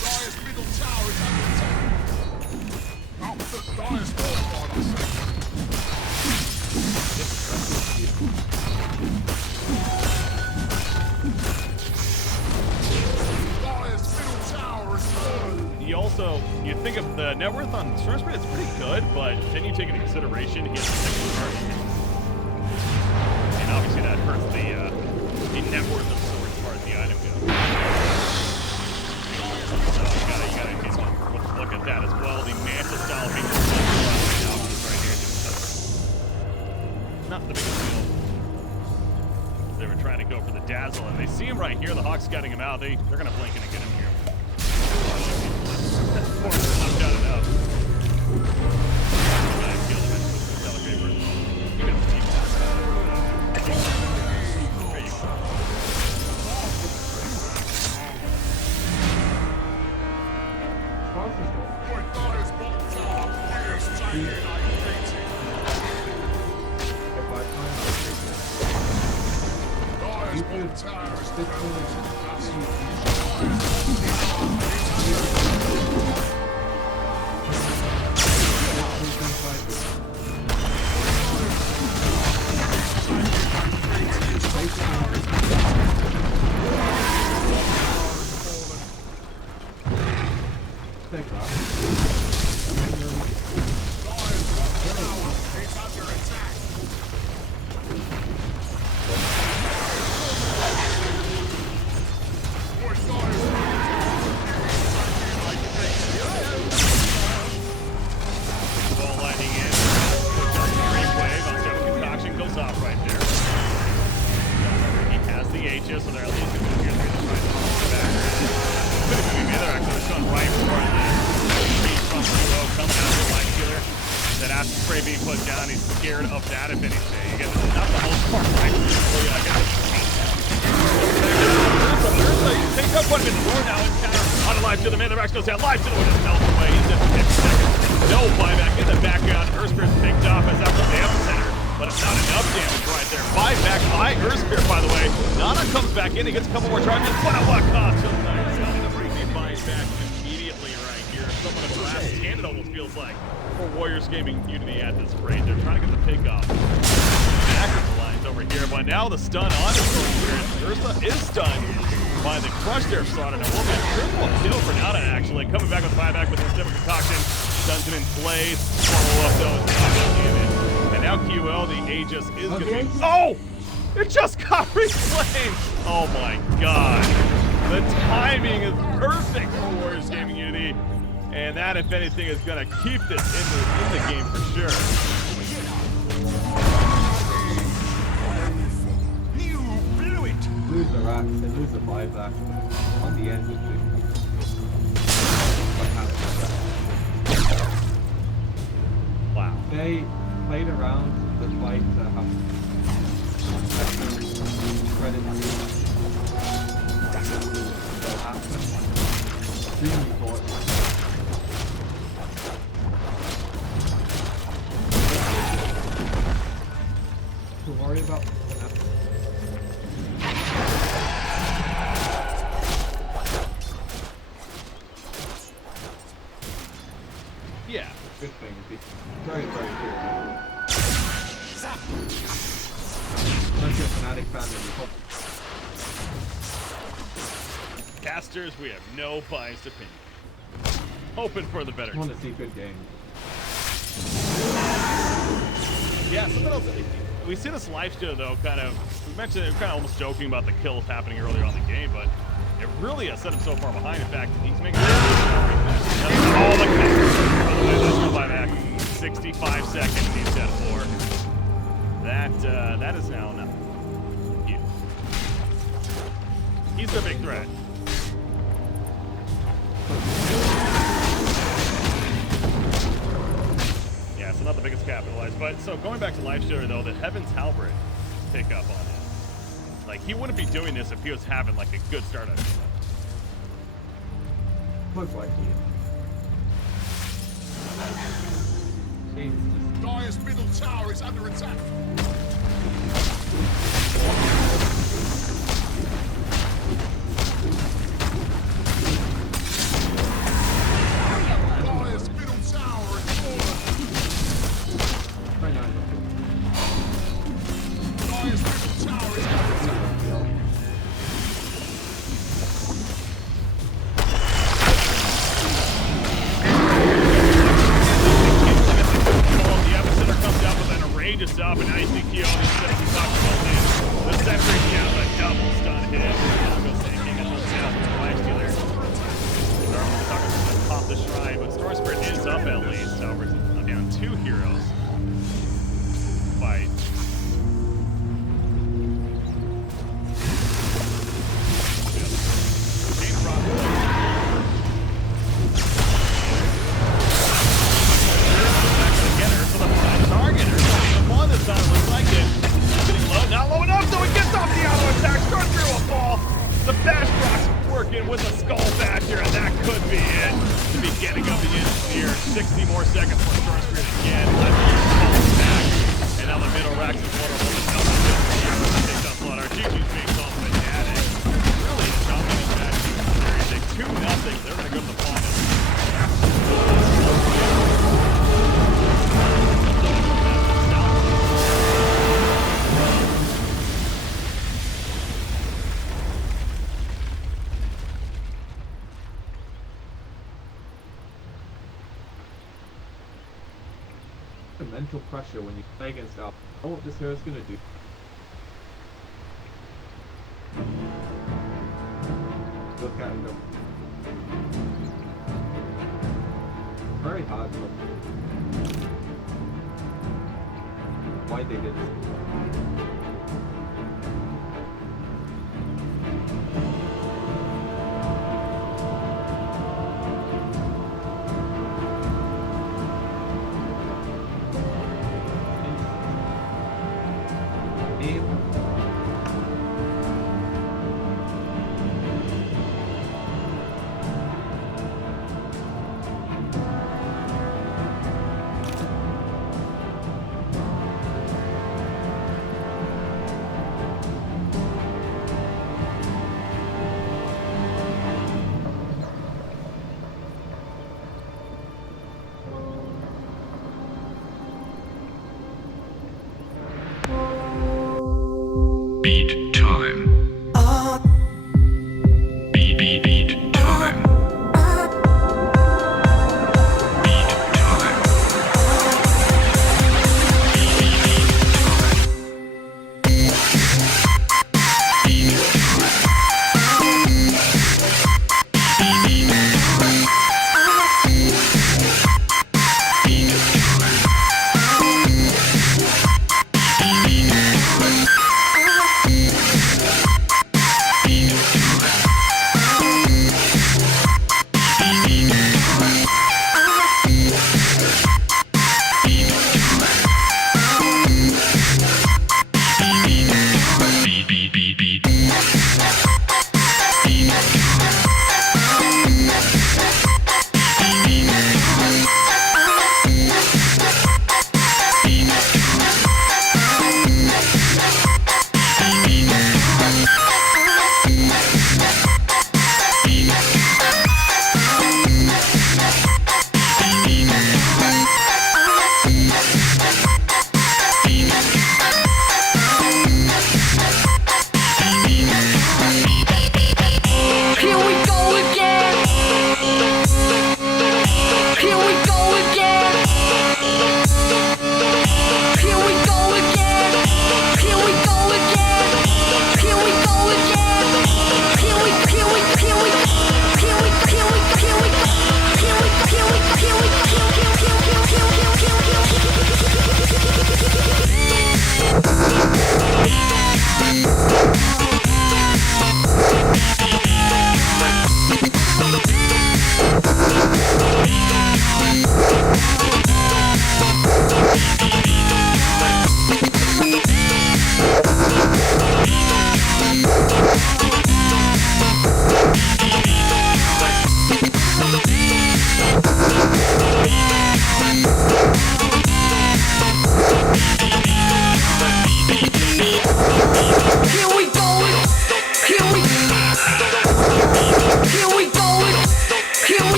Dire's middle tower is under attack. Oh, the Dire's fortified, I see. Dire's middle tower is fallen. You think of the net worth on Source Spirit, it's pretty good, but then you take into consideration he has a second card. And obviously that hurts the net worth of Sword as far as the item goes. So you gotta take a look at that as well. The Manta style being right here. Not the biggest deal. They were trying to go for the dazzle, and they see him right here. The Hawks scouting him out. They're gonna blink and get him here. Not done enough. Dire's bottom tower is taken. Dire's bottom tower is so they're at least going to get through the back. Could have been either actually just gone right for the speed from duo coming out of the Light Dealer. That after spray being put down, he's scared of that if anything. Again, not the most part right. I guess they take up quite a bit more now and counter on a Life Dealer. Man, the Rex goes down. Life Dealer just melts away. He's at 50 seconds. No buyback in the background. Earthspirit's picked off as that was the epicenter. But it's not enough damage right there. Buyback by Earthspirit, by the way. Nana comes back in. He gets a couple more charges. But at what cost? He buys back immediately right here. Someone of the last stand, it almost feels like, for Warriors Gaming Unity at this rate. They're trying to get the pick off. Back of the lines over here. But now the stun on Earthspirit. Ursa is stunned by the crush there, Slaughter. And it will be a triple kill for Nana, actually. Coming back with buyback with his different concoction. Stuns him in place. Follow up, though. It's not going to give it. And now QL, the Aegis is going to be... Oh! It just got reclaimed! Oh my god. The timing is perfect for Warriors Gaming Unity. And that, if anything, is going to keep this in the game for sure. You blew it! Lose the racks, they lose the buyback. On the end of it. Wow. They played around despite having credit to happen. Extremely fortunate. To worry about. Yeah. Good thing. Very, very good. Unless you're a Fnatic fan, then you hope. Casters, we have no biased opinion. Hoping for the better. I want to see good games. Yeah, something else. We see this lifesteal though, we mentioned it, kind of almost joking about the kills happening earlier on in the game, but it really has set him so far behind. In fact, he's making all the 65 seconds he's set for. That is now enough. Yeah. He's the big threat. Yeah, so not the biggest capitalized, but so going back to live shooter though, the Heaven's Halberd pick up on it. Like he wouldn't be doing this if he was having like a good start out. Looks like he is. Dire's middle tower is under attack. Dire's middle tower is fallen. Dire's middle tower is under attack. Just up and ICQ on these steps we talked about this. The sentry has a double stun hit. Goes tanking and looks out to Life Stealer. We're talking about the pop the shrine, but Storm Spirit is up at least. However, it's down 2 heroes. Fight. With a skull basher, and that could be it. The beginning of the end here. 60 more seconds for Storm Spirit again. Left back. And now the middle racks is vulnerable. The double hit takes out Slaughter. GG's being called Fnatic. Really dominating that series. 2-0. They're going to go to the final. Mental pressure when you play against Alpha. I know what this hero's gonna do. Look at him go. Very hard to why they did this.